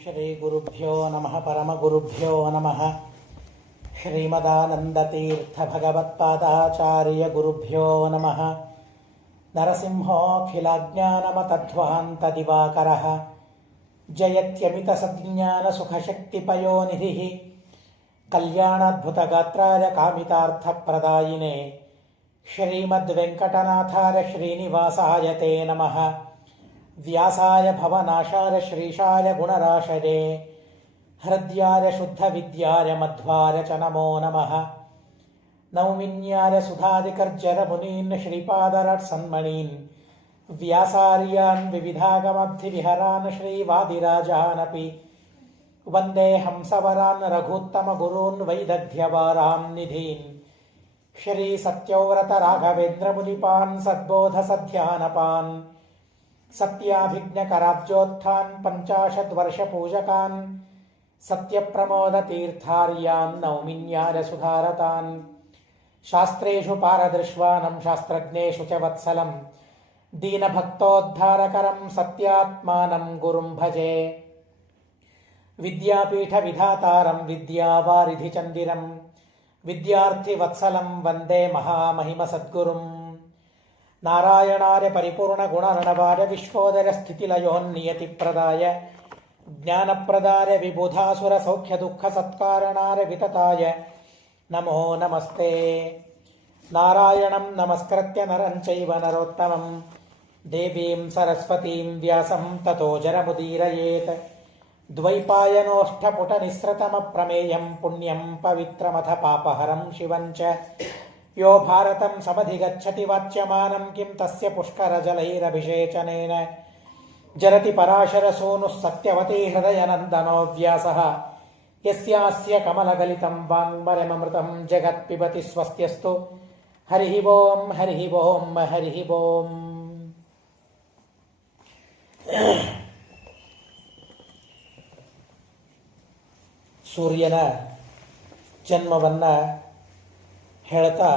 ಶ್ರೀ ಗುರುಭ್ಯೋ ನಮಃ ಪರಮಗುರುಭ್ಯೋ ನಮಃ ಶ್ರೀಮದಾನಂದತೀರ್ಥ ಭಗವತ್ಪಾದಾಚಾರ್ಯ ಗುರುಭ್ಯೋ ನಮಃ ನರಸಿಂಹೋऽಖಿಲಾಜ್ಞಾನಮತಧ್ವಾಂತ ದಿವಾಕರಃ ಜಯತ್ಯಮಿತ ಸಜ್ಞಾನ ಸುಖಶಕ್ತಿಪಯೋನಿಧಿಃ ಕಲ್ಯಾಣಾದ್ಭುತಗಾತ್ರಾಯ ಕಾಮಿತಾರ್ಥಪ್ರದಾಯಿನೇ ಶ್ರೀಮದ್ವೆಂಕಟನಾಥಾಯ ಶ್ರೀನಿವಾಸಾಯ ತೇ ನಮಃ ವ್ಯಾಸಾಯ ಭವನಾಶಾಯ ಶ್ರೀಶಾಯ ಗುಣರಾಶಯೇ ಹೃದ್ಯಾಯ ಶುದ್ಧವಿದ್ಯಾಯ ಮಧ್ವಾಯ ಚ ನಮೋ ನಮಃ ನೌಮಿನ್ಯಾಯ ಸುಧಾದಿಕರ್ಜರ ಮುನೀನ್ ಶ್ರೀಪಾದರಟ್ಸನ್ಮಣೀನ್ ವ್ಯಾಸಾರ್ಯಾನ್ ವಿವಿಧಾಗಮಬ್ಧಿವಿಹರಾನ್ ಶ್ರೀವಾದಿರಾಜಾನಪಿ ವಂದೇ ಹಂಸವರಾನ್ ರಘೂತ್ತಮ ಗುರೂನ್ ವೈದಗ್ಧ್ಯವಾರಾಂ ನಿಧೀನ್ ಶ್ರೀ ಸತ್ಯವ್ರತ ರಾಘವೇಂದ್ರ ಮುನಿಪಾನ್ ಸದ್ಬೋಧ ಸಧ್ಯಾನಪಾನ್ ಸತ್ಯಾಭಿಜ್ಞಕರಾಬ್ಜೋತ್ಥಾನ್ ಪಂಚಾಶದ್ವರ್ಷಪೂಜಕಾನ್ ಸತ್ಯಪ್ರಮೋದತೀರ್ಥಾರ್ಯಾನ್ ನೌಮಿನ್ಯಾಯ ಸುಧಾರತಾನ್ ಶಾಸ್ತ್ರೇಷು ಪಾರದೃಶ್ವಾನಂ ಶಾಸ್ತ್ರಜ್ಞೇಷು ಚ ವತ್ಸಲಂ ದೀನಭಕ್ತೋದ್ಧಾರಕರಂ ಸತ್ಯಾತ್ಮಾನಂ ಗುರುಂ ಭಜೆ ವಿದ್ಯಾಪೀಠವಿಧಾತಾರಂ ವಿದ್ಯಾವಾರಿಧಿಚಂದಿರಂ ವಿದ್ಯಾರ್ಥಿವತ್ಸಲಂ ವಂದೇ ಮಹಾಮಹಿಮಸದ್ಗುರುಂ ನಾರಾಯಣಾರ್ಯ ಪರಿಪೂರ್ಣಗುಣರ್ಣವಾಯ ವಿಶ್ವೋದಯಸ್ಥಿತಿಲಯೋನ್ನಿಯತಿಪ್ರದಾಯ ಜ್ಞಾನಪ್ರದಾಯ ವಿಬುಧಾಸುರಸೌಖ್ಯದುಃಖಸತ್ಕಾರಣಾಯ ವಿತತಾಯ ನಮೋ ನಮಸ್ತೆ. ನಾರಾಯಣಂ ನಮಸ್ಕೃತ್ಯ ನರಂ ಚೈವ ನರೋತ್ತಮಂ ದೇವೀಂ ಸರಸ್ವತೀಂ ವ್ಯಾಸಂ ತತೋ ಜರಮುದೀರಯೇತ್. ದ್ವೈಪಾಯನೋಷ್ಠಪುಟನಿಸ್ರತಮಪ್ರಮೇಯಂ ಪುಣ್ಯಂ ಪವಿತ್ರಮಥ ಪಾಪಹರಂ ಶಿವಂ ಚ ಯೋ ಭಾರತಂ ಸಮಧಿಗಚ್ಚತಿ ವಾಚ್ಯಮಾನಂ ಕಿಂ ತಸ್ಯ ಪುಷ್ಕರಜಲೈರಭಿಷೇಚನೇನ ಜರತಿ ಪರಾಶರಸೂನುಃ ಸತ್ಯವತಿ ಹೃದಯನಂದನೋ ವ್ಯಾಸಃ ಯಸ್ಯಾಸ್ಯ ಕಮಲಗಲಿತಂ ವಾङ्ಮಯಮೃತಂ ಜಗತ್ಪಿಬತಿ ಸ್ವಸ್ತ್ಯಸ್ತು. ಹರಿ ಓಂ ಹರಿ ಓಂ ಹರಿ ಓಂ. ಸೂರ್ಯನ ಜನ್ಮವನ್ನು ಹೇಳ್ತಾ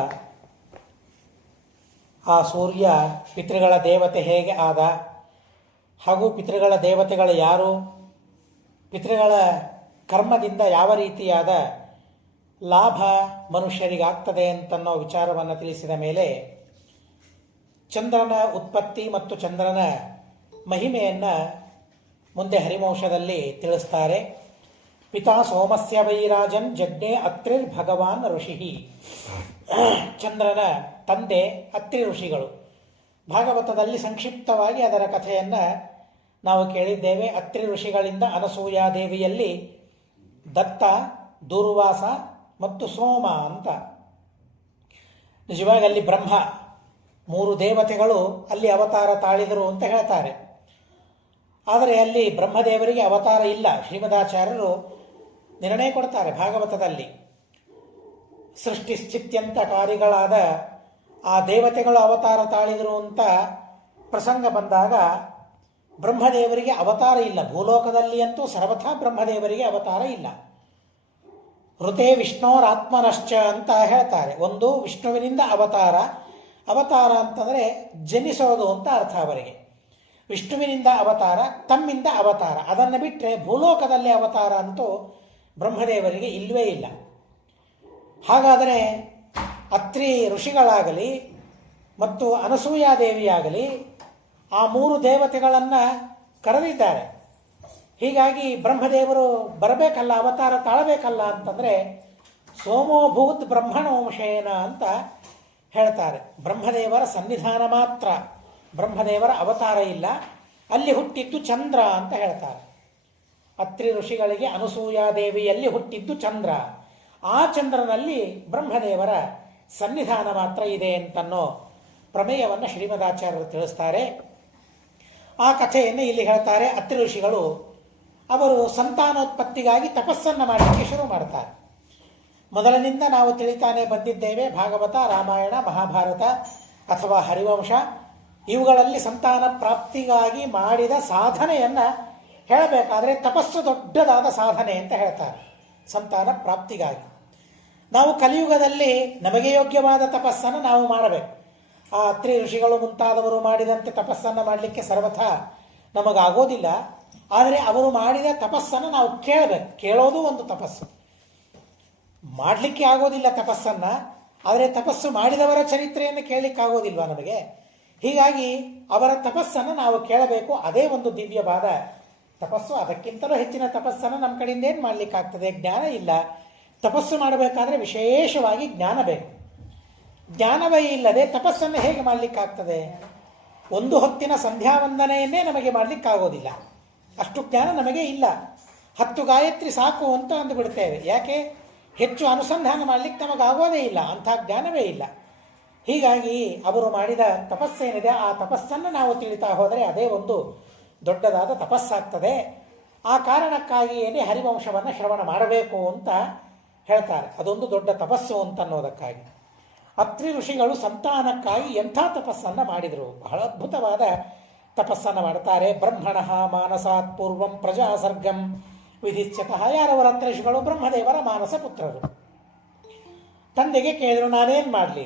ಆ ಸೂರ್ಯ ಪಿತೃಗಳ ದೇವತೆ ಹೇಗೆ ಆದ, ಹಾಗೂ ಪಿತೃಗಳ ದೇವತೆಗಳು ಯಾರು, ಪಿತೃಗಳ ಕರ್ಮದಿಂದ ಯಾವ ರೀತಿಯಾದ ಲಾಭ ಮನುಷ್ಯರಿಗಾಗ್ತದೆ ಅಂತನ್ನೋ ವಿಚಾರವನ್ನು ತಿಳಿಸಿದ ಮೇಲೆ ಚಂದ್ರನ ಉತ್ಪತ್ತಿ ಮತ್ತು ಚಂದ್ರನ ಮಹಿಮೆಯನ್ನು ಮುಂದೆ ಹರಿವಂಶದಲ್ಲಿ ತಿಳಿಸ್ತಾರೆ. ಪಿತಾ ಸೋಮಸ್ಯ ವೈರಾಜನ್ ಜಜ್ಞೆ ಅತ್ರಿರ್ ಭಗವಾನ್ ಋಷಿ. ಚಂದ್ರನ ತಂದೆ ಅತ್ರಿ ಋಷಿಗಳು. ಭಾಗವತದಲ್ಲಿ ಸಂಕ್ಷಿಪ್ತವಾಗಿ ಅದರ ಕಥೆಯನ್ನು ನಾವು ಕೇಳಿದ್ದೇವೆ. ಅತ್ರಿ ಋಷಿಗಳಿಂದ ಅನಸೂಯಾದೇವಿಯಲ್ಲಿ ದತ್ತ, ದುರ್ವಾಸ ಮತ್ತು ಸೋಮ ಅಂತ. ನಿಜವಾಗಿ ಅಲ್ಲಿ ಬ್ರಹ್ಮ, 3 ದೇವತೆಗಳು ಅಲ್ಲಿ ಅವತಾರ ತಾಳಿದರು ಅಂತ ಹೇಳ್ತಾರೆ. ಆದರೆ ಅಲ್ಲಿ ಬ್ರಹ್ಮದೇವರಿಗೆ ಅವತಾರ ಇಲ್ಲ. ಶ್ರೀಮದಾಚಾರ್ಯರು ನಿರ್ಣಯ ಕೊಡ್ತಾರೆ ಭಾಗವತದಲ್ಲಿ. ಸೃಷ್ಟಿ ಸ್ಥಿತ್ಯಂತಕಾರಿಗಳಾದ ಆ ದೇವತೆಗಳು ಅವತಾರ ತಾಳಿದರು ಅಂತ ಪ್ರಸಂಗ ಬಂದಾಗ ಬ್ರಹ್ಮದೇವರಿಗೆ ಅವತಾರ ಇಲ್ಲ. ಭೂಲೋಕದಲ್ಲಿ ಅಂತೂ ಸರ್ವಥಾ ಬ್ರಹ್ಮದೇವರಿಗೆ ಅವತಾರ ಇಲ್ಲ. ಋತೆ ವಿಷ್ಣೋರಾತ್ಮನಶ್ಚ ಅಂತ ಹೇಳ್ತಾರೆ. ಒಂದು ವಿಷ್ಣುವಿನಿಂದ ಅವತಾರ. ಅವತಾರ ಅಂತಂದರೆ ಜನಿಸೋದು ಅಂತ ಅರ್ಥ ಅವರಿಗೆ. ವಿಷ್ಣುವಿನಿಂದ ಅವತಾರ, ತಮ್ಮಿಂದ ಅವತಾರ. ಅದನ್ನು ಬಿಟ್ಟರೆ ಭೂಲೋಕದಲ್ಲಿ ಅವತಾರ ಅಂತೂ ಬ್ರಹ್ಮದೇವರಿಗೆ ಇಲ್ಲವೇ ಇಲ್ಲ. ಹಾಗಾದರೆ ಅತ್ರಿ ಋಷಿಗಳಾಗಲಿ ಮತ್ತು ಅನಸೂಯಾದೇವಿಯಾಗಲಿ ಆ 3 ದೇವತೆಗಳನ್ನು ಕರೆದಿದ್ದಾರೆ. ಹೀಗಾಗಿ ಬ್ರಹ್ಮದೇವರು ಬರಬೇಕಲ್ಲ, ಅವತಾರ ತಾಳಬೇಕಲ್ಲ ಅಂತಂದರೆ ಸೋಮೋಭೂತ್ ಬ್ರಹ್ಮಣೋಂಶೇನ ಅಂತ ಹೇಳ್ತಾರೆ. ಬ್ರಹ್ಮದೇವರ ಸನ್ನಿಧಾನ ಮಾತ್ರ, ಬ್ರಹ್ಮದೇವರ ಅವತಾರ ಇಲ್ಲ. ಅಲ್ಲಿ ಹುಟ್ಟಿದ್ದು ಚಂದ್ರ ಅಂತ ಹೇಳ್ತಾರೆ. ಅತ್ರಿ ಋಷಿಗಳಿಗೆ ಅನಸೂಯಾದೇವಿಯಲ್ಲಿ ಹುಟ್ಟಿದ್ದು ಚಂದ್ರ. ಆ ಚಂದ್ರನಲ್ಲಿ ಬ್ರಹ್ಮದೇವರ ಸನ್ನಿಧಾನ ಮಾತ್ರ ಇದೆ ಅಂತನ್ನೋ ಪ್ರಮೇಯವನ್ನು ಶ್ರೀಮದಾಚಾರ್ಯರು ತಿಳಿಸ್ತಾರೆ. ಆ ಕಥೆಯನ್ನು ಇಲ್ಲಿ ಹೇಳ್ತಾರೆ. ಅತ್ರಿ ಋಷಿಗಳು ಅವರು ಸಂತಾನೋತ್ಪತ್ತಿಗಾಗಿ ತಪಸ್ಸನ್ನು ಮಾಡಲಿಕ್ಕೆ ಶುರು ಮಾಡ್ತಾರೆ. ಮೊದಲಿನಿಂದ ನಾವು ತಿಳಿತಾನೆ ಬಂದಿದ್ದೇವೆ. ಭಾಗವತ, ರಾಮಾಯಣ, ಮಹಾಭಾರತ ಅಥವಾ ಹರಿವಂಶ ಇವುಗಳಲ್ಲಿ ಸಂತಾನ ಪ್ರಾಪ್ತಿಗಾಗಿ ಮಾಡಿದ ಸಾಧನೆಯನ್ನು ಹೇಳಬೇಕಾದ್ರೆ ತಪಸ್ಸು ದೊಡ್ಡದಾದ ಸಾಧನೆ ಅಂತ ಹೇಳ್ತಾರೆ. ಸಂತಾನ ಪ್ರಾಪ್ತಿಗಾಗಿ ನಾವು ಕಲಿಯುಗದಲ್ಲಿ ನಮಗೆ ಯೋಗ್ಯವಾದ ತಪಸ್ಸನ್ನು ನಾವು ಮಾಡಬೇಕು. ಆ ಅತ್ರಿ ಋಷಿಗಳು ಮುಂತಾದವರು ಮಾಡಿದಂತೆ ತಪಸ್ಸನ್ನು ಮಾಡಲಿಕ್ಕೆ ಸರ್ವಥಾ ನಮಗಾಗೋದಿಲ್ಲ. ಆದರೆ ಅವರು ಮಾಡಿದ ತಪಸ್ಸನ್ನು ನಾವು ಕೇಳಬೇಕು. ಕೇಳೋದು ಒಂದು ತಪಸ್ಸು. ಮಾಡಲಿಕ್ಕೆ ಆಗೋದಿಲ್ಲ ತಪಸ್ಸನ್ನು, ಆದರೆ ತಪಸ್ಸು ಮಾಡಿದವರ ಚರಿತ್ರೆಯನ್ನು ಕೇಳಲಿಕ್ಕಾಗೋದಿಲ್ವಾ ನಮಗೆ? ಹೀಗಾಗಿ ಅವರ ತಪಸ್ಸನ್ನು ನಾವು ಕೇಳಬೇಕು. ಅದೇ ಒಂದು ದಿವ್ಯವಾದ ತಪಸ್ಸು. ಅದಕ್ಕಿಂತಲೂ ಹೆಚ್ಚಿನ ತಪಸ್ಸನ್ನು ನಮ್ಮ ಕಡೆಯಿಂದ ಏನು ಮಾಡಲಿಕ್ಕಾಗ್ತದೆ? ಜ್ಞಾನ ಇಲ್ಲ. ತಪಸ್ಸು ಮಾಡಬೇಕಾದ್ರೆ ವಿಶೇಷವಾಗಿ ಜ್ಞಾನ ಬೇಕು. ಜ್ಞಾನವೇ ಇಲ್ಲದೆ ತಪಸ್ಸನ್ನು ಹೇಗೆ ಮಾಡಲಿಕ್ಕಾಗ್ತದೆ? ಒಂದು ಹೊತ್ತಿನ ಸಂಧ್ಯಾವಂದನೆಯನ್ನೇ ನಮಗೆ ಮಾಡಲಿಕ್ಕಾಗೋದಿಲ್ಲ. ಅಷ್ಟು ಜ್ಞಾನ ನಮಗೆ ಇಲ್ಲ. 10 ಗಾಯತ್ರಿ ಸಾಕು ಅಂತ ಅಂದುಬಿಡ್ತೇವೆ. ಯಾಕೆ? ಹೆಚ್ಚು ಅನುಸಂಧಾನ ಮಾಡಲಿಕ್ಕೆ ನಮಗಾಗೋದೇ ಇಲ್ಲ, ಅಂಥ ಜ್ಞಾನವೇ ಇಲ್ಲ. ಹೀಗಾಗಿ ಅವರು ಮಾಡಿದ ತಪಸ್ಸೇನಿದೆ ಆ ತಪಸ್ಸನ್ನು ನಾವು ತಿಳಿತಾ ಹೋದರೆ ಅದೇ ಒಂದು ದೊಡ್ಡದಾದ ತಪಸ್ಸಾಗ್ತದೆ. ಆ ಕಾರಣಕ್ಕಾಗಿಯೇ ಹರಿವಂಶವನ್ನು ಶ್ರವಣ ಮಾಡಬೇಕು ಅಂತ ಹೇಳ್ತಾರೆ. ಅದೊಂದು ದೊಡ್ಡ ತಪಸ್ಸು ಅಂತನ್ನೋದಕ್ಕಾಗಿ ಅತ್ರಿ ಋಷಿಗಳು ಸಂತಾನಕ್ಕಾಗಿ ಎಂಥ ತಪಸ್ಸನ್ನು ಮಾಡಿದರು. ಬಹಳ ಅದ್ಭುತವಾದ ತಪಸ್ಸನ್ನು ಮಾಡ್ತಾರೆ. ಬ್ರಹ್ಮಣ ಮಾನಸಾತ್ ಪೂರ್ವಂ ಪ್ರಜಾಸರ್ಗಂ ವಿಧಿಶ್ಚತಃ. ಯಾರವರ ಅತ್ರಿ ಋಷಿಗಳು? ಬ್ರಹ್ಮದೇವರ ಮಾನಸ ಪುತ್ರರು. ತಂದೆಗೆ ಕೇಳಿದರು, ನಾನೇನು ಮಾಡಲಿ?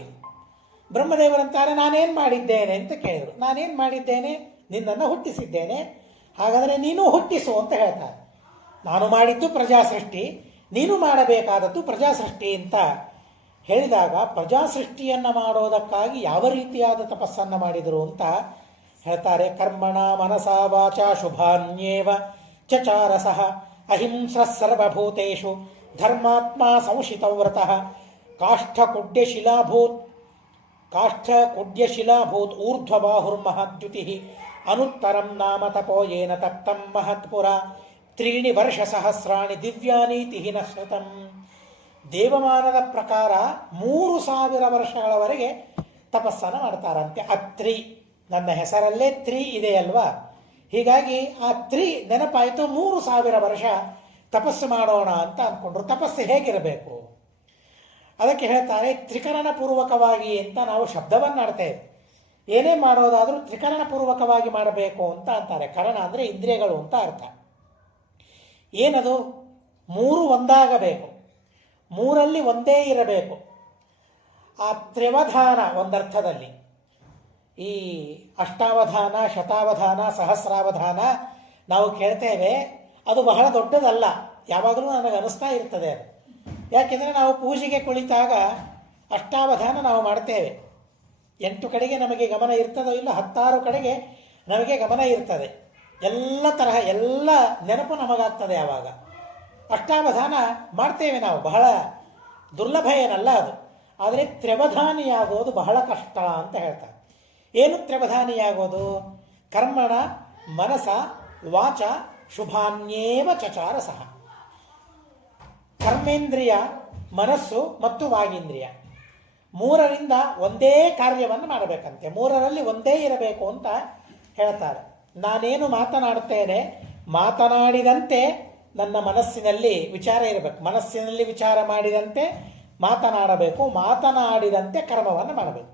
ಬ್ರಹ್ಮದೇವರಂತಾರೆ, ನಾನೇನು ಮಾಡಿದ್ದೇನೆ ಅಂತ ಕೇಳಿದರು. ನಾನೇನು ಮಾಡಿದ್ದೇನೆ? ನಿನ್ನನ್ನು ಹುಟ್ಟಿಸಿದ್ದೇನೆ, ಹಾಗಾದರೆ ನೀನು ಹುಟ್ಟಿಸು ಅಂತ ಹೇಳ್ತಾರೆ. ನಾನು ಮಾಡಿದ್ದು ಪ್ರಜಾಸೃಷ್ಟಿ, ನೀನು ಮಾಡಬೇಕಾದದ್ದು ಪ್ರಜಾಸೃಷ್ಟಿ ಅಂತ ಹೇಳಿದಾಗ ಪ್ರಜಾಸೃಷ್ಟಿಯನ್ನು ಮಾಡೋದಕ್ಕಾಗಿ ಯಾವ ರೀತಿಯಾದ ತಪಸ್ಸನ್ನು ಮಾಡಿದರು ಅಂತ ಹೇಳ್ತಾರೆ. ಕರ್ಮಣ ಮನಸಾ ವಾಚಾ ಶುಭಾನ್ಯೇವ ಚಚಾರಸಃ ಅಹಿಂಸ್ರ ಸರ್ವಭೂತೇಷು ಧರ್ಮಾತ್ಮ ಸಂಶಿತವ್ರತಃ ಕಾಷ್ಠಕುಡ್ಯಶಿಲಾಭೂತ್ ಊರ್ಧ್ವಬಾಹುರ್ಮಹದ್ಯುತಿ ಅನುತ್ತರಂ ನಾಮ ತಪೋ ಯೇನ ತಪ್ತಂ ಮಹತ್ಪುರ 3 ವರ್ಷಸಹಸ್ರಾಣಿ ದಿವ್ಯಾನೀತಿ ನ ಶ್ರುತಂ. ದೇವಮಾನದ ಪ್ರಕಾರ 3000 ವರ್ಷಗಳವರೆಗೆ ತಪಸ್ಸನ್ನು ಮಾಡ್ತಾರಂತೆ. ಅತ್ರಿ, ನನ್ನ ಹೆಸರಲ್ಲೇ ತ್ರಿ ಇದೆಯಲ್ವಾ, ಹೀಗಾಗಿ ಆ ತ್ರಿ ನೆನಪಾಯಿತು. 3000 ವರ್ಷ ತಪಸ್ಸು ಮಾಡೋಣ ಅಂತ ಅಂದ್ಕೊಂಡ್ರು. ತಪಸ್ಸು ಹೇಗಿರಬೇಕು ಅದಕ್ಕೆ ಹೇಳ್ತಾರೆ, ತ್ರಿಕರಣಪೂರ್ವಕವಾಗಿ ಅಂತ ನಾವು ಶಬ್ದವನ್ನು ಆಡ್ತೇವೆ. ಏನೇ ಮಾಡೋದಾದರೂ ತ್ರಿಕರಣಪೂರ್ವಕವಾಗಿ ಮಾಡಬೇಕು ಅಂತ ಅಂತಾರೆ. ಕರಣ ಅಂದರೆ ಇಂದ್ರಿಯಗಳು ಅಂತ ಅರ್ಥ. ಏನದು? 3 ಒಂದಾಗಬೇಕು, 3ರಲ್ಲಿ ಒಂದೇ ಇರಬೇಕು. ಆ ತ್ರಿವಧಾನ ಒಂದರ್ಥದಲ್ಲಿ, ಈ ಅಷ್ಟಾವಧಾನ, ಶತಾವಧಾನ, ಸಹಸ್ರಾವಧಾನ ನಾವು ಕೇಳ್ತೇವೆ. ಅದು ಬಹಳ ದೊಡ್ಡದಲ್ಲ, ಯಾವಾಗಲೂ ನನಗೆ ಅನಿಸ್ತಾ ಇರ್ತದೆ ಅದು. ಯಾಕೆಂದರೆ ನಾವು ಪೂಜೆಗೆ ಕುಳಿತಾಗ ಅಷ್ಟಾವಧಾನ ನಾವು ಮಾಡ್ತೇವೆ. 8 ಕಡೆಗೆ ನಮಗೆ ಗಮನ ಇರ್ತದೋ ಇಲ್ಲ, 16 ಕಡೆಗೆ ನಮಗೆ ಗಮನ ಇರ್ತದೆ. ಎಲ್ಲ ತರಹ ಎಲ್ಲ ನೆನಪು ನಮಗಾಗ್ತದೆ ಆವಾಗ. ಅಷ್ಟಾವಧಾನ ಮಾಡ್ತೇವೆ ನಾವು, ಬಹಳ ದುರ್ಲಭ ಏನಲ್ಲ ಅದು. ಆದರೆ ತ್ರಿವಧಾನಿಯಾಗೋದು ಬಹಳ ಕಷ್ಟ ಅಂತ ಹೇಳ್ತಾರೆ. ಏನು ತ್ರಿವಧಾನಿಯಾಗೋದು? ಕರ್ಮಣ ಮನಸ ವಾಚ ಶುಭಾನ್ಯೇವ ಚಚಾರ ಸಹ. ಕರ್ಮೇಂದ್ರಿಯ, ಮನಸ್ಸು ಮತ್ತು ವಾಗೀಂದ್ರಿಯ 3ರಿಂದ ಒಂದೇ ಕಾರ್ಯವನ್ನು ಮಾಡಬೇಕಂತೆ. 3ರಲ್ಲಿ ಒಂದೇ ಇರಬೇಕು ಅಂತ ಹೇಳ್ತಾರೆ. ನಾನೇನು ಮಾತನಾಡುತ್ತೇನೆ, ಮಾತನಾಡಿದಂತೆ ನನ್ನ ಮನಸ್ಸಿನಲ್ಲಿ ವಿಚಾರ ಇರಬೇಕು. ಮನಸ್ಸಿನಲ್ಲಿ ವಿಚಾರ ಮಾಡಿದಂತೆ ಮಾತನಾಡಬೇಕು, ಮಾತನಾಡಿದಂತೆ ಕರ್ಮವನ್ನು ಮಾಡಬೇಕು.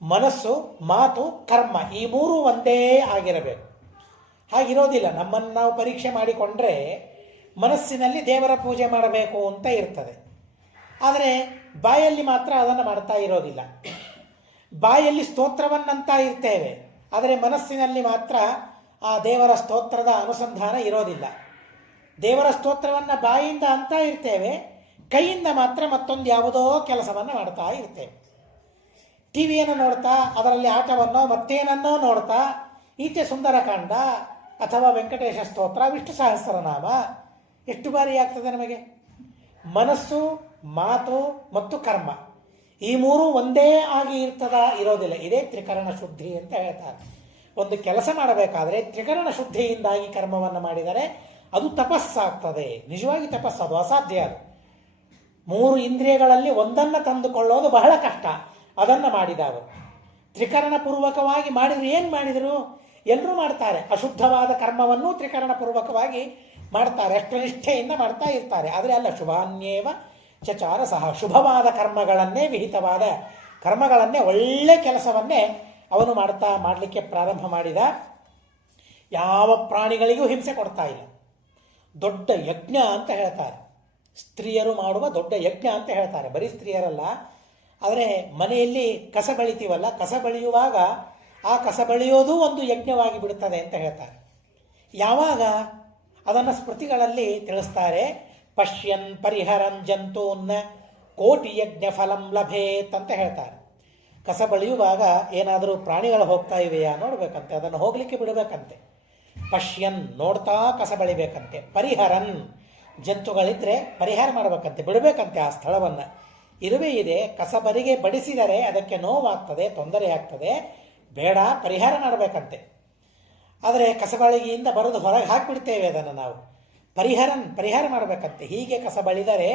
ಮನಸ್ಸು, ಮಾತು, ಕರ್ಮ ಈ 3 ಒಂದೇ ಆಗಿರಬೇಕು. ಹಾಗಿರೋದಿಲ್ಲ. ನಮ್ಮನ್ನು ನಾವು ಪರೀಕ್ಷೆ ಮಾಡಿಕೊಂಡ್ರೆ ಮನಸ್ಸಿನಲ್ಲಿ ದೇವರ ಪೂಜೆ ಮಾಡಬೇಕು ಅಂತ ಇರ್ತದೆ, ಆದರೆ ಬಾಯಲ್ಲಿ ಮಾತ್ರ ಅದನ್ನು ಮಾಡ್ತಾ ಇರೋದಿಲ್ಲ. ಬಾಯಲ್ಲಿ ಸ್ತೋತ್ರವನ್ನಂತ ಇರ್ತೇವೆ, ಆದರೆ ಮನಸ್ಸಿನಲ್ಲಿ ಮಾತ್ರ ಆ ದೇವರ ಸ್ತೋತ್ರದ ಅನುಸಂಧಾನ ಇರೋದಿಲ್ಲ. ದೇವರ ಸ್ತೋತ್ರವನ್ನು ಬಾಯಿಂದ ಅಂತ ಇರ್ತೇವೆ, ಕೈಯಿಂದ ಮಾತ್ರ ಮತ್ತೊಂದು ಯಾವುದೋ ಕೆಲಸವನ್ನು ಮಾಡ್ತಾ ಇರ್ತೇವೆ. ಟಿ ವಿಯನ್ನು ನೋಡ್ತಾ ಅದರಲ್ಲಿ ಆಟವನ್ನೋ ಮತ್ತೇನನ್ನೋ ನೋಡ್ತಾ ಈಚೆ ಸುಂದರಕಾಂಡ ಅಥವಾ ವೆಂಕಟೇಶ ಸ್ತೋತ್ರ, ವಿಷ್ಣು ಸಹಸ್ರನಾಮ ಎಷ್ಟು ಬಾರಿ ಆಗ್ತದೆ ನಮಗೆ. ಮನಸ್ಸು, ಮಾತು ಮತ್ತು ಕರ್ಮ ಈ 3 ಒಂದೇ ಆಗಿ ಇರೋದಿಲ್ಲ. ಇದೇ ತ್ರಿಕರಣ ಶುದ್ಧಿ ಅಂತ ಹೇಳ್ತಾರೆ. ಒಂದು ಕೆಲಸ ಮಾಡಬೇಕಾದ್ರೆ ತ್ರಿಕರಣ ಶುದ್ಧಿಯಿಂದಾಗಿ ಕರ್ಮವನ್ನು ಮಾಡಿದರೆ ಅದು ತಪಸ್ಸಾಗ್ತದೆ. ನಿಜವಾಗಿ ತಪಸ್ಸು, ಅದು ಅಸಾಧ್ಯ. ಅದು 3 ಇಂದ್ರಿಯಗಳಲ್ಲಿ ಒಂದನ್ನು ತಂದುಕೊಳ್ಳೋದು ಬಹಳ ಕಷ್ಟ. ಅದನ್ನು ಮಾಡಿದವರು ತ್ರಿಕರಣ ಪೂರ್ವಕವಾಗಿ ಮಾಡಿದ್ರು. ಏನು ಮಾಡಿದರು? ಎಲ್ಲರೂ ಮಾಡ್ತಾರೆ. ಅಶುದ್ಧವಾದ ಕರ್ಮವನ್ನು ತ್ರಿಕರಣ ಪೂರ್ವಕವಾಗಿ ಮಾಡ್ತಾರೆ, ಅಷ್ಟು ನಿಷ್ಠೆಯಿಂದ ಮಾಡ್ತಾ ಇರ್ತಾರೆ. ಆದರೆ ಅಲ್ಲ, ಶುಭಾನ್ಯೇವ ಚಚಾರ ಸಹ. ಶುಭವಾದ ಕರ್ಮಗಳನ್ನೇ, ವಿಹಿತವಾದ ಕರ್ಮಗಳನ್ನೇ, ಒಳ್ಳೆ ಕೆಲಸವನ್ನೇ ಅವನು ಮಾಡಲಿಕ್ಕೆ ಪ್ರಾರಂಭ ಮಾಡಿದ. ಯಾವ ಪ್ರಾಣಿಗಳಿಗೂ ಹಿಂಸೆ ಕೊಡ್ತಾ ಇಲ್ಲ. ದೊಡ್ಡ ಯಜ್ಞ ಅಂತ ಹೇಳ್ತಾರೆ. ಸ್ತ್ರೀಯರು ಮಾಡುವ ದೊಡ್ಡ ಯಜ್ಞ ಅಂತ ಹೇಳ್ತಾರೆ. ಬರೀ ಸ್ತ್ರೀಯರಲ್ಲ, ಆದರೆ ಮನೆಯಲ್ಲಿ ಕಸ ಬಳಿತೀವಲ್ಲ, ಕಸ ಬಳಿಯುವಾಗ ಆ ಕಸ ಬಳಿಯೋದು ಒಂದು ಯಜ್ಞವಾಗಿ ಬಿಡುತ್ತದೆ ಅಂತ ಹೇಳ್ತಾರೆ. ಯಾವಾಗ ಅದನ್ನು ಸ್ಮೃತಿಗಳಲ್ಲಿ ತಿಳಿಸ್ತಾರೆ. ಪಶ್ಯನ್ ಪರಿಹರನ್ ಜಂತೂನ್ ಕೋಟಿ ಯಜ್ಞ ಫಲಂ ಲಭೇತ್ ಅಂತ ಹೇಳ್ತಾರೆ. ಕಸ ಬಳಿಯುವಾಗ ಏನಾದರೂ ಪ್ರಾಣಿಗಳು ಹೋಗ್ತಾ ಇವೆಯಾ ನೋಡಬೇಕಂತೆ, ಅದನ್ನು ಹೋಗಲಿಕ್ಕೆ ಬಿಡಬೇಕಂತೆ. ಪಶ್ಯನ್ ನೋಡ್ತಾ ಕಸ ಬಳಿಬೇಕಂತೆ. ಪರಿಹರನ್ ಜಂತುಗಳಿದ್ದರೆ ಪರಿಹಾರ ಮಾಡಬೇಕಂತೆ, ಬಿಡಬೇಕಂತೆ ಆ ಸ್ಥಳವನ್ನು. ಇರುವೆ ಇದೆ, ಕಸಬರಿಗೆ ಬಡಿಸಿದರೆ ಅದಕ್ಕೆ ನೋವಾಗ್ತದೆ, ತೊಂದರೆ ಆಗ್ತದೆ, ಬೇಡ, ಪರಿಹಾರ ಮಾಡಬೇಕಂತೆ. ಆದರೆ ಕಸಬಳಿಗೆಯಿಂದ ಬರೆದು ಹೊರಗೆ ಹಾಕಿಬಿಡ್ತೇವೆ ಅದನ್ನು ನಾವು. ಪರಿಹಾರ ಮಾಡಬೇಕಂತೆ. ಹೀಗೆ ಕಸ ಬಳಿದರೆ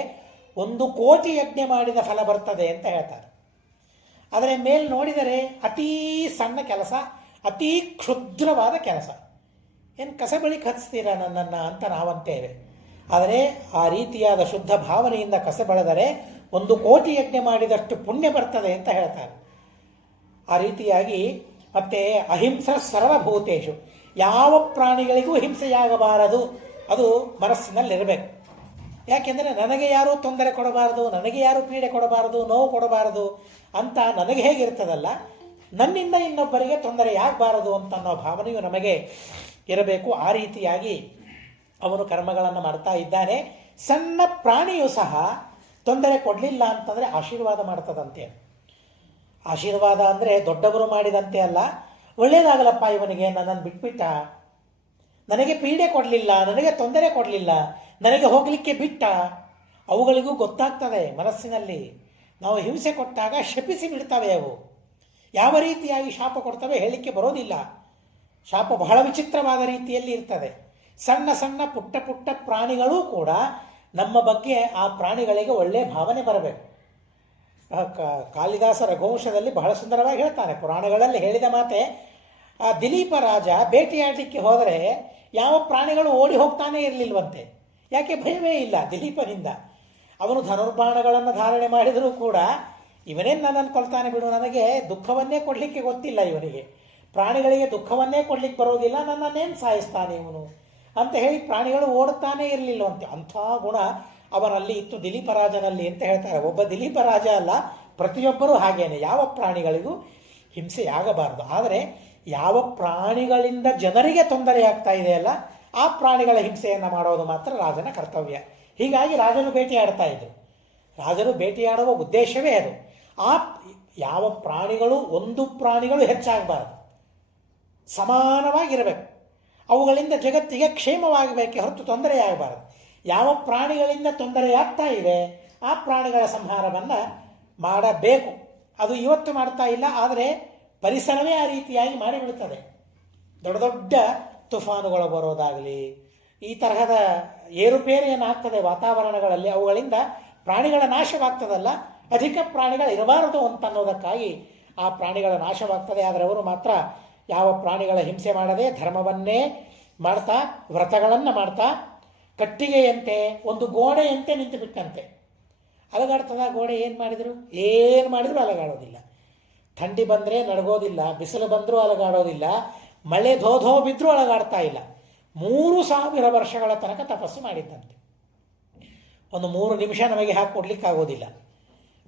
1 ಕೋಟಿ ಯಜ್ಞ ಮಾಡಿದ ಫಲ ಬರ್ತದೆ ಅಂತ ಹೇಳ್ತಾರೆ. ಆದರೆ ಮೇಲೆ ನೋಡಿದರೆ ಅತೀ ಸಣ್ಣ ಕೆಲಸ, ಅತೀ ಕ್ಷುದ್ರವಾದ ಕೆಲಸ. ಏನು ಕಸ ಬಳಿಗೆ ಹಚ್ತೀರ ನನ್ನನ್ನು ಅಂತ ನಾವಂತೇವೆ. ಆದರೆ ಆ ರೀತಿಯಾದ ಶುದ್ಧ ಭಾವನೆಯಿಂದ ಕಸ ಬೆಳೆದರೆ 1 ಕೋಟಿ ಯಜ್ಞ ಮಾಡಿದಷ್ಟು ಪುಣ್ಯ ಬರ್ತದೆ ಅಂತ ಹೇಳ್ತಾರೆ. ಆ ರೀತಿಯಾಗಿ ಮತ್ತೆ ಅಹಿಂಸ ಸರ್ವಭೂತೇಶು, ಯಾವ ಪ್ರಾಣಿಗಳಿಗೂ ಹಿಂಸೆಯಾಗಬಾರದು, ಅದು ಮನಸ್ಸಿನಲ್ಲಿರಬೇಕು. ಯಾಕೆಂದರೆ ನನಗೆ ಯಾರೂ ತೊಂದರೆ ಕೊಡಬಾರದು, ನನಗೆ ಯಾರೂ ಪೀಡೆ ಕೊಡಬಾರದು, ನೋವು ಕೊಡಬಾರದು ಅಂತ ನನಗೆ ಹೇಗಿರ್ತದಲ್ಲ, ನನ್ನಿಂದ ಇನ್ನೊಬ್ಬರಿಗೆ ತೊಂದರೆಯಾಗಬಾರದು ಅಂತ ಅನ್ನೋ ಭಾವನೆಯು ನಮಗೆ ಇರಬೇಕು. ಆ ರೀತಿಯಾಗಿ ಅವನು ಕರ್ಮಗಳನ್ನು ಮಾಡ್ತಾ ಇದ್ದಾನೆ. ಸಣ್ಣ ಪ್ರಾಣಿಯೂ ಸಹ ತೊಂದರೆ ಕೊಡಲಿಲ್ಲ ಅಂತಂದರೆ ಆಶೀರ್ವಾದ ಮಾಡ್ತದಂತೆ. ಆಶೀರ್ವಾದ ಅಂದರೆ ದೊಡ್ಡವರು ಮಾಡಿದಂತೆ ಅಲ್ಲ, ಒಳ್ಳೆಯದಾಗಲಪ್ಪ ಇವನಿಗೆ, ನನ್ನನ್ನು ಬಿಟ್ಬಿಟ್ಟ, ನನಗೆ ಪೀಡೆ ಕೊಡಲಿಲ್ಲ, ನನಗೆ ತೊಂದರೆ ಕೊಡಲಿಲ್ಲ, ನನಗೆ ಹೋಗಲಿಕ್ಕೆ ಬಿಟ್ಟ. ಅವುಗಳಿಗೂ ಗೊತ್ತಾಗ್ತದೆ ಮನಸ್ಸಿನಲ್ಲಿ. ನಾವು ಹಿಂಸೆ ಕೊಟ್ಟಾಗ ಶಪಿಸಿ ಬಿಡ್ತವೆ ಅವು. ಯಾವ ರೀತಿಯಾಗಿ ಶಾಪ ಕೊಡ್ತವೆ ಹೇಳಲಿಕ್ಕೆ ಬರೋದಿಲ್ಲ. ಶಾಪ ಬಹಳ ವಿಚಿತ್ರವಾದ ರೀತಿಯಲ್ಲಿ ಇರ್ತದೆ. ಸಣ್ಣ ಸಣ್ಣ ಪುಟ್ಟ ಪುಟ್ಟ ಪ್ರಾಣಿಗಳೂ ಕೂಡ ನಮ್ಮ ಬಗ್ಗೆ ಆ ಪ್ರಾಣಿಗಳಿಗೆ ಒಳ್ಳೆಯ ಭಾವನೆ ಬರಬೇಕು. ಕಾಳಿದಾಸ ರಘುವಂಶದಲ್ಲಿ ಬಹಳ ಸುಂದರವಾಗಿ ಹೇಳ್ತಾನೆ, ಪುರಾಣಗಳಲ್ಲಿ ಹೇಳಿದ ಮಾತೆ. ಆ ದಿಲೀಪ ರಾಜ ಬೇಟೆಯಾಡಲಿಕ್ಕೆ ಹೋದರೆ ಯಾವ ಪ್ರಾಣಿಗಳು ಓಡಿ ಹೋಗ್ತಾನೆ ಇರಲಿಲ್ವಂತೆ. ಯಾಕೆ? ಭಯವೇ ಇಲ್ಲ ದಿಲೀಪನಿಂದ. ಅವನು ಧನುರ್ಬಾಣಗಳನ್ನು ಧಾರಣೆ ಮಾಡಿದರೂ ಕೂಡ ಇವನೇನು ನನ್ನನ್ನು ಕೊಲ್ತಾನೆ ಬಿಡು, ನನಗೆ ದುಃಖವನ್ನೇ ಕೊಡಲಿಕ್ಕೆ ಗೊತ್ತಿಲ್ಲ ಇವನಿಗೆ, ಪ್ರಾಣಿಗಳಿಗೆ ದುಃಖವನ್ನೇ ಕೊಡ್ಲಿಕ್ಕೆ ಬರೋದಿಲ್ಲ, ನನ್ನನ್ನೇನು ಸಾಯಿಸ್ತಾನೆ ಇವನು ಅಂತ ಹೇಳಿ ಪ್ರಾಣಿಗಳು ಓಡುತ್ತಾನೇ ಇರಲಿಲ್ಲವಂತೆ. ಅಂಥ ಗುಣ ಅವನಲ್ಲಿ ಇತ್ತು ದಿಲೀಪರಾಜನಲ್ಲಿ ಅಂತ ಹೇಳ್ತಾರೆ. ಒಬ್ಬ ದಿಲೀಪರಾಜ ಅಲ್ಲ, ಪ್ರತಿಯೊಬ್ಬರೂ ಹಾಗೇನೆ. ಯಾವ ಪ್ರಾಣಿಗಳಿಗೂ ಹಿಂಸೆಯಾಗಬಾರದು. ಆದರೆ ಯಾವ ಪ್ರಾಣಿಗಳಿಂದ ಜನರಿಗೆ ತೊಂದರೆಯಾಗ್ತಾ ಇದೆಯಲ್ಲ, ಆ ಪ್ರಾಣಿಗಳ ಹಿಂಸೆಯನ್ನು ಮಾಡೋದು ಮಾತ್ರ ರಾಜನ ಕರ್ತವ್ಯ. ಹೀಗಾಗಿ ರಾಜನು ಬೇಟೆಯಾಡ್ತಾ ಇದ್ದರು. ರಾಜನು ಬೇಟೆಯಾಡುವ ಉದ್ದೇಶವೇ ಅದು. ಆ ಯಾವ ಪ್ರಾಣಿಗಳು, ಒಂದು ಪ್ರಾಣಿಗಳು ಹೆಚ್ಚಾಗಬಾರದು, ಸಮಾನವಾಗಿರಬೇಕು. ಅವುಗಳಿಂದ ಜಗತ್ತಿಗೆ ಕ್ಷೇಮವಾಗಬೇಕೆ ಹೊರತು ತೊಂದರೆಯಾಗಬಾರದು. ಯಾವ ಪ್ರಾಣಿಗಳಿಂದ ತೊಂದರೆಯಾಗ್ತಾ ಇದೆ ಆ ಪ್ರಾಣಿಗಳ ಸಂಹಾರವನ್ನು ಮಾಡಬೇಕು. ಅದು ಇವತ್ತು ಮಾಡ್ತಾ ಇಲ್ಲ, ಆದರೆ ಪರಿಸರವೇ ಆ ರೀತಿಯಾಗಿ ಮಾಡಿಬಿಡುತ್ತದೆ. ದೊಡ್ಡ ದೊಡ್ಡ ತುಫಾನುಗಳು ಬರೋದಾಗಲಿ, ಈ ತರಹದ ಏರುಪೇರು ಏನಾಗ್ತದೆ ವಾತಾವರಣಗಳಲ್ಲಿ, ಅವುಗಳಿಂದ ಪ್ರಾಣಿಗಳ ನಾಶವಾಗ್ತದಲ್ಲ, ಅಧಿಕ ಪ್ರಾಣಿಗಳು ಇರಬಾರದು ಅಂತ ಅನ್ನೋದಕ್ಕಾಗಿ ಆ ಪ್ರಾಣಿಗಳ ನಾಶವಾಗ್ತದೆ. ಆದರೆ ಅವರು ಮಾತ್ರ ಯಾವ ಪ್ರಾಣಿಗಳ ಹಿಂಸೆ ಮಾಡದೆ ಧರ್ಮವನ್ನೇ ಮಾಡ್ತಾ, ವ್ರತಗಳನ್ನು ಮಾಡ್ತಾ, ಕಟ್ಟಿಗೆಯಂತೆ ಒಂದು ಗೋಡೆಯಂತೆ ನಿಂತು ಬಿಟ್ಟಂತೆ. ಅಲಗಾಡ್ತದ ಗೋಡೆ? ಏನು ಮಾಡಿದರೂ ಅಲಗಾಡೋದಿಲ್ಲ. ಥಂಡಿ ಬಂದರೆ ನಡಗೋದಿಲ್ಲ, ಬಿಸಿಲು ಬಂದರೂ ಅಲಗಾಡೋದಿಲ್ಲ, ಮಳೆ ಧೋ ಬಿದ್ದರೂ ಅಲಗಾಡ್ತಾ ಇಲ್ಲ. 3000 ವರ್ಷಗಳ ತನಕ ತಪಸ್ಸು ಮಾಡಿದ್ದಂತೆ. ಒಂದು 3 ನಿಮಿಷ ನಮಗೆ ಹಾಕಿ ಕೊಡ್ಲಿಕ್ಕಾಗೋದಿಲ್ಲ,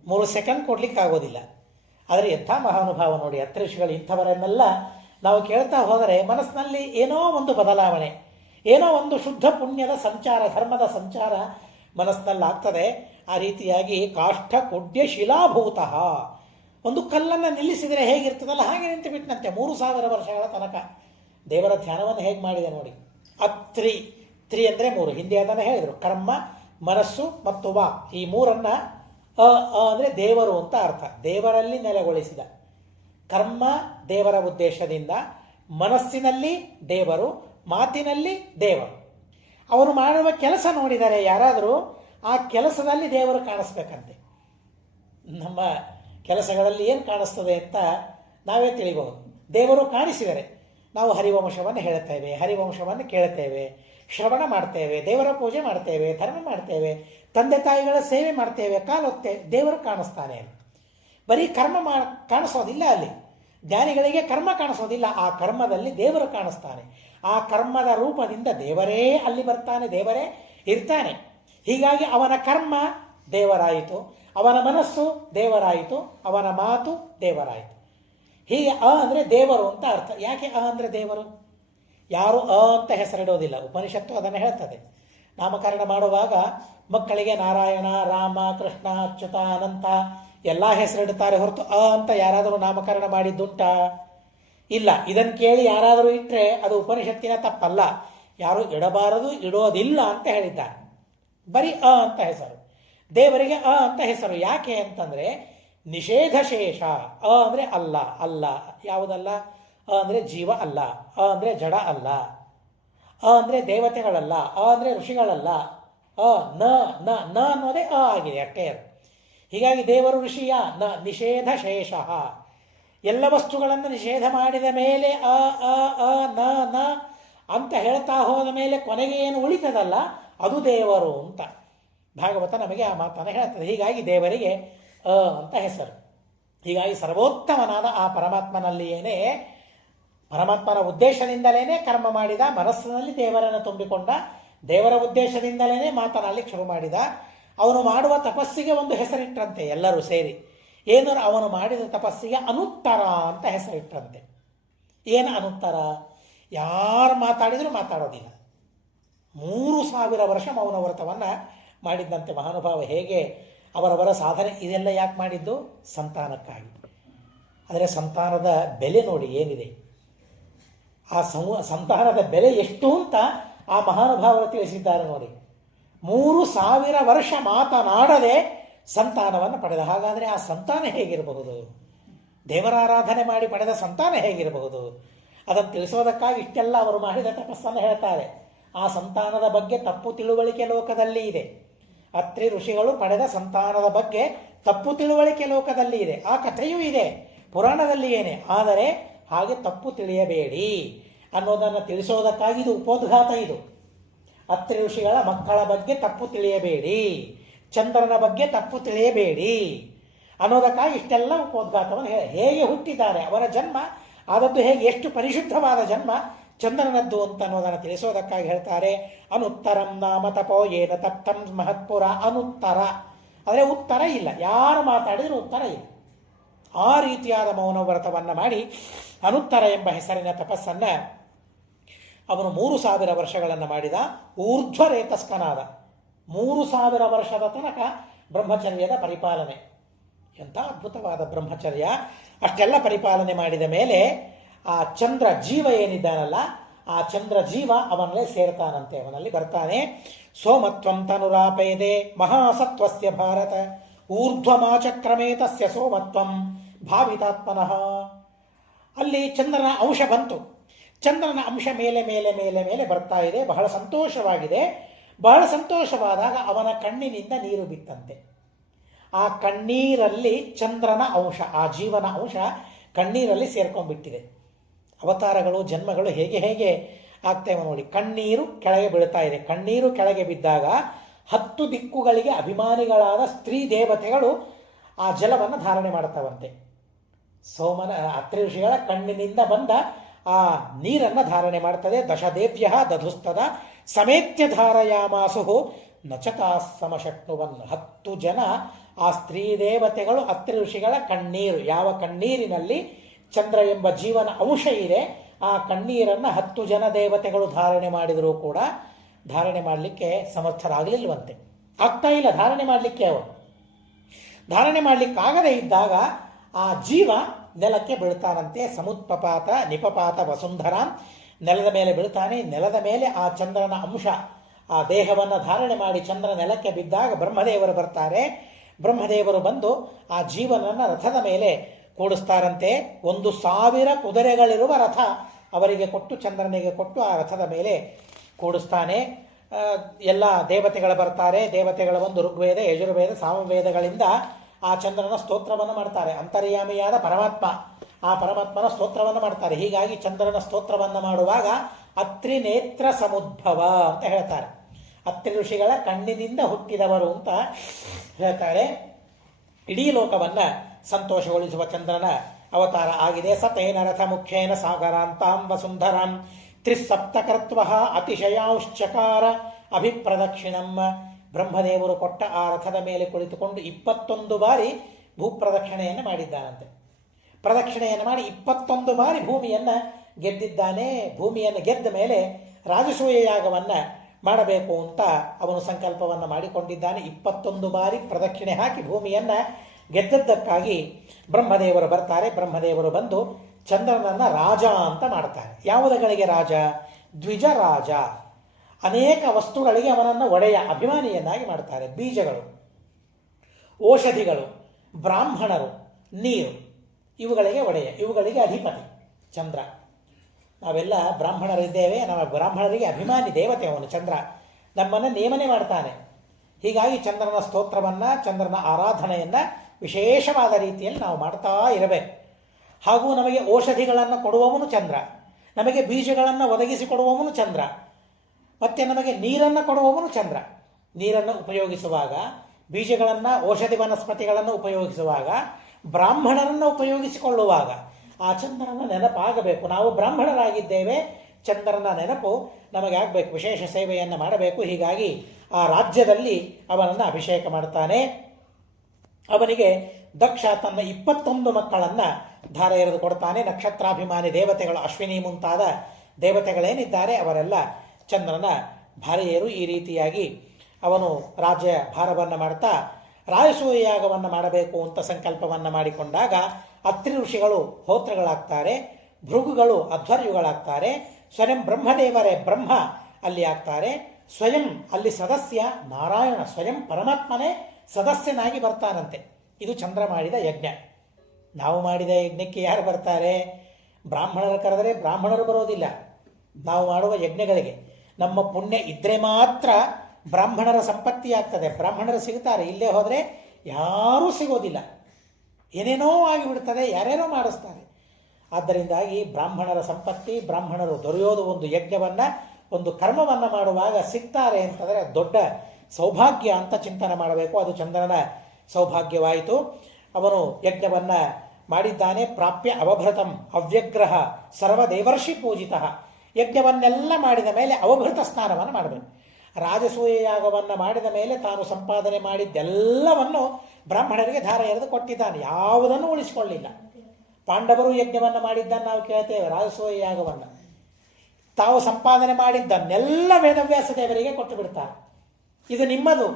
3 ಸೆಕೆಂಡ್ ಕೊಡ್ಲಿಕ್ಕಾಗೋದಿಲ್ಲ. ಆದರೆ ಎಂಥ ಮಹಾನುಭಾವ ನೋಡಿ, ಅತ್ರಿಷಿಗಳು ಇಂಥವರನ್ನೆಲ್ಲ ನಾವು ಕೇಳ್ತಾ ಹೋದರೆ ಮನಸ್ಸಿನಲ್ಲಿ ಏನೋ ಒಂದು ಬದಲಾವಣೆ, ಏನೋ ಒಂದು ಶುದ್ಧ ಪುಣ್ಯದ ಸಂಚಾರ, ಧರ್ಮದ ಸಂಚಾರ ಮನಸ್ಸಿನಲ್ಲಿ ಆಗ್ತದೆ. ಆ ರೀತಿಯಾಗಿ ಕಾಷ್ಠ ಕುಡ್ಯ ಶಿಲಾಭೂತಃ, ಒಂದು ಕಲ್ಲನ್ನು ನಿಲ್ಲಿಸಿದರೆ ಹೇಗಿರ್ತದಲ್ಲ ಹಾಗೆ ನಿಂತು ಬಿಟ್ಟನಂತೆ 3000 ವರ್ಷಗಳ ತನಕ. ದೇವರ ಧ್ಯಾನವನ್ನು ಹೇಗೆ ಮಾಡಿದೆ ನೋಡಿ. ತ್ರಿ ಅಂದರೆ 3, ಹಿಂದೆ ಅದನ್ನು ಹೇಳಿದರು. ಕರ್ಮ, ಮನಸ್ಸು ಮತ್ತು ವಾ, ಈ 3 ಅಂದರೆ ದೇವರು ಅಂತ ಅರ್ಥ. ದೇವರಲ್ಲಿ ನೆಲೆಗೊಳಿಸಿದ. ಕರ್ಮ ದೇವರ ಉದ್ದೇಶದಿಂದ, ಮನಸ್ಸಿನಲ್ಲಿ ದೇವರು, ಮಾತಿನಲ್ಲಿ ದೇವರು. ಅವನು ಮಾಡುವ ಕೆಲಸ ನೋಡಿದರೆ ಯಾರಾದರೂ ಆ ಕೆಲಸದಲ್ಲಿ ದೇವರು ಕಾಣಿಸ್ಬೇಕಂತೆ. ನಮ್ಮ ಕೆಲಸಗಳಲ್ಲಿ ಏನು ಕಾಣಿಸ್ತದೆ ಅಂತ ನಾವೇ ತಿಳಿಬಹುದು. ದೇವರು ಕಾಣಿಸಿದರೆ ನಾವು ಹರಿವಂಶವನ್ನು ಹೇಳುತ್ತೇವೆ, ಹರಿವಂಶವನ್ನು ಕೇಳುತ್ತೇವೆ, ಶ್ರವಣ ಮಾಡ್ತೇವೆ, ದೇವರ ಪೂಜೆ ಮಾಡ್ತೇವೆ, ಧರ್ಮ ಮಾಡ್ತೇವೆ, ತಂದೆ ತಾಯಿಗಳ ಸೇವೆ ಮಾಡ್ತೇವೆ, ಕಾಲೊತ್ತೇವೆ, ದೇವರು ಕಾಣಿಸ್ತಾನೆ. ಬರೀ ಕರ್ಮ ಕಾಣಿಸೋದಿಲ್ಲ ಅಲ್ಲಿ. ಜ್ಞಾನಿಗಳಿಗೆ ಕರ್ಮ ಕಾಣಿಸೋದಿಲ್ಲ, ಆ ಕರ್ಮದಲ್ಲಿ ದೇವರು ಕಾಣಿಸ್ತಾನೆ. ಆ ಕರ್ಮದ ರೂಪದಿಂದ ದೇವರೇ ಅಲ್ಲಿ ಬರ್ತಾನೆ, ದೇವರೇ ಇರ್ತಾನೆ. ಹೀಗಾಗಿ ಅವನ ಕರ್ಮ ದೇವರಾಯಿತು, ಅವನ ಮನಸ್ಸು ದೇವರಾಯಿತು, ಅವನ ಮಾತು ದೇವರಾಯಿತು. ಹೀಗೆ ಅಂದರೆ ದೇವರು ಅಂತ ಅರ್ಥ. ಯಾಕೆ ಅಂದರೆ ದೇವರು? ಯಾರು ಅಂತ ಹೆಸರಿಡೋದಿಲ್ಲ. ಉಪನಿಷತ್ತು ಅದನ್ನು ಹೇಳ್ತದೆ. ನಾಮಕರಣ ಮಾಡುವಾಗ ಮಕ್ಕಳಿಗೆ ನಾರಾಯಣ, ರಾಮ, ಕೃಷ್ಣ, ಅಚ್ಯುತ, ಅನಂತ ಎಲ್ಲ ಹೆಸರಿಡುತ್ತಾರೆ ಹೊರತು ಅಂತ ಯಾರಾದರೂ ನಾಮಕರಣ ಮಾಡಿದ್ದುಂಟಾ? ಇಲ್ಲ. ಇದನ್ನು ಕೇಳಿ ಯಾರಾದರೂ ಇಟ್ಟರೆ ಅದು ಉಪನಿಷತ್ತಿನ ತಪ್ಪಲ್ಲ. ಯಾರು ಇಡಬಾರದು, ಇಡೋದಿಲ್ಲ ಅಂತ ಹೇಳಿದ್ದಾರೆ. ಬರೀ ಅಂತ ಹೆಸರು. ದೇವರಿಗೆ ಅಂತ ಹೆಸರು ಯಾಕೆ ಅಂತಂದರೆ ನಿಷೇಧಶೇಷ. ಅಂದರೆ ಅಲ್ಲ, ಅಲ್ಲ, ಯಾವುದಲ್ಲ? ಅಂದರೆ ಜೀವ ಅಲ್ಲ, ಅಂದರೆ ಜಡ ಅಲ್ಲ, ಅಂದರೆ ದೇವತೆಗಳಲ್ಲ, ಅಂದರೆ ಋಷಿಗಳಲ್ಲ. ನ ನ ನ ಅನ್ನೋದೇ ಆಗಿದೆ ಅಷ್ಟೇ. ಹೀಗಾಗಿ ದೇವರು ಋಷಿಯ ನ ನಿಷೇಧ ಶೇಷ. ಎಲ್ಲ ವಸ್ತುಗಳನ್ನು ನಿಷೇಧ ಮಾಡಿದ ಮೇಲೆ ಅ ಅ ಅ ನ ನ ಅಂತ ಹೇಳ್ತಾ ಹೋದ ಮೇಲೆ ಕೊನೆಗೆ ಏನು ಉಳಿತದಲ್ಲ ಅದು ದೇವರು ಅಂತ ಭಾಗವತ ನಮಗೆ ಆ ಮಾತನ್ನು ಹೇಳ್ತದೆ. ಹೀಗಾಗಿ ದೇವರಿಗೆ ಅಂತ ಹೆಸರು. ಹೀಗಾಗಿ ಸರ್ವೋತ್ತಮನಾದ ಆ ಪರಮಾತ್ಮನಲ್ಲಿಯೇನೇ, ಪರಮಾತ್ಮನ ಉದ್ದೇಶದಿಂದಲೇ ಕರ್ಮ ಮಾಡಿದ, ಮನಸ್ಸಿನಲ್ಲಿ ದೇವರನ್ನು ತುಂಬಿಕೊಂಡ, ದೇವರ ಉದ್ದೇಶದಿಂದಲೇ ಮಾತನಾಡಲಿಕ್ಕೆ ಶುರು ಮಾಡಿದ. ಅವನು ಮಾಡುವ ತಪಸ್ಸಿಗೆ ಒಂದು ಹೆಸರಿಟ್ಟರಂತೆ ಎಲ್ಲರೂ ಸೇರಿ. ಏನು? ಅವನು ಮಾಡಿದ ತಪಸ್ಸಿಗೆ ಅನುತ್ತರ ಅಂತ ಹೆಸರಿಟ್ಟರಂತೆ. ಏನು ಅನುತ್ತರ? ಯಾರು ಮಾತಾಡಿದರೂ ಮಾತಾಡೋದಿಲ್ಲ. 3000 ವರ್ಷ ಮೌನ ವ್ರತವನ್ನು ಮಾಡಿದ್ದಂತೆ ಮಹಾನುಭಾವ. ಹೇಗೆ ಅವರವರ ಸಾಧನೆ. ಇದೆಲ್ಲ ಯಾಕೆ ಮಾಡಿದ್ದು? ಸಂತಾನಕ್ಕಾಗಿ. ಆದರೆ ಸಂತಾನದ ಬೆಲೆ ನೋಡಿ ಏನಿದೆ. ಆ ಸಂತಾನದ ಬೆಲೆ ಎಷ್ಟು ಅಂತ ಆ ಮಹಾನುಭಾವರು ತಿಳಿಸಿದ್ದಾರೆ ನೋಡಿ. 3000 ವರ್ಷ ಮಾತನಾಡದೆ ಸಂತಾನವನ್ನು ಪಡೆದ. ಹಾಗಾದರೆ ಆ ಸಂತಾನ ಹೇಗಿರಬಹುದು? ದೇವರ ಆರಾಧನೆ ಮಾಡಿ ಪಡೆದ ಸಂತಾನ ಹೇಗಿರಬಹುದು? ಅದನ್ನು ತಿಳಿಸೋದಕ್ಕಾಗಿ ಇಷ್ಟೆಲ್ಲ ಅವರು ಮಾಡಿದ ತಪಸ್ಸನ್ನು ಹೇಳ್ತಾರೆ. ಆ ಸಂತಾನದ ಬಗ್ಗೆ ತಪ್ಪು ತಿಳುವಳಿಕೆ ಲೋಕದಲ್ಲಿ ಇದೆ. ಅತ್ರಿ ಋಷಿಗಳು ಪಡೆದ ಸಂತಾನದ ಬಗ್ಗೆ ತಪ್ಪು ತಿಳುವಳಿಕೆ ಲೋಕದಲ್ಲಿ ಇದೆ. ಆ ಕಥೆಯೂ ಇದೆ ಪುರಾಣದಲ್ಲಿ ಏನೇ. ಆದರೆ ಹಾಗೆ ತಪ್ಪು ತಿಳಿಯಬೇಡಿ ಅನ್ನೋದನ್ನು ತಿಳಿಸೋದಕ್ಕಾಗಿ ಇದು ಉಪೋದ್ಘಾತ. ಇದು ಅತ್ರಿ ಋಷಿಗಳ ಮಕ್ಕಳ ಬಗ್ಗೆ ತಪ್ಪು ತಿಳಿಯಬೇಡಿ, ಚಂದ್ರನ ಬಗ್ಗೆ ತಪ್ಪು ತಿಳಿಯಬೇಡಿ ಅನ್ನೋದಕ್ಕಾಗಿ ಇಷ್ಟೆಲ್ಲ ಉಪೋದ್ಘಾತವನ್ನು ಹೇಗೆ ಹುಟ್ಟಿದ್ದಾರೆ, ಅವರ ಜನ್ಮ ಆದದ್ದು ಹೇಗೆ, ಎಷ್ಟು ಪರಿಶುದ್ಧವಾದ ಜನ್ಮ ಚಂದ್ರನದ್ದು ಅಂತ ಅನ್ನೋದನ್ನು ತಿಳಿಸೋದಕ್ಕಾಗಿ ಹೇಳ್ತಾರೆ. ಅನುತ್ತರಂ ನಾಮ ತಪೋ ಏನ ತಪ್ತಂ ಮಹತ್ಪುರ. ಅನುತ್ತರ ಅಂದರೆ ಉತ್ತರ ಇಲ್ಲ, ಯಾರು ಮಾತಾಡಿದರೂ ಉತ್ತರ ಇಲ್ಲ. ಆ ರೀತಿಯಾದ ಮೌನ ವ್ರತವನ್ನು ಮಾಡಿ ಅನುತ್ತರ ಎಂಬ ಹೆಸರಿನ ತಪಸ್ಸನ್ನು ಅವನು 3000 ವರ್ಷಗಳನ್ನು ಮಾಡಿದ. ಊರ್ಧ್ವರೇತಸ್ಕನಾದ. 3000 ವರ್ಷದ ತನಕ ಬ್ರಹ್ಮಚರ್ಯದ ಪರಿಪಾಲನೆ. ಎಂಥ ಅದ್ಭುತವಾದ ಬ್ರಹ್ಮಚರ್ಯ. ಅಷ್ಟೆಲ್ಲ ಪರಿಪಾಲನೆ ಮಾಡಿದ ಮೇಲೆ ಆ ಚಂದ್ರ ಜೀವ ಏನಿದ್ದಾನಲ್ಲ, ಆ ಚಂದ್ರ ಜೀವ ಅವನಲ್ಲೇ ಸೇರ್ತಾನಂತೆ, ಅವನಲ್ಲಿ ಬರ್ತಾನೆ. ಸೋಮತ್ವಂ ತನುರಾಪೇದೆ ಮಹಾಸತ್ವಸ್ಯ ಭಾರತ ಊರ್ಧ್ವಮಾಚಕ್ರಮೇ ತಸ್ಯ ಸೋಮತ್ವಂ ಭಾವಿತಾತ್ಮನಃ. ಅಲ್ಲಿ ಚಂದ್ರನ ಅಂಶ ಬಂತು. ಚಂದ್ರನ ಅಂಶ ಮೇಲೆ ಮೇಲೆ ಮೇಲೆ ಮೇಲೆ ಬರ್ತಾ ಇದೆ. ಬಹಳ ಸಂತೋಷವಾಗಿದೆ. ಬಹಳ ಸಂತೋಷವಾದಾಗ ಅವನ ಕಣ್ಣಿನಿಂದ ನೀರು ಬಿತ್ತಂತೆ. ಆ ಕಣ್ಣೀರಲ್ಲಿ ಚಂದ್ರನ ಅಂಶ, ಆ ಜೀವನ ಅಂಶ ಕಣ್ಣೀರಲ್ಲಿ ಸೇರ್ಕೊಂಡ್ಬಿಟ್ಟಿದೆ. ಅವತಾರಗಳು, ಜನ್ಮಗಳು ಹೇಗೆ ಹೇಗೆ ಆಗ್ತೇವೆ ನೋಡಿ. ಕಣ್ಣೀರು ಕೆಳಗೆ ಬೀಳ್ತಾ ಇದೆ. ಕಣ್ಣೀರು ಕೆಳಗೆ ಬಿದ್ದಾಗ 10 ದಿಕ್ಕುಗಳಿಗೆ ಅಭಿಮಾನಿಗಳಾದ ಸ್ತ್ರೀ ದೇವತೆಗಳು ಆ ಜಲವನ್ನು ಧಾರಣೆ ಮಾಡ್ತಾವಂತೆ. ಸೋಮನ ಅತ್ರಿ ಋಷಿಗಳ ಕಣ್ಣಿನಿಂದ ಬಂದ ಆ ನೀರನ್ನು ಧಾರಣೆ ಮಾಡ್ತದೆ. ದಶದೇವ್ಯ ದಧುಸ್ತದ ಸಮೇತ್ಯ ಧಾರಯಾಮಾಸು ನಚತಾ ಸಮಶಕ್ನುವನ್. 10 ಜನ ಆ ಸ್ತ್ರೀ ದೇವತೆಗಳು ಅತ್ರಿ ಋಷಿಗಳ ಕಣ್ಣೀರು, ಯಾವ ಕಣ್ಣೀರಿನಲ್ಲಿ ಚಂದ್ರ ಎಂಬ ಜೀವನ ಅಂಶ ಇದೆ, ಆ ಕಣ್ಣೀರನ್ನು 10 ಜನ ದೇವತೆಗಳು ಧಾರಣೆ ಮಾಡಿದರೂ ಕೂಡ ಧಾರಣೆ ಮಾಡಲಿಕ್ಕೆ ಸಮರ್ಥರಾಗಲಿಲ್ವಂತೆ. ಆಗ್ತಾ ಇಲ್ಲ ಧಾರಣೆ ಮಾಡಲಿಕ್ಕೆ. ಅವರು ಧಾರಣೆ ಮಾಡಲಿಕ್ಕಾಗದೇ ಇದ್ದಾಗ ಆ ಜೀವ ನೆಲಕ್ಕೆ ಬೀಳ್ತಾನಂತೆ. ಸಮುತ್ಪಪಾತ ನಿಪಪಾತ ವಸುಂಧರ. ನೆಲದ ಮೇಲೆ ಬೀಳ್ತಾನೆ. ನೆಲದ ಮೇಲೆ ಆ ಚಂದ್ರನ ಅಂಶ ಆ ದೇಹವನ್ನು ಧಾರಣೆ ಮಾಡಿ ಚಂದ್ರ ನೆಲಕ್ಕೆ ಬಿದ್ದಾಗ ಬ್ರಹ್ಮದೇವರು ಬರ್ತಾರೆ. ಬ್ರಹ್ಮದೇವರು ಬಂದು ಆ ಜೀವನನ್ನು ರಥದ ಮೇಲೆ ಕೂಡಿಸ್ತಾರಂತೆ. 1000 ಕುದುರೆಗಳಿರುವ ರಥ ಅವರಿಗೆ ಕೊಟ್ಟು, ಚಂದ್ರನಿಗೆ ಕೊಟ್ಟು ಆ ರಥದ ಮೇಲೆ ಕೂಡಿಸ್ತಾನೆ. ಎಲ್ಲ ದೇವತೆಗಳು ಬರ್ತಾರೆ. ದೇವತೆಗಳ ಒಂದು ಋಗ್ವೇದ, ಯಜುರ್ವೇದ, ಸಾಮವೇದಗಳಿಂದ ಆ ಚಂದ್ರನ ಸ್ತೋತ್ರವನ್ನು ಮಾಡ್ತಾರೆ. ಅಂತರ್ಯಾಮಿಯಾದ ಪರಮಾತ್ಮ, ಆ ಪರಮಾತ್ಮನ ಸ್ತೋತ್ರವನ್ನು ಮಾಡ್ತಾರೆ. ಹೀಗಾಗಿ ಚಂದ್ರನ ಸ್ತೋತ್ರವನ್ನು ಮಾಡುವಾಗ ಅತ್ರಿ ನೇತ್ರ ಸಮುದ್ಭವ ಅಂತ ಹೇಳ್ತಾರೆ. ಅತ್ರಿ ಋಷಿಗಳ ಕಣ್ಣಿನಿಂದ ಹುಟ್ಟಿದವರು ಅಂತ ಹೇಳ್ತಾರೆ. ಇಡೀ ಲೋಕವನ್ನು ಸಂತೋಷಗೊಳಿಸುವ ಚಂದ್ರನ ಅವತಾರ ಆಗಿದೆ. ಸತೇನ ರಥ ಮುಖ್ಯೇನ ಸಾಗರಾಂತಾಂ ವಸುಂಧರಾಂ ತ್ರಿಸಪ್ತಕರ್ತ್ವ ಅತಿಶಯಾಂಶ್ಚಕಾರ ಅಭಿಪ್ರದಕ್ಷಿಣಂ. ಬ್ರಹ್ಮದೇವರು ಕೊಟ್ಟ ಆ ರಥದ ಮೇಲೆ ಕುಳಿತುಕೊಂಡು 21 ಬಾರಿ ಭೂಪ್ರದಕ್ಷಿಣೆಯನ್ನು ಮಾಡಿದ್ದಾನಂತೆ. ಪ್ರದಕ್ಷಿಣೆಯನ್ನು ಮಾಡಿ 21 ಬಾರಿ ಭೂಮಿಯನ್ನು ಗೆದ್ದಿದ್ದಾನೆ. ಭೂಮಿಯನ್ನು ಗೆದ್ದ ಮೇಲೆ ರಾಜಸೂಯ ಯಾಗವನ್ನು ಮಾಡಬೇಕು ಅಂತ ಅವನು ಸಂಕಲ್ಪವನ್ನು ಮಾಡಿಕೊಂಡಿದ್ದಾನೆ. 21 ಬಾರಿ ಪ್ರದಕ್ಷಿಣೆ ಹಾಕಿ ಭೂಮಿಯನ್ನು ಗೆದ್ದದ್ದಕ್ಕಾಗಿ ಬ್ರಹ್ಮದೇವರು ಬರ್ತಾರೆ. ಬ್ರಹ್ಮದೇವರು ಬಂದು ಚಂದ್ರನನ್ನು ರಾಜ ಅಂತ ಮಾಡ್ತಾರೆ. ಯಾವುದಗಳಿಗೆ ರಾಜ? ದ್ವಿಜ ರಾಜ. ಅನೇಕ ವಸ್ತುಗಳಿಗೆ ಅವನನ್ನು ಒಡೆಯ, ಅಭಿಮಾನಿಯನ್ನಾಗಿ ಮಾಡ್ತಾರೆ. ಬೀಜಗಳು, ಔಷಧಿಗಳು, ಬ್ರಾಹ್ಮಣರು, ನೀರು, ಇವುಗಳಿಗೆ ಒಡೆಯ, ಇವುಗಳಿಗೆ ಅಧಿಪತಿ ಚಂದ್ರ. ನಾವೆಲ್ಲ ಬ್ರಾಹ್ಮಣರಿದ್ದೇವೆ, ನಮ್ಮ ಬ್ರಾಹ್ಮಣರಿಗೆ ಅಭಿಮಾನಿ ದೇವತೆ ಅವನು ಚಂದ್ರ. ನಮ್ಮನ್ನು ನೇಮನೆ ಮಾಡ್ತಾನೆ. ಹೀಗಾಗಿ ಚಂದ್ರನ ಸ್ತೋತ್ರವನ್ನು, ಚಂದ್ರನ ಆರಾಧನೆಯನ್ನು ವಿಶೇಷವಾದ ರೀತಿಯಲ್ಲಿ ನಾವು ಮಾಡ್ತಾ ಇರಬೇಕು. ಹಾಗೂ ನಮಗೆ ಔಷಧಿಗಳನ್ನು ಕೊಡುವವನು ಚಂದ್ರ, ನಮಗೆ ಬೀಜಗಳನ್ನು ಒದಗಿಸಿಕೊಡುವವನು ಚಂದ್ರ, ಮತ್ತು ನಮಗೆ ನೀರನ್ನು ಕೊಡುವವನು ಚಂದ್ರ. ನೀರನ್ನು ಉಪಯೋಗಿಸುವಾಗ, ಬೀಜಗಳನ್ನು, ಔಷಧಿ ವನಸ್ಪತಿಗಳನ್ನು ಉಪಯೋಗಿಸುವಾಗ, ಬ್ರಾಹ್ಮಣರನ್ನು ಉಪಯೋಗಿಸಿಕೊಳ್ಳುವಾಗ ಆ ಚಂದ್ರನ ನೆನಪಾಗಬೇಕು. ನಾವು ಬ್ರಾಹ್ಮಣರಾಗಿದ್ದೇವೆ, ಚಂದ್ರನ ನೆನಪು ನಮಗೆ ಆಗಬೇಕು, ವಿಶೇಷ ಸೇವೆಯನ್ನು ಮಾಡಬೇಕು. ಹೀಗಾಗಿ ಆ ರಾಜ್ಯದಲ್ಲಿ ಅವನನ್ನು ಅಭಿಷೇಕ ಮಾಡ್ತಾನೆ. ಅವನಿಗೆ ದಕ್ಷ ತನ್ನ 21 ಮಕ್ಕಳನ್ನು ಧಾರೆ ಎರೆದು ಕೊಡ್ತಾನೆ. ನಕ್ಷತ್ರಾಭಿಮಾನಿ ದೇವತೆಗಳು, ಅಶ್ವಿನಿ ಮುಂತಾದ ದೇವತೆಗಳೇನಿದ್ದಾರೆ ಅವರೆಲ್ಲ ಚಂದ್ರನ ಭಾರ್ಯರು. ಈ ರೀತಿಯಾಗಿ ಅವನು ರಾಜ್ಯ ಭಾರವನ್ನು ಮಾಡ್ತಾ ರಾಜಸೂಯ ಯಾಗವನ್ನು ಮಾಡಬೇಕು ಅಂತ ಸಂಕಲ್ಪವನ್ನು ಮಾಡಿಕೊಂಡಾಗ ಅತ್ರಿ ಋಷಿಗಳು ಹೋತ್ರಗಳಾಗ್ತಾರೆ, ಭೃಗುಗಳು ಅಧ್ವರ್ಯುಗಳಾಗ್ತಾರೆ, ಸ್ವಯಂ ಬ್ರಹ್ಮದೇವರೇ ಬ್ರಹ್ಮ ಅಲ್ಲಿ ಆಗ್ತಾರೆ, ಸ್ವಯಂ ಅಲ್ಲಿ ಸದಸ್ಯ ನಾರಾಯಣ, ಸ್ವಯಂ ಪರಮಾತ್ಮನೇ ಸದಸ್ಯನಾಗಿ ಬರ್ತಾನಂತೆ. ಇದು ಚಂದ್ರ ಮಾಡಿದ ಯಜ್ಞ. ನಾವು ಮಾಡಿದ ಯಜ್ಞಕ್ಕೆ ಯಾರು ಬರ್ತಾರೆ? ಬ್ರಾಹ್ಮಣರು ಕರೆದರೆ ಬ್ರಾಹ್ಮಣರು ಬರೋದಿಲ್ಲ. ನಾವು ಮಾಡುವ ಯಜ್ಞಗಳಿಗೆ ನಮ್ಮ ಪುಣ್ಯ ಇದ್ದರೆ ಮಾತ್ರ ಬ್ರಾಹ್ಮಣರ ಸಂಪತ್ತಿ ಆಗ್ತದೆ, ಬ್ರಾಹ್ಮಣರು ಸಿಗುತ್ತಾರೆ. ಇಲ್ಲೇ ಹೋದರೆ ಯಾರೂ ಸಿಗೋದಿಲ್ಲ, ಏನೇನೋ ಆಗಿಬಿಡ್ತದೆ, ಯಾರೇನೋ ಮಾಡಿಸ್ತಾರೆ. ಆದ್ದರಿಂದಾಗಿ ಬ್ರಾಹ್ಮಣರ ಸಂಪತ್ತಿ, ಬ್ರಾಹ್ಮಣರು ದೊರೆಯೋದು ಒಂದು ಯಜ್ಞವನ್ನು, ಒಂದು ಕರ್ಮವನ್ನು ಮಾಡುವಾಗ ಸಿಗ್ತಾರೆ ಅಂತಂದರೆ ದೊಡ್ಡ ಸೌಭಾಗ್ಯ ಅಂತ ಚಿಂತನೆ ಮಾಡಬೇಕು. ಅದು ಚಂದ್ರನ ಸೌಭಾಗ್ಯವಾಯಿತು. ಅವನು ಯಜ್ಞವನ್ನು ಮಾಡಿದ್ದಾನೆ. ಪ್ರಾಪ್ಯ ಅವಭೃತಂ ಅವ್ಯಗ್ರಹ ಸರ್ವದೇವರ್ಷಿ ಪೂಜಿತ. ಯಜ್ಞವನ್ನೆಲ್ಲ ಮಾಡಿದ ಮೇಲೆ ಅವಭೃತ ಸ್ನಾನವನ್ನು ಮಾಡಬೇಕು. ರಾಜಸೂಯ ಯಾಗವನ್ನು ಮಾಡಿದ ಮೇಲೆ ತಾನು ಸಂಪಾದನೆ ಮಾಡಿದ್ದೆಲ್ಲವನ್ನು ಬ್ರಾಹ್ಮಣರಿಗೆ ಧಾರೆ ಎರೆದು ಕೊಟ್ಟಿದ್ದಾನೆ, ಯಾವುದನ್ನು ಉಳಿಸಿಕೊಳ್ಳಿಲ್ಲ. ಪಾಂಡವರು ಯಜ್ಞವನ್ನು ಮಾಡಿದ್ದನ್ನು ನಾವು ಕೇಳ್ತೇವೆ, ರಾಜಸೂಯ ಯಾಗವನ್ನು. ತಾವು ಸಂಪಾದನೆ ಮಾಡಿದ್ದನ್ನೆಲ್ಲ ವೇದವ್ಯಾಸ ದೇವರಿಗೆ ಕೊಟ್ಟು ಬಿಡ್ತಾರೆ. ಇದು ನಿಮ್ಮದು,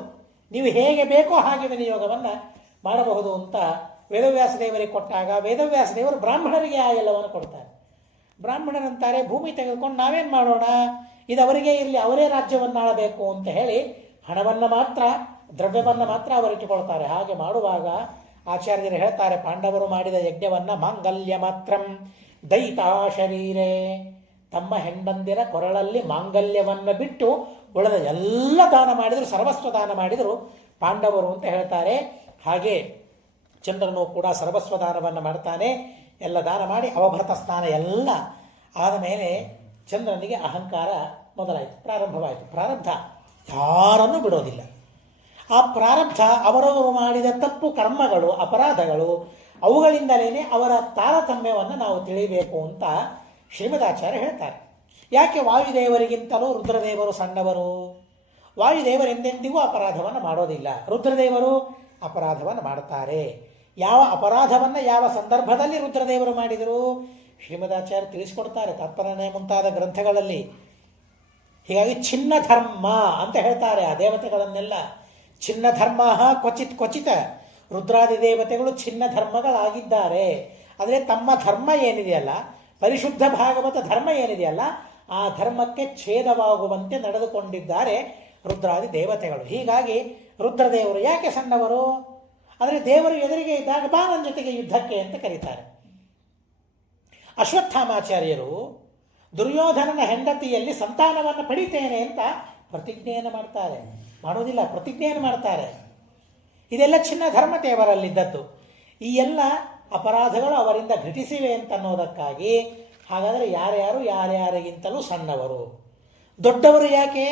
ನೀವು ಹೇಗೆ ಬೇಕೋ ಹಾಗೆ ವಿನಿಯೋಗವನ್ನು ಮಾಡಬಹುದು ಅಂತ ವೇದವ್ಯಾಸ ದೇವರಿಗೆ ಕೊಟ್ಟಾಗ ವೇದವ್ಯಾಸ ದೇವರು ಬ್ರಾಹ್ಮಣರಿಗೆ ಆ ಎಲ್ಲವನ್ನು ಕೊಡ್ತಾರೆ. ಬ್ರಾಹ್ಮಣರಂತಾರೆ, ಭೂಮಿ ತೆಗೆದುಕೊಂಡು ನಾವೇನು ಮಾಡೋಣ, ಇದು ಅವರಿಗೆ ಇರಲಿ, ಅವರೇ ರಾಜ್ಯವನ್ನು ಆಳಬೇಕು ಅಂತ ಹೇಳಿ ಹಣವನ್ನು ಮಾತ್ರ, ದ್ರವ್ಯವನ್ನು ಮಾತ್ರ ಅವರಿಟ್ಟುಕೊಳ್ತಾರೆ. ಹಾಗೆ ಮಾಡುವಾಗ ಆಚಾರ್ಯರು ಹೇಳ್ತಾರೆ, ಪಾಂಡವರು ಮಾಡಿದ ಯಜ್ಞವನ್ನು ಮಾಂಗಲ್ಯ ಮಾತ್ರಂ ದೈತಾ ಶರೀರೇ, ತಮ್ಮ ಹೆಂಡಂದಿರ ಕೊರಳಲ್ಲಿ ಮಾಂಗಲ್ಯವನ್ನು ಬಿಟ್ಟು ಉಳಿದ ಎಲ್ಲ ದಾನ ಮಾಡಿದರು, ಸರ್ವಸ್ವ ದಾನ ಮಾಡಿದರು ಪಾಂಡವರು ಅಂತ ಹೇಳ್ತಾರೆ. ಹಾಗೆ ಚಂದ್ರನು ಕೂಡ ಸರ್ವಸ್ವ ದಾನವನ್ನು ಮಾಡ್ತಾನೆ. ಎಲ್ಲ ದಾನ ಮಾಡಿ ಅವಭೃತ ಸ್ನಾನ ಎಲ್ಲ ಆದ ಮೇಲೆ ಚಂದ್ರನಿಗೆ ಅಹಂಕಾರ ಮೊದಲಾಯಿತು, ಪ್ರಾರಂಭವಾಯಿತು. ಪ್ರಾರಬ್ಧ ಯಾರನ್ನೂ ಬಿಡೋದಿಲ್ಲ. ಆ ಪ್ರಾರಬ್ಧ ಅವರವರು ಮಾಡಿದ ತಪ್ಪು ಕರ್ಮಗಳು, ಅಪರಾಧಗಳು, ಅವುಗಳಿಂದಲೇ ಅವರ ತಾರತಮ್ಯವನ್ನು ನಾವು ತಿಳಿಯಬೇಕು ಅಂತ ಶ್ರೀಮದಾಚಾರ್ಯ ಹೇಳ್ತಾರೆ. ಯಾಕೆ ವಾಯುದೇವರಿಗಿಂತಲೂ ರುದ್ರದೇವರು ಸಣ್ಣವರು? ವಾಯುದೇವರೆಂದೆಂದಿಗೂ ಅಪರಾಧವನ್ನು ಮಾಡೋದಿಲ್ಲ, ರುದ್ರದೇವರು ಅಪರಾಧವನ್ನು ಮಾಡ್ತಾರೆ. ಯಾವ ಅಪರಾಧವನ್ನು ಯಾವ ಸಂದರ್ಭದಲ್ಲಿ ರುದ್ರದೇವರು ಮಾಡಿದರು ಶ್ರೀಮದಾಚಾರ್ಯ ತಿಳಿಸಿಕೊಡ್ತಾರೆ ತಾತ್ಪರ್ಯ ಮುಂತಾದ ಗ್ರಂಥಗಳಲ್ಲಿ. ಹೀಗಾಗಿ ಚಿನ್ನ ಧರ್ಮ ಅಂತ ಹೇಳ್ತಾರೆ ಆ ದೇವತೆಗಳನ್ನೆಲ್ಲ. ಚಿನ್ನ ಧರ್ಮ ಕ್ವಚಿತ್ ಕ್ವಚಿತ, ರುದ್ರಾದಿ ದೇವತೆಗಳು ಚಿನ್ನ ಧರ್ಮಗಳಾಗಿದ್ದಾರೆ. ಆದರೆ ತಮ್ಮ ಧರ್ಮ ಏನಿದೆಯಲ್ಲ, ಪರಿಶುದ್ಧ ಭಾಗವತ ಧರ್ಮ ಏನಿದೆಯಲ್ಲ, ಆ ಧರ್ಮಕ್ಕೆ ಛೇದವಾಗುವಂತೆ ನಡೆದುಕೊಂಡಿದ್ದಾರೆ ರುದ್ರಾದಿ ದೇವತೆಗಳು. ಹೀಗಾಗಿ ರುದ್ರದೇವರು ಯಾಕೆ ಸಣ್ಣವರು? ಆದರೆ ದೇವರು ಎದುರಿಗೆ ಇದ್ದಾಗ ಬಾ ನನ್ನ ಜೊತೆಗೆ ಯುದ್ಧಕ್ಕೆ ಅಂತ ಕರೀತಾರೆ. ಅಶ್ವತ್ಥಾಮಾಚಾರ್ಯರು ದುರ್ಯೋಧನನ ಹೆಂಡತಿಯಲ್ಲಿ ಸಂತಾನವನ್ನು ಪಡಿತೇನೆ ಅಂತ ಪ್ರತಿಜ್ಞೆಯನ್ನು ಮಾಡ್ತಾರೆ. ಮಾಡೋದಿಲ್ಲ, ಪ್ರತಿಜ್ಞೆಯನ್ನು ಮಾಡ್ತಾರೆ. ಇದೆಲ್ಲ ಚಿನ್ನ ಧರ್ಮ ದೇವರಲ್ಲಿದ್ದದ್ದು. ಈ ಎಲ್ಲ ಅಪರಾಧಗಳು ಅವರಿಂದ ಘಟಿಸಿವೆ ಅಂತ ಅನ್ನೋದಕ್ಕಾಗಿ ಹಾಗಾದರೆ ಯಾರ್ಯಾರು ಯಾರ್ಯಾರಿಗಿಂತಲೂ ಸಣ್ಣವರು? ದೊಡ್ಡವರು ಯಾಕೆ?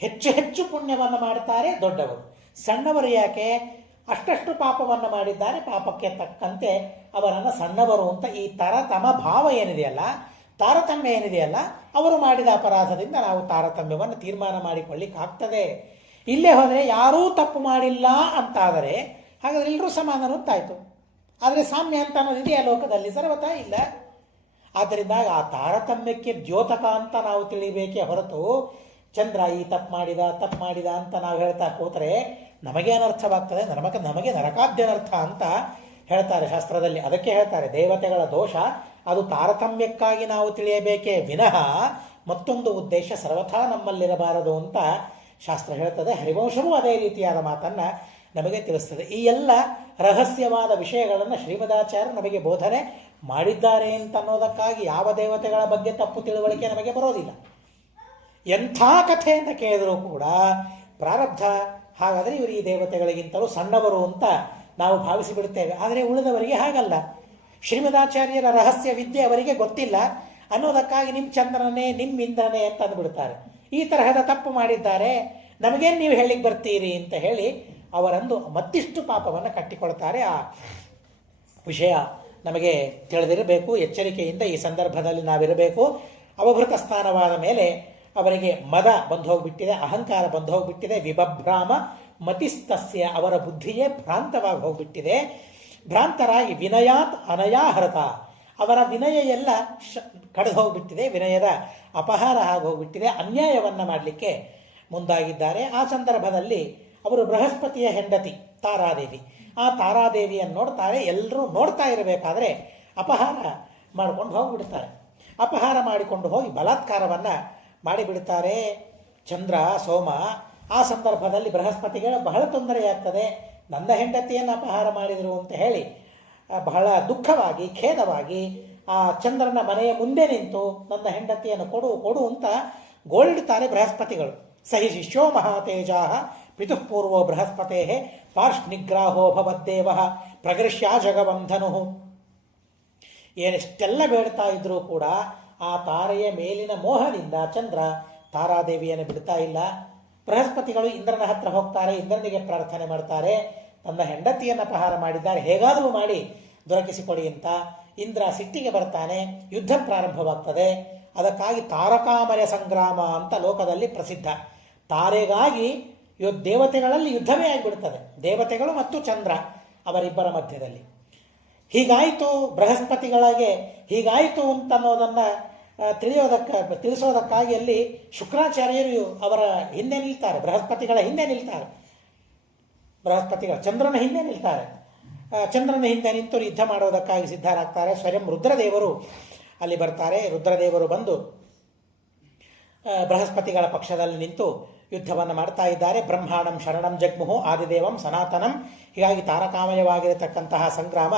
ಹೆಚ್ಚು ಹೆಚ್ಚು ಪುಣ್ಯವನ್ನು ಮಾಡ್ತಾರೆ ದೊಡ್ಡವರು. ಸಣ್ಣವರು ಯಾಕೆ? ಅಷ್ಟಷ್ಟು ಪಾಪವನ್ನು ಮಾಡಿದ್ದಾರೆ, ಪಾಪಕ್ಕೆ ತಕ್ಕಂತೆ ಅವರನ್ನು ಸಣ್ಣವರು ಅಂತ ಈ ತಾರತಮ ಭಾವ ಏನಿದೆಯಲ್ಲ, ತಾರತಮ್ಯ ಏನಿದೆಯಲ್ಲ, ಅವರು ಮಾಡಿದ ಅಪರಾಧದಿಂದ ನಾವು ತಾರತಮ್ಯವನ್ನು ತೀರ್ಮಾನ ಮಾಡಿಕೊಳ್ಳಿಕ್ಕಾಗ್ತದೆ. ಇಲ್ಲೇ ಹೋದರೆ ಯಾರೂ ತಪ್ಪು ಮಾಡಿಲ್ಲ ಅಂತಾದರೆ ಹಾಗಾದರೆ ಎಲ್ಲರೂ ಸಮಾನರು ಅಂತಾಯಿತು. ಆದರೆ ಸಾಮ್ಯ ಅಂತ ಅನ್ನೋದು ಇದೆಯಾ ಲೋಕದಲ್ಲಿ? ಸರ್ವತಾ ಇಲ್ಲ. ಆದ್ದರಿಂದ ಆ ತಾರತಮ್ಯಕ್ಕೆ ದ್ಯೋತಕ ಅಂತ ನಾವು ತಿಳಿಬೇಕೇ ಹೊರತು ಚಂದ್ರ ಈ ತಪ್ಪು ಮಾಡಿದ ಅಂತ ನಾವು ಹೇಳ್ತಾ ಕೂತ್ರೆ ನಮಗೆ ಅನರ್ಥವಾಗ್ತದೆ, ನಮಗೆ ನರಕಾದ್ಯನರ್ಥ ಅಂತ ಹೇಳ್ತಾರೆ ಶಾಸ್ತ್ರದಲ್ಲಿ. ಅದಕ್ಕೆ ಹೇಳ್ತಾರೆ ದೇವತೆಗಳ ದೋಷ ಅದು ತಾರತಮ್ಯಕ್ಕಾಗಿ ನಾವು ತಿಳಿಯಬೇಕೇ ವಿನಃ ಮತ್ತೊಂದು ಉದ್ದೇಶ ಸರ್ವಥಾ ನಮ್ಮಲ್ಲಿರಬಾರದು ಅಂತ ಶಾಸ್ತ್ರ ಹೇಳ್ತದೆ. ಹರಿವಂಶವೂ ಅದೇ ರೀತಿಯಾದ ಮಾತನ್ನು ನಮಗೆ ತಿಳಿಸ್ತದೆ. ಈ ಎಲ್ಲ ರಹಸ್ಯವಾದ ವಿಷಯಗಳನ್ನು ಶ್ರೀಮದಾಚಾರ್ಯರು ನಮಗೆ ಬೋಧನೆ ಮಾಡಿದ್ದಾರೆ ಅಂತ ಅನ್ನೋದಕ್ಕಾಗಿ ಯಾವ ದೇವತೆಗಳ ಬಗ್ಗೆ ತಪ್ಪು ತಿಳುವಳಿಕೆ ನಮಗೆ ಬರೋದಿಲ್ಲ. ಎಂಥ ಕಥೆಯನ್ನು ಕೇಳಿದರೂ ಕೂಡ ಪ್ರಾರಬ್ಧ ಹಾಗಾದರೆ ಇವರು ಈ ದೇವತೆಗಳಿಗಿಂತಲೂ ಸಣ್ಣವರು ಅಂತ ನಾವು ಭಾವಿಸಿಬಿಡುತ್ತೇವೆ. ಆದರೆ ಉಳಿದವರಿಗೆ ಹಾಗಲ್ಲ. ಶ್ರೀಮದಾಚಾರ್ಯರ ರಹಸ್ಯ ವಿದ್ಯೆ ಅವರಿಗೆ ಗೊತ್ತಿಲ್ಲ ಅನ್ನೋದಕ್ಕಾಗಿ ನಿಮ್ಮ ಚಂದ್ರನೇ ನಿಮ್ಮ ಇಂದ್ರನೇ ಅಂತ ಅಂದ್ಬಿಡ್ತಾರೆ. ಈ ತರಹದ ತಪ್ಪು ಮಾಡಿದ್ದಾರೆ, ನಮಗೇನು ನೀವು ಹೇಳಿಕ್ಕೆ ಬರ್ತೀರಿ ಅಂತ ಹೇಳಿ ಅವರಂದು ಮತ್ತಿಷ್ಟು ಪಾಪವನ್ನು ಕಟ್ಟಿಕೊಳ್ತಾರೆ. ಆ ವಿಷಯ ನಮಗೆ ತಿಳಿದಿರಬೇಕು. ಎಚ್ಚರಿಕೆಯಿಂದ ಈ ಸಂದರ್ಭದಲ್ಲಿ ನಾವಿರಬೇಕು. ಅವಭೃತ ಸ್ಥಾನವಾದ ಮೇಲೆ ಅವರಿಗೆ ಮದ ಬಂದು ಹೋಗಿಬಿಟ್ಟಿದೆ, ಅಹಂಕಾರ ಬಂದು ಹೋಗಿಬಿಟ್ಟಿದೆ. ವಿಭಭ್ರಾಮ ಮತಿಸ್ತಸ್ಯ, ಅವರ ಬುದ್ಧಿಯೇ ಭ್ರಾಂತವಾಗಿ ಹೋಗಿಬಿಟ್ಟಿದೆ. ಭ್ರಾಂತರಾಗಿ ವಿನಯಾತ್ ಅನಯಾಹರತ, ಅವರ ವಿನಯ ಎಲ್ಲ ಕಳೆದು ಹೋಗಿಬಿಟ್ಟಿದೆ, ವಿನಯದ ಅಪಹಾರ ಆಗಿ ಹೋಗಿಬಿಟ್ಟಿದೆ. ಅನ್ಯಾಯವನ್ನು ಮಾಡಲಿಕ್ಕೆ ಮುಂದಾಗಿದ್ದಾರೆ. ಆ ಸಂದರ್ಭದಲ್ಲಿ ಅವರು ಬೃಹಸ್ಪತಿಯ ಹೆಂಡತಿ ತಾರಾದೇವಿ, ಆ ತಾರಾದೇವಿಯನ್ನು ನೋಡ್ತಾರೆ. ಎಲ್ಲರೂ ನೋಡ್ತಾ ಇರಬೇಕಾದ್ರೆ ಅಪಹಾರ ಮಾಡಿಕೊಂಡು ಹೋಗಿಬಿಡ್ತಾರೆ. ಅಪಹಾರ ಮಾಡಿಕೊಂಡು ಹೋಗಿ ಬಲಾತ್ಕಾರವನ್ನು ಮಾಡಿಬಿಡ್ತಾರೆ ಚಂದ್ರ ಸೋಮ. ಆ ಸಂದರ್ಭದಲ್ಲಿ ಬೃಹಸ್ಪತಿಗೆ ಬಹಳ ತೊಂದರೆಯಾಗ್ತದೆ. ನನ್ನ ಹೆಂಡತಿಯನ್ನು ಅಪಹಾರ ಮಾಡಿದರು ಅಂತ ಹೇಳಿ ಬಹಳ ದುಃಖವಾಗಿ ಖೇದವಾಗಿ ಆ ಚಂದ್ರನ ಮನೆಯ ಮುಂದೆ ನಿಂತು ನನ್ನ ಹೆಂಡತಿಯನ್ನು ಕೊಡು ಅಂತ ಗೋಳಿಡ್ತಾರೆ ಬೃಹಸ್ಪತಿಗಳು. ಸಹಿ ಶಿಷ್ಯೋ ಮಹಾತೇಜ ಪಿತುಃಪೂರ್ವೋ ಬೃಹಸ್ಪತೆ ಪಾರ್ಷ್ನಿಗ್ರಾಹೋ ಭವದ್ದೇವ ಪ್ರಗೃಶ್ಯ ಜಗವಂಧನು. ಏನೆಷ್ಟೆಲ್ಲ ಬೇಡ್ತಾ ಇದ್ರೂ ಕೂಡ ಆ ತಾರೆಯ ಮೇಲಿನ ಮೋಹದಿಂದ ಚಂದ್ರ ತಾರಾದೇವಿಯನ್ನು ಬಿಡ್ತಾ ಇಲ್ಲ. ಬೃಹಸ್ಪತಿಗಳು ಇಂದ್ರನ ಹತ್ರ ಹೋಗ್ತಾರೆ, ಇಂದ್ರನಿಗೆ ಪ್ರಾರ್ಥನೆ ಮಾಡ್ತಾರೆ, ನನ್ನ ಹೆಂಡತಿಯನ್ನು ಅಪಹಾರ ಮಾಡಿದ್ದಾರೆ, ಹೇಗಾದರೂ ಮಾಡಿ ದೊರಕಿಸಿಕೊಡಿ ಅಂತ. ಇಂದ್ರ ಸಿಟ್ಟಿಗೆ ಬರ್ತಾನೆ, ಯುದ್ಧ ಪ್ರಾರಂಭವಾಗ್ತದೆ. ಅದಕ್ಕಾಗಿ ತಾರಕಾಮಯ ಸಂಗ್ರಾಮ ಅಂತ ಲೋಕದಲ್ಲಿ ಪ್ರಸಿದ್ಧ. ತಾರೆಗಾಗಿ ದೇವತೆಗಳಲ್ಲಿ ಯುದ್ಧವೇ ಆಗಿಬಿಡ್ತದೆ, ದೇವತೆಗಳು ಮತ್ತು ಚಂದ್ರ ಅವರಿಬ್ಬರ ಮಧ್ಯದಲ್ಲಿ. ಹೀಗಾಯಿತು ಬೃಹಸ್ಪತಿಗಳಿಗೆ, ಹೀಗಾಯಿತು ಅಂತನ್ನೋದನ್ನು ತಿಳಿಸೋದಕ್ಕಾಗಿ ಅಲ್ಲಿ ಶುಕ್ರಾಚಾರ್ಯರು ಅವರ ಹಿಂದೆ ನಿಲ್ತಾರೆ, ಬೃಹಸ್ಪತಿಗಳ ಹಿಂದೆ ನಿಲ್ತಾರೆ. ಚಂದ್ರನ ಹಿಂದೆ ನಿಲ್ತಾರೆ. ಚಂದ್ರನ ಹಿಂದೆ ನಿಂತು ಯುದ್ಧ ಮಾಡೋದಕ್ಕಾಗಿ ಸಿದ್ಧರಾಗ್ತಾರೆ. ಸ್ವಯಂ ರುದ್ರದೇವರು ಅಲ್ಲಿ ಬರ್ತಾರೆ. ರುದ್ರದೇವರು ಬಂದು ಬೃಹಸ್ಪತಿಗಳ ಪಕ್ಷದಲ್ಲಿ ನಿಂತು ಯುದ್ಧವನ್ನು ಮಾಡ್ತಾ ಇದ್ದಾರೆ. ಬ್ರಹ್ಮಾಣಂ ಶರಣಂ ಜಗ್ಮುಹು ಆದಿದೇವಂ ಸನಾತನಂ. ಹೀಗಾಗಿ ತಾರಕಾಮಯವಾಗಿರತಕ್ಕಂತಹ ಸಂಗ್ರಾಮ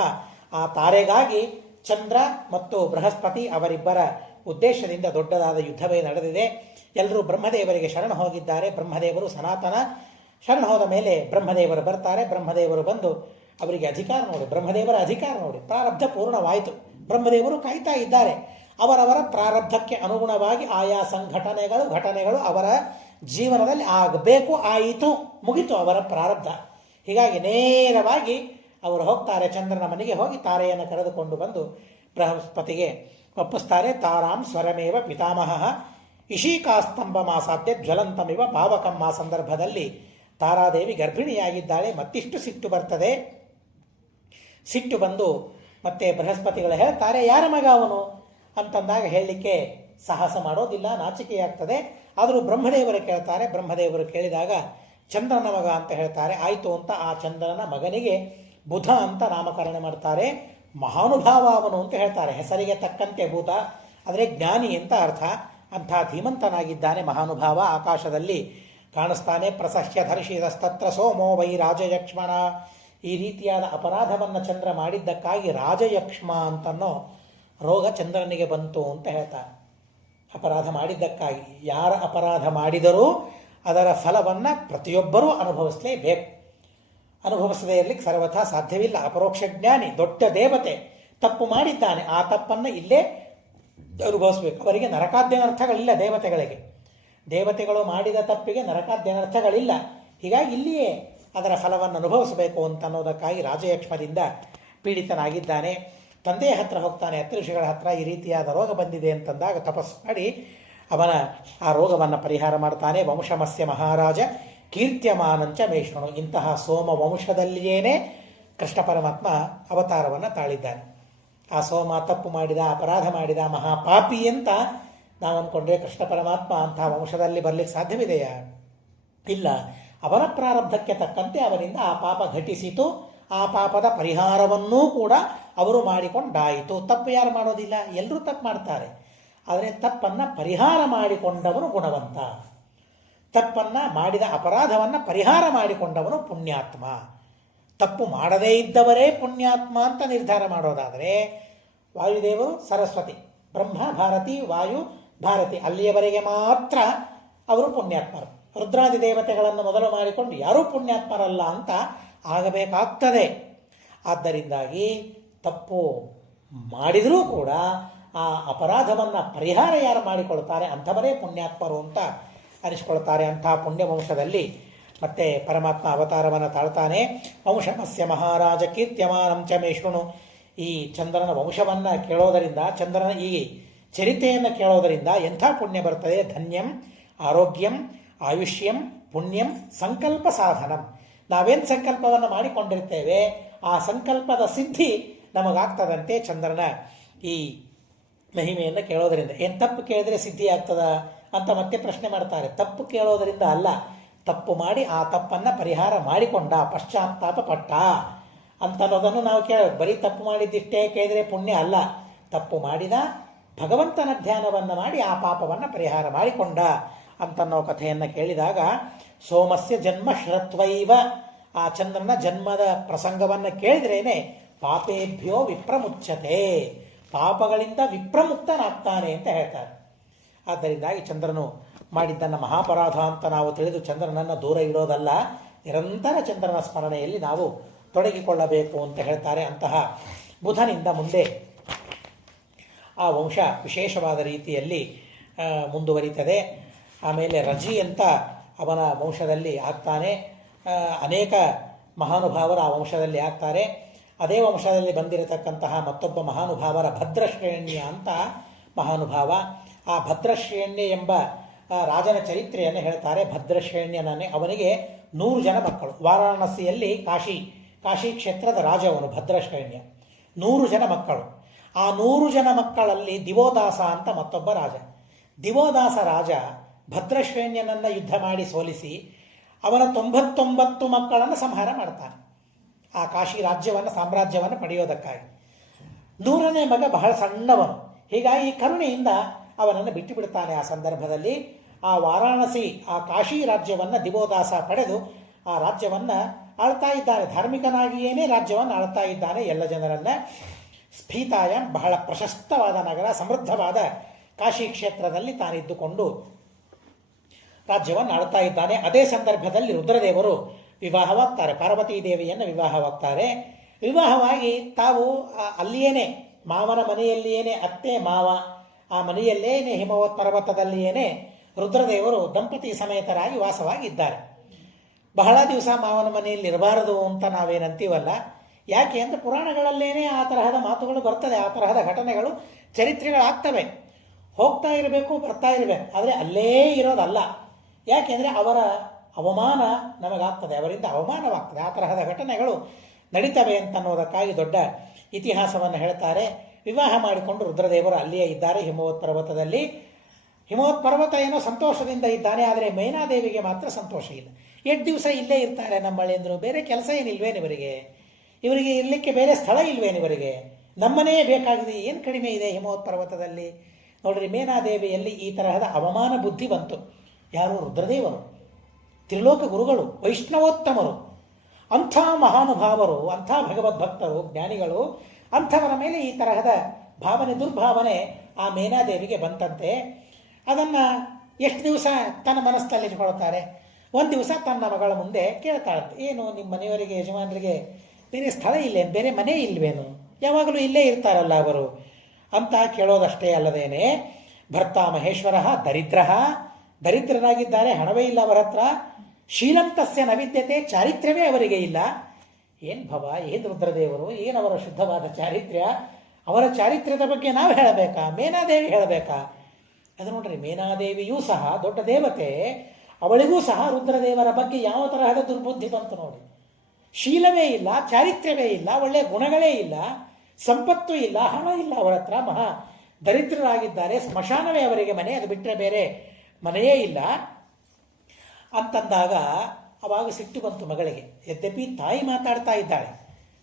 ಆ ತಾರೆಗಾಗಿ ಚಂದ್ರ ಮತ್ತು ಬೃಹಸ್ಪತಿ ಅವರಿಬ್ಬರ ಉದ್ದೇಶದಿಂದ ದೊಡ್ಡದಾದ ಯುದ್ಧವೇ ನಡೆದಿದೆ. ಎಲ್ಲರೂ ಬ್ರಹ್ಮದೇವರಿಗೆ ಶರಣ ಹೋಗಿದ್ದಾರೆ. ಬ್ರಹ್ಮದೇವರು ಸನಾತನ. ಶರಣ ಹೋದ ಮೇಲೆ ಬ್ರಹ್ಮದೇವರು ಬರ್ತಾರೆ. ಬ್ರಹ್ಮದೇವರು ಬಂದು ಅವರಿಗೆ ಅಧಿಕಾರ ನೋಡಿ, ಬ್ರಹ್ಮದೇವರ ಅಧಿಕಾರ ನೋಡಿ, ಪ್ರಾರಬ್ಧ ಪೂರ್ಣವಾಯಿತು. ಬ್ರಹ್ಮದೇವರು ಕಾಯ್ತಾ ಇದ್ದಾರೆ. ಅವರವರ ಪ್ರಾರಬ್ಧಕ್ಕೆ ಅನುಗುಣವಾಗಿ ಆಯಾ ಘಟನೆಗಳು ಅವರ ಜೀವನದಲ್ಲಿ ಆಗಬೇಕು, ಆಯಿತು, ಮುಗಿತು ಅವರ ಪ್ರಾರಬ್ಧ. ಹೀಗಾಗಿ ನೇರವಾಗಿ ಅವರು ಹೋಗ್ತಾರೆ, ಚಂದ್ರನ ಮನೆಗೆ ಹೋಗಿ ತಾರೆಯನ್ನು ಕರೆದುಕೊಂಡು ಬಂದು ಬೃಹಸ್ಪತಿಗೆ ಒಪ್ಪಿಸ್ತಾರೆ. ತಾರಾಂ ಸ್ವರಮೇವ ಪಿತಾಮಹ ಇಶೀಕಾಸ್ತಂಭ ಮಾಸಾಧ್ಯ ಜ್ವಲಂತಮಿವ ಭಾವಕಮ್ಮ. ಸಂದರ್ಭದಲ್ಲಿ ತಾರಾದೇವಿ ಗರ್ಭಿಣಿಯಾಗಿದ್ದಾಳೆ. ಮತ್ತಿಷ್ಟು ಸಿಟ್ಟು ಬರ್ತದೆ. ಸಿಟ್ಟು ಬಂದು ಮತ್ತೆ ಬೃಹಸ್ಪತಿಗಳು ಹೇಳ್ತಾರೆ, ಯಾರ ಮಗ ಅವನು ಅಂತಂದಾಗ ಹೇಳಲಿಕ್ಕೆ ಸಾಹಸ ಮಾಡೋದಿಲ್ಲ, ನಾಚಿಕೆಯಾಗ್ತದೆ. ಆದರೂ ಬ್ರಹ್ಮದೇವರು ಕೇಳ್ತಾರೆ. ಬ್ರಹ್ಮದೇವರು ಕೇಳಿದಾಗ ಚಂದ್ರನ ಮಗ ಅಂತ ಹೇಳ್ತಾರೆ. ಆಯಿತು ಅಂತ ಆ ಚಂದ್ರನ ಮಗನಿಗೆ ಬುಧ ಅಂತ ನಾಮಕರಣ ಮಾಡ್ತಾರೆ. ಮಹಾನುಭಾವ ಅವನು ಅಂತ ಹೇಳ್ತಾರೆ. ಹೆಸರಿಗೆ ತಕ್ಕಂತೆ ಬುಧ ಆದರೆ ಜ್ಞಾನಿ ಅಂತ ಅರ್ಥ. ಅಂಥ ಧೀಮಂತನಾಗಿದ್ದಾನೆ ಮಹಾನುಭಾವ. ಆಕಾಶದಲ್ಲಿ ಕಾಣಿಸ್ತಾನೆ. ಪ್ರಸಹ್ಯ ಧರ್ಷಿತಸ್ತತ್ರ ಸೋಮೋ ವೈ ರಾಜಯಕ್ಷ್ಮಣ. ಈ ರೀತಿಯಾದ ಅಪರಾಧವನ್ನು ಚಂದ್ರ ಮಾಡಿದ್ದಕ್ಕಾಗಿ ರಾಜಯಕ್ಷ್ಮ ಅಂತನ್ನೋ ರೋಗ ಚಂದ್ರನಿಗೆ ಬಂತು ಅಂತ ಹೇಳ್ತಾರೆ. ಅಪರಾಧ ಮಾಡಿದ್ದಕ್ಕಾಗಿ ಯಾರ ಅಪರಾಧ ಮಾಡಿದರೂ ಅದರ ಫಲವನ್ನು ಪ್ರತಿಯೊಬ್ಬರೂ ಅನುಭವಿಸಲೇಬೇಕು. ಅನುಭವಿಸದೇ ಇರಲಿಕ್ಕೆ ಸರ್ವಥಾ ಸಾಧ್ಯವಿಲ್ಲ. ಅಪರೋಕ್ಷ ಜ್ಞಾನಿ, ದೊಡ್ಡ ದೇವತೆ ತಪ್ಪು ಮಾಡಿದ್ದಾನೆ, ಆ ತಪ್ಪನ್ನು ಇಲ್ಲೇ ಅನುಭವಿಸಬೇಕು. ಅವರಿಗೆ ನರಕಾದ್ಯನರ್ಥಗಳಿಲ್ಲ. ದೇವತೆಗಳು ಮಾಡಿದ ತಪ್ಪಿಗೆ ನರಕಾದ್ಯನರ್ಥಗಳಿಲ್ಲ. ಹೀಗಾಗಿ ಇಲ್ಲಿಯೇ ಅದರ ಫಲವನ್ನು ಅನುಭವಿಸಬೇಕು ಅಂತ ಅನ್ನೋದಕ್ಕಾಗಿ ರಾಜಯಕ್ಷ್ಮದಿಂದ ಪೀಡಿತನಾಗಿದ್ದಾನೆ. ತಂದೆಯ ಹತ್ರ ಹೋಗ್ತಾನೆ, ಅತ್ರಿ ಋಷಿಗಳ ಹತ್ರ ಈ ರೀತಿಯಾದ ರೋಗ ಬಂದಿದೆ ಅಂತಂದಾಗ ತಪಸ್ಸು ಮಾಡಿ ಅವನ ಆ ರೋಗವನ್ನು ಪರಿಹಾರ ಮಾಡ್ತಾನೆ. ವಂಶಮಸ್ಯ ಮಹಾರಾಜ ಕೀರ್ತ್ಯಮಾನಂಚ ಮೇಷ್ಣು. ಇಂತಹ ಸೋಮ ವಂಶದಲ್ಲಿಯೇನೆ ಕೃಷ್ಣ ಪರಮಾತ್ಮ ಅವತಾರವನ್ನು ತಾಳಿದ್ದಾನೆ. ಆ ಸೋಮ ತಪ್ಪು ಮಾಡಿದ, ಅಪರಾಧ ಮಾಡಿದ, ಮಹಾಪಾಪಿ ಅಂತ ನಾವು ಅಂದ್ಕೊಂಡ್ರೆ ಕೃಷ್ಣ ಪರಮಾತ್ಮ ಅಂತಹ ವಂಶದಲ್ಲಿ ಬರಲಿಕ್ಕೆ ಸಾಧ್ಯವಿದೆಯಾ? ಇಲ್ಲ. ಅವನ ಪ್ರಾರಬ್ಧಕ್ಕೆ ತಕ್ಕಂತೆ ಅವನಿಂದ ಆ ಪಾಪ ಘಟಿಸಿತು. ಆ ಪಾಪದ ಪರಿಹಾರವನ್ನೂ ಕೂಡ ಅವರು ಮಾಡಿಕೊಂಡಾಯಿತು. ತಪ್ಪು ಯಾರು ಮಾಡೋದಿಲ್ಲ? ಎಲ್ಲರೂ ತಪ್ಪು ಮಾಡ್ತಾರೆ. ಆದರೆ ತಪ್ಪನ್ನು ಪರಿಹಾರ ಮಾಡಿಕೊಂಡವನು ಗುಣವಂತ. ತಪ್ಪನ್ನು ಮಾಡಿದ ಅಪರಾಧವನ್ನು ಪರಿಹಾರ ಮಾಡಿಕೊಂಡವನು ಪುಣ್ಯಾತ್ಮ. ತಪ್ಪು ಮಾಡದೇ ಇದ್ದವರೇ ಪುಣ್ಯಾತ್ಮ ಅಂತ ನಿರ್ಧಾರ ಮಾಡೋದಾದರೆ ವಾಯುದೇವರು ಸರಸ್ವತಿ, ಬ್ರಹ್ಮ ಭಾರತಿ, ವಾಯು ಭಾರತಿ, ಅಲ್ಲಿಯವರೆಗೆ ಮಾತ್ರ ಅವರು ಪುಣ್ಯಾತ್ಮರು. ರುದ್ರಾದಿ ದೇವತೆಗಳನ್ನು ಮೊದಲು ಮಾಡಿಕೊಂಡು ಯಾರೂ ಪುಣ್ಯಾತ್ಮರಲ್ಲ ಅಂತ ಆಗಬೇಕಾಗ್ತದೆ. ಆದ್ದರಿಂದಾಗಿ ತಪ್ಪು ಮಾಡಿದರೂ ಕೂಡ ಆ ಅಪರಾಧವನ್ನು ಪರಿಹಾರ ಯಾರು ಮಾಡಿಕೊಳ್ತಾರೆ ಅಂಥವರೇ ಪುಣ್ಯಾತ್ಮರು ಅಂತ ಅನಿಸ್ಕೊಳ್ತಾರೆ. ಅಂಥ ಪುಣ್ಯ ವಂಶದಲ್ಲಿ ಮತ್ತೆ ಪರಮಾತ್ಮ ಅವತಾರವನ್ನು ತಾಳ್ತಾನೆ. ವಂಶಮಸ್ಯ ಮಹಾರಾಜ ಕೀರ್ತ್ಯಮಾನಂ ಚ ಮೇ ಶೃಣು. ಈ ಚಂದ್ರನ ವಂಶವನ್ನು ಕೇಳೋದರಿಂದ, ಚಂದ್ರನ ಈ ಚರಿತೆಯನ್ನು ಕೇಳೋದರಿಂದ ಎಂಥ ಪುಣ್ಯ ಬರ್ತದೆ? ಧನ್ಯಂ, ಆರೋಗ್ಯಂ, ಆಯುಷ್ಯಂ, ಪುಣ್ಯಂ, ಸಂಕಲ್ಪ ಸಾಧನಂ. ನಾವೇನು ಸಂಕಲ್ಪವನ್ನು ಮಾಡಿಕೊಂಡಿರ್ತೇವೆ ಆ ಸಂಕಲ್ಪದ ಸಿದ್ಧಿ ನಮಗಾಗ್ತದಂತೆ ಚಂದ್ರನ ಈ ಮಹಿಮೆಯನ್ನು ಕೇಳೋದರಿಂದ. ಏನು ತಪ್ಪು ಕೇಳಿದ್ರೆ ಸಿದ್ಧಿ ಆಗ್ತದ ಅಂತ ಮತ್ತೆ ಪ್ರಶ್ನೆ ಮಾಡ್ತಾರೆ. ತಪ್ಪು ಕೇಳೋದರಿಂದ ಅಲ್ಲ, ತಪ್ಪು ಮಾಡಿ ಆ ತಪ್ಪನ್ನು ಪರಿಹಾರ ಮಾಡಿಕೊಂಡ, ಪಶ್ಚಾತ್ತಾಪ ಪಟ್ಟ ಅಂತನ್ನೋದನ್ನು ನಾವು ಕೇಳೋದು. ಬರೀ ತಪ್ಪು ಮಾಡಿದ್ದಿಷ್ಟೇ ಕೇಳಿದರೆ ಪುಣ್ಯ ಅಲ್ಲ. ತಪ್ಪು ಮಾಡಿದ, ಭಗವಂತನ ಧ್ಯಾನವನ್ನು ಮಾಡಿ ಆ ಪಾಪವನ್ನು ಪರಿಹಾರ ಮಾಡಿಕೊಂಡ ಅಂತನ್ನೋ ಕಥೆಯನ್ನು ಕೇಳಿದಾಗ ಸೋಮಸ್ಯ ಜನ್ಮ ಶ್ರತ್ವೈವ, ಆ ಚಂದ್ರನ ಜನ್ಮದ ಪ್ರಸಂಗವನ್ನು ಕೇಳಿದ್ರೇನೆ ಪಾಪೇಭ್ಯೋ ವಿಪ್ರಮುಚ್ಯತೆ, ಪಾಪಗಳಿಂದ ವಿಪ್ರಮುಕ್ತನಾಗ್ತಾನೆ ಅಂತ ಹೇಳ್ತಾರೆ. ಆದ್ದರಿಂದಾಗಿ ಚಂದ್ರನು ಮಾಡಿದ್ದನ್ನು ಮಹಾಪರಾಧ ಅಂತ ನಾವು ತಿಳಿದು ಚಂದ್ರನನ್ನು ದೂರ ಇಡೋದಲ್ಲ, ನಿರಂತರ ಚಂದ್ರನ ಸ್ಮರಣೆಯಲ್ಲಿ ನಾವು ತೊಡಗಿಕೊಳ್ಳಬೇಕು ಅಂತ ಹೇಳ್ತಾರೆ. ಅಂತಹ ಬುಧನಿಂದ ಮುಂದೆ ಆ ವಂಶ ವಿಶೇಷವಾದ ರೀತಿಯಲ್ಲಿ ಮುಂದುವರಿತದೆ. ಆಮೇಲೆ ರಜಿ ಅಂತ ಅವನ ವಂಶದಲ್ಲಿ ಆಗ್ತಾನೆ. ಅನೇಕ ಮಹಾನುಭಾವರು ಆ ವಂಶದಲ್ಲಿ ಆಗ್ತಾರೆ. ಅದೇ ವಂಶದಲ್ಲಿ ಬಂದಿರತಕ್ಕಂತಹ ಮತ್ತೊಬ್ಬ ಮಹಾನುಭಾವರ ಭದ್ರಶ್ರೇಣ್ಯ ಅಂತ ಮಹಾನುಭಾವ. ಆ ಭದ್ರಶ್ರೇಣ್ಯ ಎಂಬ ರಾಜನ ಚರಿತ್ರೆಯನ್ನು ಹೇಳ್ತಾರೆ. ಭದ್ರಶ್ರೇಣ್ಯನೇ, ಅವನಿಗೆ 100 ಜನ ಮಕ್ಕಳು. ವಾರಾಣಸಿಯಲ್ಲಿ ಕಾಶಿ ಕ್ಷೇತ್ರದ ರಾಜ ಅವನು ಭದ್ರಶ್ರೇಣ್ಯ. 100 ಜನ ಮಕ್ಕಳು. ಆ 100 ಜನ ಮಕ್ಕಳಲ್ಲಿ ದಿವೋದಾಸ ಅಂತ ಮತ್ತೊಬ್ಬ ರಾಜ. ದಿವೋದಾಸ ರಾಜ ಭದ್ರಶ್ರೇಣ್ಯನನ್ನು ಯುದ್ಧ ಮಾಡಿ ಸೋಲಿಸಿ ಅವನ 99 ಮಕ್ಕಳನ್ನು ಸಂಹಾರ ಮಾಡ್ತಾನೆ ಆ ಕಾಶಿ ರಾಜ್ಯವನ್ನು, ಸಾಮ್ರಾಜ್ಯವನ್ನು ಪಡೆಯೋದಕ್ಕಾಗಿ. 100ನೇ ಮಗ ಬಹಳ ಸಣ್ಣವನು. ಹೀಗಾಗಿ ಕರುಣೆಯಿಂದ ಅವನನ್ನು ಬಿಟ್ಟು ಬಿಡ್ತಾನೆ. ಆ ಸಂದರ್ಭದಲ್ಲಿ ಆ ವಾರಾಣಸಿ, ಆ ಕಾಶಿ ರಾಜ್ಯವನ್ನು ದಿವೋದಾಸ ಪಡೆದು ಆ ರಾಜ್ಯವನ್ನು ಆಳ್ತಾ ಇದ್ದಾನೆ. ಧಾರ್ಮಿಕನಾಗಿಯೇನೇ ರಾಜ್ಯವನ್ನು ಆಳ್ತಾ ಇದ್ದಾನೆ ಎಲ್ಲ ಜನರನ್ನು. ಸ್ಫೀತಾಯ, ಬಹಳ ಪ್ರಶಸ್ತವಾದ ನಗರ, ಸಮೃದ್ಧವಾದ ಕಾಶಿ ಕ್ಷೇತ್ರದಲ್ಲಿ ತಾನಿದ್ದುಕೊಂಡು ರಾಜ್ಯವನ್ನು ಆಳ್ತಾ ಇದ್ದಾನೆ. ಅದೇ ಸಂದರ್ಭದಲ್ಲಿ ರುದ್ರದೇವರು ವಿವಾಹವಾಗ್ತಾರೆ. ಪಾರ್ವತೀ ದೇವಿಯನ್ನು ವಿವಾಹವಾಗ್ತಾರೆ. ವಿವಾಹವಾಗಿ ತಾವು ಅಲ್ಲಿಯೇನೆ, ಮಾವನ ಮನೆಯಲ್ಲಿಯೇನೆ, ಅತ್ತೆ ಮಾವ ಆ ಮನೆಯಲ್ಲೇನೆ ಹಿಮವತ್ ಪರ್ವತದಲ್ಲಿಯೇನೆ ರುದ್ರದೇವರು ದಂಪತಿ ಸಮೇತರಾಗಿ ವಾಸವಾಗಿದ್ದಾರೆ. ಬಹಳ ದಿವಸ ಮಾವನ ಮನೆಯಲ್ಲಿ ಇರಬಾರದು ಅಂತ ನಾವೇನಂತೀವಲ್ಲ. ಯಾಕೆ ಅಂದರೆ ಪುರಾಣಗಳಲ್ಲೇನೆ ಆ ತರಹದ ಮಾತುಗಳು ಬರ್ತದೆ, ಆ ತರಹದ ಘಟನೆಗಳು, ಚರಿತ್ರೆಗಳಾಗ್ತವೆ. ಹೋಗ್ತಾ ಇರಬೇಕು, ಬರ್ತಾ ಇರಬೇಕು, ಆದರೆ ಅಲ್ಲೇ ಇರೋದಲ್ಲ. ಯಾಕೆಂದರೆ ಅವರ ಅವಮಾನ ನಮಗಾಗ್ತದೆ, ಅವರಿಂದ ಅವಮಾನವಾಗ್ತದೆ. ಆ ತರಹದ ಘಟನೆಗಳು ನಡೀತವೆ ಅಂತನ್ನೋದಕ್ಕಾಗಿ ದೊಡ್ಡ ಇತಿಹಾಸವನ್ನು ಹೇಳ್ತಾರೆ. ವಿವಾಹ ಮಾಡಿಕೊಂಡು ರುದ್ರದೇವರು ಅಲ್ಲಿಯೇ ಇದ್ದಾರೆ ಹಿಮವತ್ ಪರ್ವತದಲ್ಲಿ. ಹಿಮವತ್ ಪರ್ವತ ಏನೋ ಸಂತೋಷದಿಂದ ಇದ್ದಾನೆ, ಆದರೆ ಮೈನಾದೇವಿಗೆ ಮಾತ್ರ ಸಂತೋಷ ಇಲ್ಲ. 8 ದಿವಸ ಇಲ್ಲೇ ಇರ್ತಾರೆ ನಮ್ಮಳೆಂದರು, ಬೇರೆ ಕೆಲಸ ಏನಿಲ್ವೇನಿವರಿಗೆ? ಇವರಿಗೆ ಇರಲಿಕ್ಕೆ ಬೇರೆ ಸ್ಥಳ ಇಲ್ವೇನಿವರಿಗೆ? ನಮ್ಮನೇ ಬೇಕಾಗಿದೆ, ಏನು ಕಡಿಮೆ ಇದೆ ಹಿಮವತ್ ಪರ್ವತದಲ್ಲಿ? ನೋಡ್ರಿ, ಮೇನಾದೇವಿಯಲ್ಲಿ ಈ ತರಹದ ಅವಮಾನ ಬುದ್ಧಿ ಬಂತು. ಯಾರು? ರುದ್ರದೇವರು, ತ್ರಿಲೋಕ ಗುರುಗಳು, ವೈಷ್ಣವೋತ್ತಮರು, ಅಂಥ ಮಹಾನುಭಾವರು, ಅಂಥ ಭಗವದ್ಭಕ್ತರು, ಜ್ಞಾನಿಗಳು, ಅಂಥವರ ಮೇಲೆ ಈ ತರಹದ ಭಾವನೆ, ದುರ್ಭಾವನೆ ಆ ಮೇನಾದೇವಿಗೆ ಬಂತಂತೆ. ಅದನ್ನು ಎಷ್ಟು ದಿವಸ ತನ್ನ ಮನಸ್ಸಲ್ಲಿ ಇಟ್ಕೊಳ್ತಾರೆ. ಒಂದು ದಿವಸ ತನ್ನ ಮಗಳ ಮುಂದೆ ಕೇಳ್ತಾಳೆ, ಏನು ನಿಮ್ಮ ಮನೆಯವರಿಗೆ, ಯಜಮಾನರಿಗೆ ಬೇರೆ ಸ್ಥಳ ಇಲ್ಲೇನು, ಬೇರೆ ಮನೆ ಇಲ್ವೇನು, ಯಾವಾಗಲೂ ಇಲ್ಲೇ ಇರ್ತಾರಲ್ಲ ಅವರು ಅಂತ ಕೇಳೋದಷ್ಟೇ ಅಲ್ಲದೇನೆ, ಭರ್ತ ಮಹೇಶ್ವರ ದರಿದ್ರನಾಗಿದ್ದಾರೆ, ಹಣವೇ ಇಲ್ಲ ಅವರ ಹತ್ರ, ಶೀಲಂತಸ್ಯ ನವಿದ್ಯತೆ, ಚಾರಿತ್ರ್ಯವೇ ಅವರಿಗೆ ಇಲ್ಲ. ಏನು ಭವ, ಏನು ರುದ್ರದೇವರು, ಏನು ಅವರ ಶುದ್ಧವಾದ ಚಾರಿತ್ರ್ಯ, ಅವರ ಚಾರಿತ್ರ್ಯದ ಬಗ್ಗೆ ನಾವು ಹೇಳಬೇಕಾ, ಮೇನಾದೇವಿ ಹೇಳಬೇಕಾ? ಅದು ನೋಡ್ರಿ, ಮೇನಾದೇವಿಯೂ ಸಹ ದೊಡ್ಡ ದೇವತೆ, ಅವಳಿಗೂ ಸಹ ರುದ್ರದೇವರ ಬಗ್ಗೆ ಯಾವ ತರಹದ ದುರ್ಬುದ್ಧಿ ಬಂತು ನೋಡಿ. ಶೀಲವೇ ಇಲ್ಲ, ಚಾರಿತ್ರ್ಯವೇ ಇಲ್ಲ, ಒಳ್ಳೆಯ ಗುಣಗಳೇ ಇಲ್ಲ, ಸಂಪತ್ತು ಇಲ್ಲ, ಹಣ ಇಲ್ಲ, ಅವರ ಹತ್ರ ಮಹಾ ದರಿದ್ರರಾಗಿದ್ದಾರೆ, ಸ್ಮಶಾನವೇ ಅವರಿಗೆ ಮನೆ, ಅದು ಬಿಟ್ಟರೆ ಬೇರೆ ಮನೆಯೇ ಇಲ್ಲ ಅಂತಂದಾಗ ಅವಾಗ ಸಿಟ್ಟು ಬಂತು ಮಗಳಿಗೆ. ಯದ್ಯಪಿ ತಾಯಿ ಮಾತಾಡ್ತಾ ಇದ್ದಾಳೆ,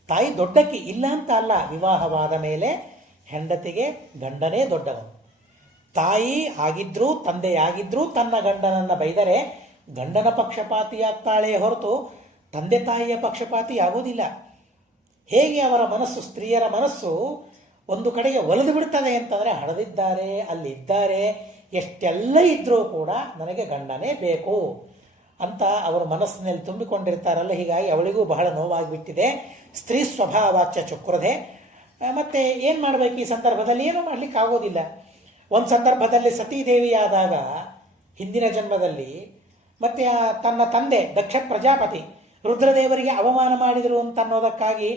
ತಾಯಿ ದೊಡ್ಡಕ್ಕೆ ಇಲ್ಲ ಅಂತ ಅಲ್ಲ, ವಿವಾಹವಾದ ಮೇಲೆ ಹೆಂಡತಿಗೆ ಗಂಡನೇ ದೊಡ್ಡವನು. ತಾಯಿ ಆಗಿದ್ರೂ ತಂದೆಯಾಗಿದ್ರೂ ತನ್ನ ಗಂಡನನ್ನು ಬೈದರೆ ಗಂಡನ ಪಕ್ಷಪಾತಿಯಾಗ್ತಾಳೆ ಹೊರತು ತಂದೆ ತಾಯಿಯ ಪಕ್ಷಪಾತಿ ಆಗುವುದಿಲ್ಲ. ಹೇಗೆ ಅವರ ಮನಸ್ಸು, ಸ್ತ್ರೀಯರ ಮನಸ್ಸು ಒಂದು ಕಡೆಗೆ ಒಲಿದು ಬಿಡ್ತದೆ ಅಂತಂದರೆ, ಹಡದಿದ್ದಾರೆ, ಅಲ್ಲಿದ್ದಾರೆ, ಎಷ್ಟೆಲ್ಲ ಇದ್ದರೂ ಕೂಡ ನನಗೆ ಗಂಡನೇ ಬೇಕು ಅಂತ ಅವರ ಮನಸ್ಸಿನಲ್ಲಿ ತುಂಬಿಕೊಂಡಿರ್ತಾರಲ್ಲ. ಹೀಗಾಗಿ ಅವಳಿಗೂ ಬಹಳ ನೋವಾಗಿಬಿಟ್ಟಿದೆ. ಸ್ತ್ರೀ ಸ್ವಭಾವಾಚ್ಯ ಚುಕ್ರದೆ. ಮತ್ತು ಏನು ಮಾಡಬೇಕು ಈ ಸಂದರ್ಭದಲ್ಲಿ? ಏನೂ ಮಾಡಲಿಕ್ಕೆ ಆಗೋದಿಲ್ಲ. ಒಂದು ಸಂದರ್ಭದಲ್ಲಿ ಸತೀದೇವಿಯಾದಾಗ ಹಿಂದಿನ ಜನ್ಮದಲ್ಲಿ ಮತ್ತು ತನ್ನ ತಂದೆ ದಕ್ಷ ಪ್ರಜಾಪತಿ ರುದ್ರದೇವರಿಗೆ ಅವಮಾನ ಮಾಡಿದರು ಅಂತ ಅನ್ನೋದಕ್ಕಾಗಿ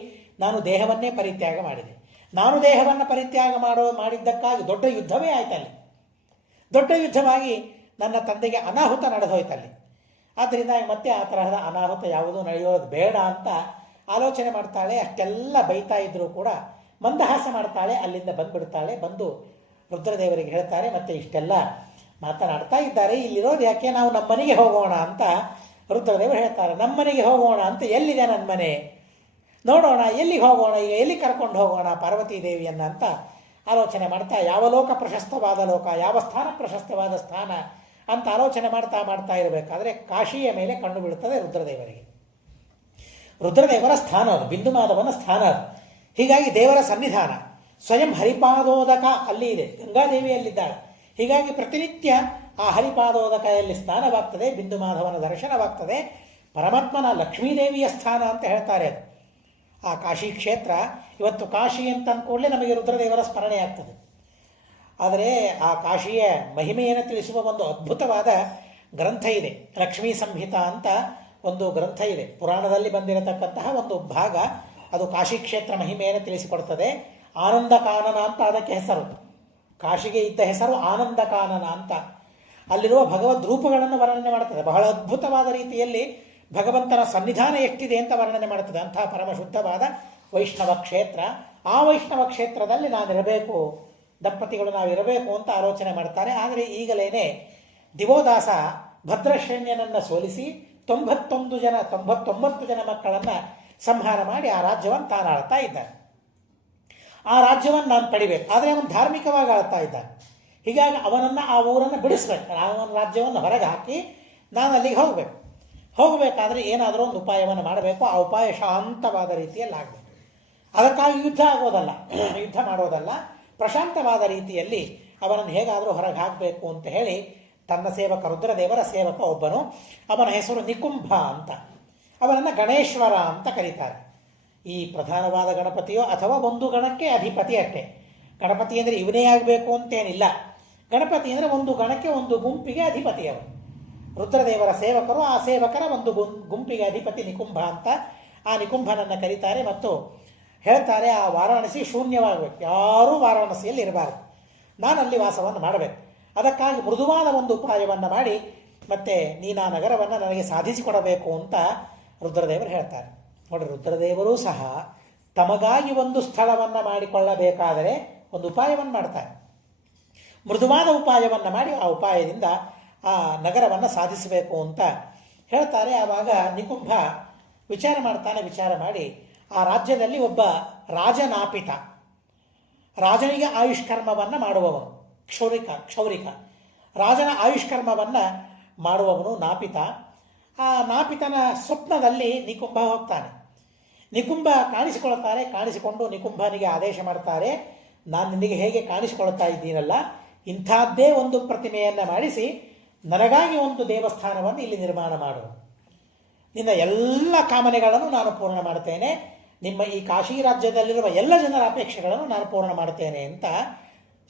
ನಾನು ದೇಹವನ್ನೇ ಪರಿತ್ಯಾಗ ಮಾಡಿದೆ. ನಾನು ದೇಹವನ್ನು ಪರಿತ್ಯಾಗ ಮಾಡಿದ್ದಕ್ಕಾಗಿ ದೊಡ್ಡ ಯುದ್ಧವೇ ಆಯ್ತಲ್ಲಿ. ದೊಡ್ಡ ಯುದ್ಧವಾಗಿ ನನ್ನ ತಂದೆಗೆ ಅನಾಹುತ ನಡೆದೋಯ್ತಲ್ಲಿ. ಆದ್ದರಿಂದ ಮತ್ತೆ ಆ ತರಹದ ಅನಾಹುತ ಯಾವುದೂ ನಡೆಯೋದು ಬೇಡ ಅಂತ ಆಲೋಚನೆ ಮಾಡ್ತಾಳೆ. ಅಷ್ಟೆಲ್ಲ ಬೈತಾ ಇದ್ದರೂ ಕೂಡ ಮಂದಹಾಸ ಮಾಡ್ತಾಳೆ. ಅಲ್ಲಿಂದ ಬಂದುಬಿಡ್ತಾಳೆ. ಬಂದು ರುದ್ರದೇವರಿಗೆ ಹೇಳ್ತಾರೆ, ಮತ್ತೆ ಇಷ್ಟೆಲ್ಲ ಮಾತನಾಡ್ತಾ ಇದ್ದಾರೆ, ಇಲ್ಲಿರೋದು ಯಾಕೆ, ನಾವು ನಮ್ಮ ಮನೆಗೆ ಹೋಗೋಣ ಅಂತ ರುದ್ರದೇವರು ಹೇಳ್ತಾರೆ. ನಮ್ಮ ಮನೆಗೆ ಹೋಗೋಣ ಅಂತ, ಎಲ್ಲಿದೆ ನನ್ನ ಮನೆ ನೋಡೋಣ, ಎಲ್ಲಿಗೆ ಹೋಗೋಣ, ಈಗ ಎಲ್ಲಿ ಕರ್ಕೊಂಡು ಹೋಗೋಣ ಪಾರ್ವತೀ ದೇವಿಯನ್ನು ಅಂತ ಆಲೋಚನೆ ಮಾಡ್ತಾ, ಯಾವ ಲೋಕ ಪ್ರಶಸ್ತವಾದ ಲೋಕ, ಯಾವ ಸ್ಥಾನ ಪ್ರಶಸ್ತವಾದ ಸ್ಥಾನ ಅಂತ ಆಲೋಚನೆ ಮಾಡ್ತಾ ಇರಬೇಕಾದ್ರೆ ಕಾಶಿಯ ಮೇಲೆ ಕಂಡು ಬೀಳುತ್ತದೆ ರುದ್ರದೇವರಿಗೆ. ರುದ್ರದೇವರ ಸ್ಥಾನ ಅದು, ಬಿಂದು ಮಾಧವನ ಸ್ಥಾನ ಅದು. ಹೀಗಾಗಿ ದೇವರ ಸನ್ನಿಧಾನ ಸ್ವಯಂ ಹರಿಪಾದೋದಕ ಅಲ್ಲಿ ಇದೆ, ಗಂಗಾದೇವಿಯಲ್ಲಿದ್ದಾಳೆ. ಹೀಗಾಗಿ ಪ್ರತಿನಿತ್ಯ ಆ ಹರಿಪಾದೋದಕೆಯಲ್ಲಿ ಸ್ನಾನವಾಗ್ತದೆ, ಬಿಂದು ಮಾಧವನ ದರ್ಶನವಾಗ್ತದೆ. ಪರಮಾತ್ಮನ ಲಕ್ಷ್ಮೀದೇವಿಯ ಸ್ಥಾನ ಅಂತ ಹೇಳ್ತಾರೆ ಅದು ಆ ಕಾಶಿ ಕ್ಷೇತ್ರ. ಇವತ್ತು ಕಾಶಿ ಅಂತ ಅಂದ್ಕೊಳ್ಳೆ ನಮಗೆ ರುದ್ರದೇವರ ಸ್ಮರಣೆ ಆಗ್ತದೆ. ಆದರೆ ಆ ಕಾಶಿಯ ಮಹಿಮೆಯನ್ನು ತಿಳಿಸುವ ಒಂದು ಅದ್ಭುತವಾದ ಗ್ರಂಥ ಇದೆ, ಲಕ್ಷ್ಮೀ ಸಂಹಿತ ಅಂತ ಒಂದು ಗ್ರಂಥ ಇದೆ. ಪುರಾಣದಲ್ಲಿ ಬಂದಿರತಕ್ಕಂತಹ ಒಂದು ಭಾಗ ಅದು ಕಾಶಿ ಕ್ಷೇತ್ರ ಮಹಿಮೆಯನ್ನು ತಿಳಿಸಿಕೊಡ್ತದೆ. ಆನಂದ ಕಾನನ ಅಂತ ಅದಕ್ಕೆ ಹೆಸರು. ಕಾಶಿಗೆ ಇದ್ದ ಹೆಸರು ಆನಂದ ಕಾನನ ಅಂತ. ಅಲ್ಲಿರುವ ಭಗವದ್ ರೂಪಗಳನ್ನು ವರ್ಣನೆ ಮಾಡ್ತದೆ. ಬಹಳ ಅದ್ಭುತವಾದ ರೀತಿಯಲ್ಲಿ ಭಗವಂತನ ಸನ್ನಿಧಾನ ಎಷ್ಟಿದೆ ಅಂತ ವರ್ಣನೆ ಮಾಡ್ತದೆ. ಅಂತಹ ಪರಮಶುದ್ಧವಾದ ವೈಷ್ಣವ ಕ್ಷೇತ್ರ. ಆ ವೈಷ್ಣವ ಕ್ಷೇತ್ರದಲ್ಲಿ ನಾನಿರಬೇಕು, ದಂಪತಿಗಳು ನಾವಿರಬೇಕು ಅಂತ ಆಲೋಚನೆ ಮಾಡ್ತಾರೆ. ಆದರೆ ಈಗಲೇ ದಿವೋದಾಸ ಭದ್ರಶ್ರೇಣ್ಯನನ್ನು ಸೋಲಿಸಿ 99 ಜನ ಮಕ್ಕಳನ್ನು ಸಂಹಾರ ಮಾಡಿ ಆ ರಾಜ್ಯವನ್ನು ತಾನು ಆಳ್ತಾ ಇದ್ದಾನೆ. ಆ ರಾಜ್ಯವನ್ನು ನಾನು ಪಡಿಬೇಕು, ಆದರೆ ಅವನು ಧಾರ್ಮಿಕವಾಗಿ ಆಳ್ತಾ ಇದ್ದಾನೆ. ಹೀಗಾಗಿ ಅವನನ್ನು, ಆ ಊರನ್ನು ಬಿಡಿಸ್ಬೇಕು. ಅವನ ರಾಜ್ಯವನ್ನು ಹೊರಗೆ ಹಾಕಿ ನಾನು ಅಲ್ಲಿಗೆ ಹೋಗಬೇಕಾದ್ರೆ ಏನಾದರೂ ಒಂದು ಉಪಾಯವನ್ನು ಮಾಡಬೇಕು. ಆ ಉಪಾಯ ಶಾಂತವಾದ ರೀತಿಯಲ್ಲಿ ಆಗಬೇಕು. ಅದಕ್ಕಾಗಿ ಯುದ್ಧ ಮಾಡೋದಲ್ಲ, ಪ್ರಶಾಂತವಾದ ರೀತಿಯಲ್ಲಿ ಅವನನ್ನು ಹೇಗಾದರೂ ಹೊರಗೆ ಹಾಕಬೇಕು ಅಂತ ಹೇಳಿ ತನ್ನ ಸೇವಕ, ರುದ್ರದೇವರ ಸೇವಕ ಒಬ್ಬನು, ಅವನ ಹೆಸರು ನಿಕುಂಭ ಅಂತ. ಅವನನ್ನು ಗಣೇಶ್ವರ ಅಂತ ಕರೀತಾರೆ. ಈ ಪ್ರಧಾನವಾದ ಗಣಪತಿಯೋ ಅಥವಾ ಒಂದು ಗಣಕ್ಕೆ ಅಧಿಪತಿ ಅಷ್ಟೇ. ಗಣಪತಿ ಅಂದರೆ ಇವನೇ ಆಗಬೇಕು ಅಂತೇನಿಲ್ಲ. ಗಣಪತಿ ಅಂದರೆ ಒಂದು ಗಣಕ್ಕೆ, ಒಂದು ಗುಂಪಿಗೆ ಅಧಿಪತಿ ಅವನು. ರುದ್ರದೇವರ ಸೇವಕರು, ಆ ಸೇವಕರ ಒಂದು ಗುಂಪಿಗೆ ಅಧಿಪತಿ ನಿಕುಂಭ ಅಂತ. ಆ ನಿಕುಂಭನನ್ನು ಕರೀತಾರೆ ಮತ್ತು ಹೇಳ್ತಾರೆ, ಆ ವಾರಾಣಸಿ ಶೂನ್ಯವಾಗಬೇಕು, ಯಾರೂ ವಾರಾಣಸಿಯಲ್ಲಿ ಇರಬಾರದು, ನಾನು ಅಲ್ಲಿ ವಾಸವನ್ನು ಮಾಡಬೇಕು. ಅದಕ್ಕಾಗಿ ಮೃದುವಾದ ಒಂದು ಉಪಾಯವನ್ನು ಮಾಡಿ ಮತ್ತೆ ನೀನು ಆ ನಗರವನ್ನು ನನಗೆ ಸಾಧಿಸಿಕೊಡಬೇಕು ಅಂತ ರುದ್ರದೇವರು ಹೇಳ್ತಾರೆ. ನೋಡಿ, ರುದ್ರದೇವರೂ ಸಹ ತಮಗಾಗಿ ಒಂದು ಸ್ಥಳವನ್ನು ಮಾಡಿಕೊಳ್ಳಬೇಕಾದರೆ ಒಂದು ಉಪಾಯವನ್ನು ಮಾಡ್ತಾರೆ. ಮೃದುವಾದ ಉಪಾಯವನ್ನು ಮಾಡಿ ಆ ಉಪಾಯದಿಂದ ಆ ನಗರವನ್ನು ಸಾಧಿಸಬೇಕು ಅಂತ ಹೇಳ್ತಾರೆ. ಆವಾಗ ನಿಕುಂಭ ವಿಚಾರ ಮಾಡಿ ಆ ರಾಜ್ಯದಲ್ಲಿ ಒಬ್ಬ ರಾಜನಾಪಿತ, ರಾಜನಿಗೆ ಆಯುಷ್ಕರ್ಮವನ್ನು ಮಾಡುವವನು, ಕ್ಷೌರಿಕ ರಾಜನ ಆಯುಷ್ಕರ್ಮವನ್ನು ಮಾಡುವವನು ನಾಪಿತ. ಆ ನಾಪಿತನ ಸ್ವಪ್ನದಲ್ಲಿ ನಿಕುಂಭ ಹೋಗ್ತಾನೆ. ನಿಕುಂಭ ಕಾಣಿಸಿಕೊಂಡು ನಿಕುಂಭನಿಗೆ ಆದೇಶ ಮಾಡ್ತಾರೆ, ನಾನು ನಿನಗೆ ಹೇಗೆ ಕಾಣಿಸಿಕೊಳ್ತಾ ಇದ್ದೀನಲ್ಲ, ಇಂಥದ್ದೇ ಒಂದು ಪ್ರತಿಮೆಯನ್ನು ಮಾಡಿಸಿ ನನಗಾಗಿ ಒಂದು ದೇವಸ್ಥಾನವನ್ನು ಇಲ್ಲಿ ನಿರ್ಮಾಣ ಮಾಡು, ನಿನ್ನ ಎಲ್ಲ ಕಾಮನೆಗಳನ್ನು ನಾನು ಪೂರ್ಣ ಮಾಡ್ತೇನೆ, ನಿಮ್ಮ ಈ ಕಾಶಿ ರಾಜ್ಯದಲ್ಲಿರುವ ಎಲ್ಲ ಜನರ ಅಪೇಕ್ಷೆಗಳನ್ನು ನಾನು ಪೂರ್ಣ ಮಾಡ್ತೇನೆ ಅಂತ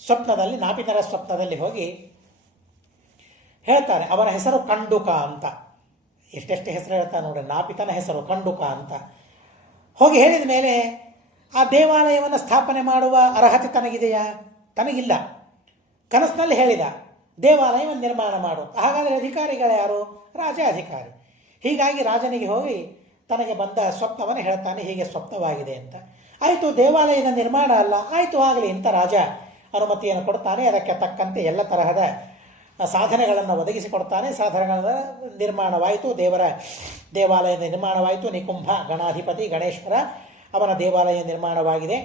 ಸ್ವಪ್ನದಲ್ಲಿ, ನಾಪಿತನ ಸ್ವಪ್ನದಲ್ಲಿ ಹೋಗಿ ಹೇಳ್ತಾರೆ. ಅವನ ಹೆಸರು ಕಂಡುಕ ಅಂತ. ಎಷ್ಟೆಷ್ಟು ಹೆಸರು ಹೇಳ್ತಾನೆ ನೋಡಿ, ನಾಪಿತನ ಹೆಸರು ಕಂಡುಕ ಅಂತ. ಹೋಗಿ ಹೇಳಿದ ಮೇಲೆ ಆ ದೇವಾಲಯವನ್ನು ಸ್ಥಾಪನೆ ಮಾಡುವ ಅರ್ಹತೆ ತನಗಿದೆಯಾ? ತನಗಿಲ್ಲ. ಕನಸಿನಲ್ಲಿ ಹೇಳಿದ ದೇವಾಲಯವನ್ನು ನಿರ್ಮಾಣ ಮಾಡು. ಹಾಗಾದರೆ ಅಧಿಕಾರಿಗಳು ಯಾರು? ರಾಜ ಅಧಿಕಾರಿ. ಹೀಗಾಗಿ ರಾಜನಿಗೆ ಹೋಗಿ ತನಗೆ ಬಂದ ಸ್ವಪ್ನವನ್ನು ಹೇಳ್ತಾನೆ, ಹೀಗೆ ಸ್ವಪ್ನವಾಗಿದೆ ಅಂತ. ಆಯಿತು, ದೇವಾಲಯದ ನಿರ್ಮಾಣ ಅಲ್ಲ, ಆಯಿತು ಆಗಲಿ ಅಂತ ರಾಜ ಅನುಮತಿಯನ್ನು ಕೊಡ್ತಾನೆ. ಅದಕ್ಕೆ ತಕ್ಕಂತೆ ಎಲ್ಲ ತರಹದ ಸಾಧನೆಗಳನ್ನು ಒದಗಿಸಿಕೊಡ್ತಾನೆ. ಸಾಧನೆಗಳ ನಿರ್ಮಾಣವಾಯಿತು, ದೇವಾಲಯದ ನಿರ್ಮಾಣವಾಯಿತು. ನಿಕುಂಭ ಗಣಾಧಿಪತಿ ಗಣೇಶ್ವರ ಅವನ ದೇವಾಲಯ ನಿರ್ಮಾಣವಾಗಿದೆ.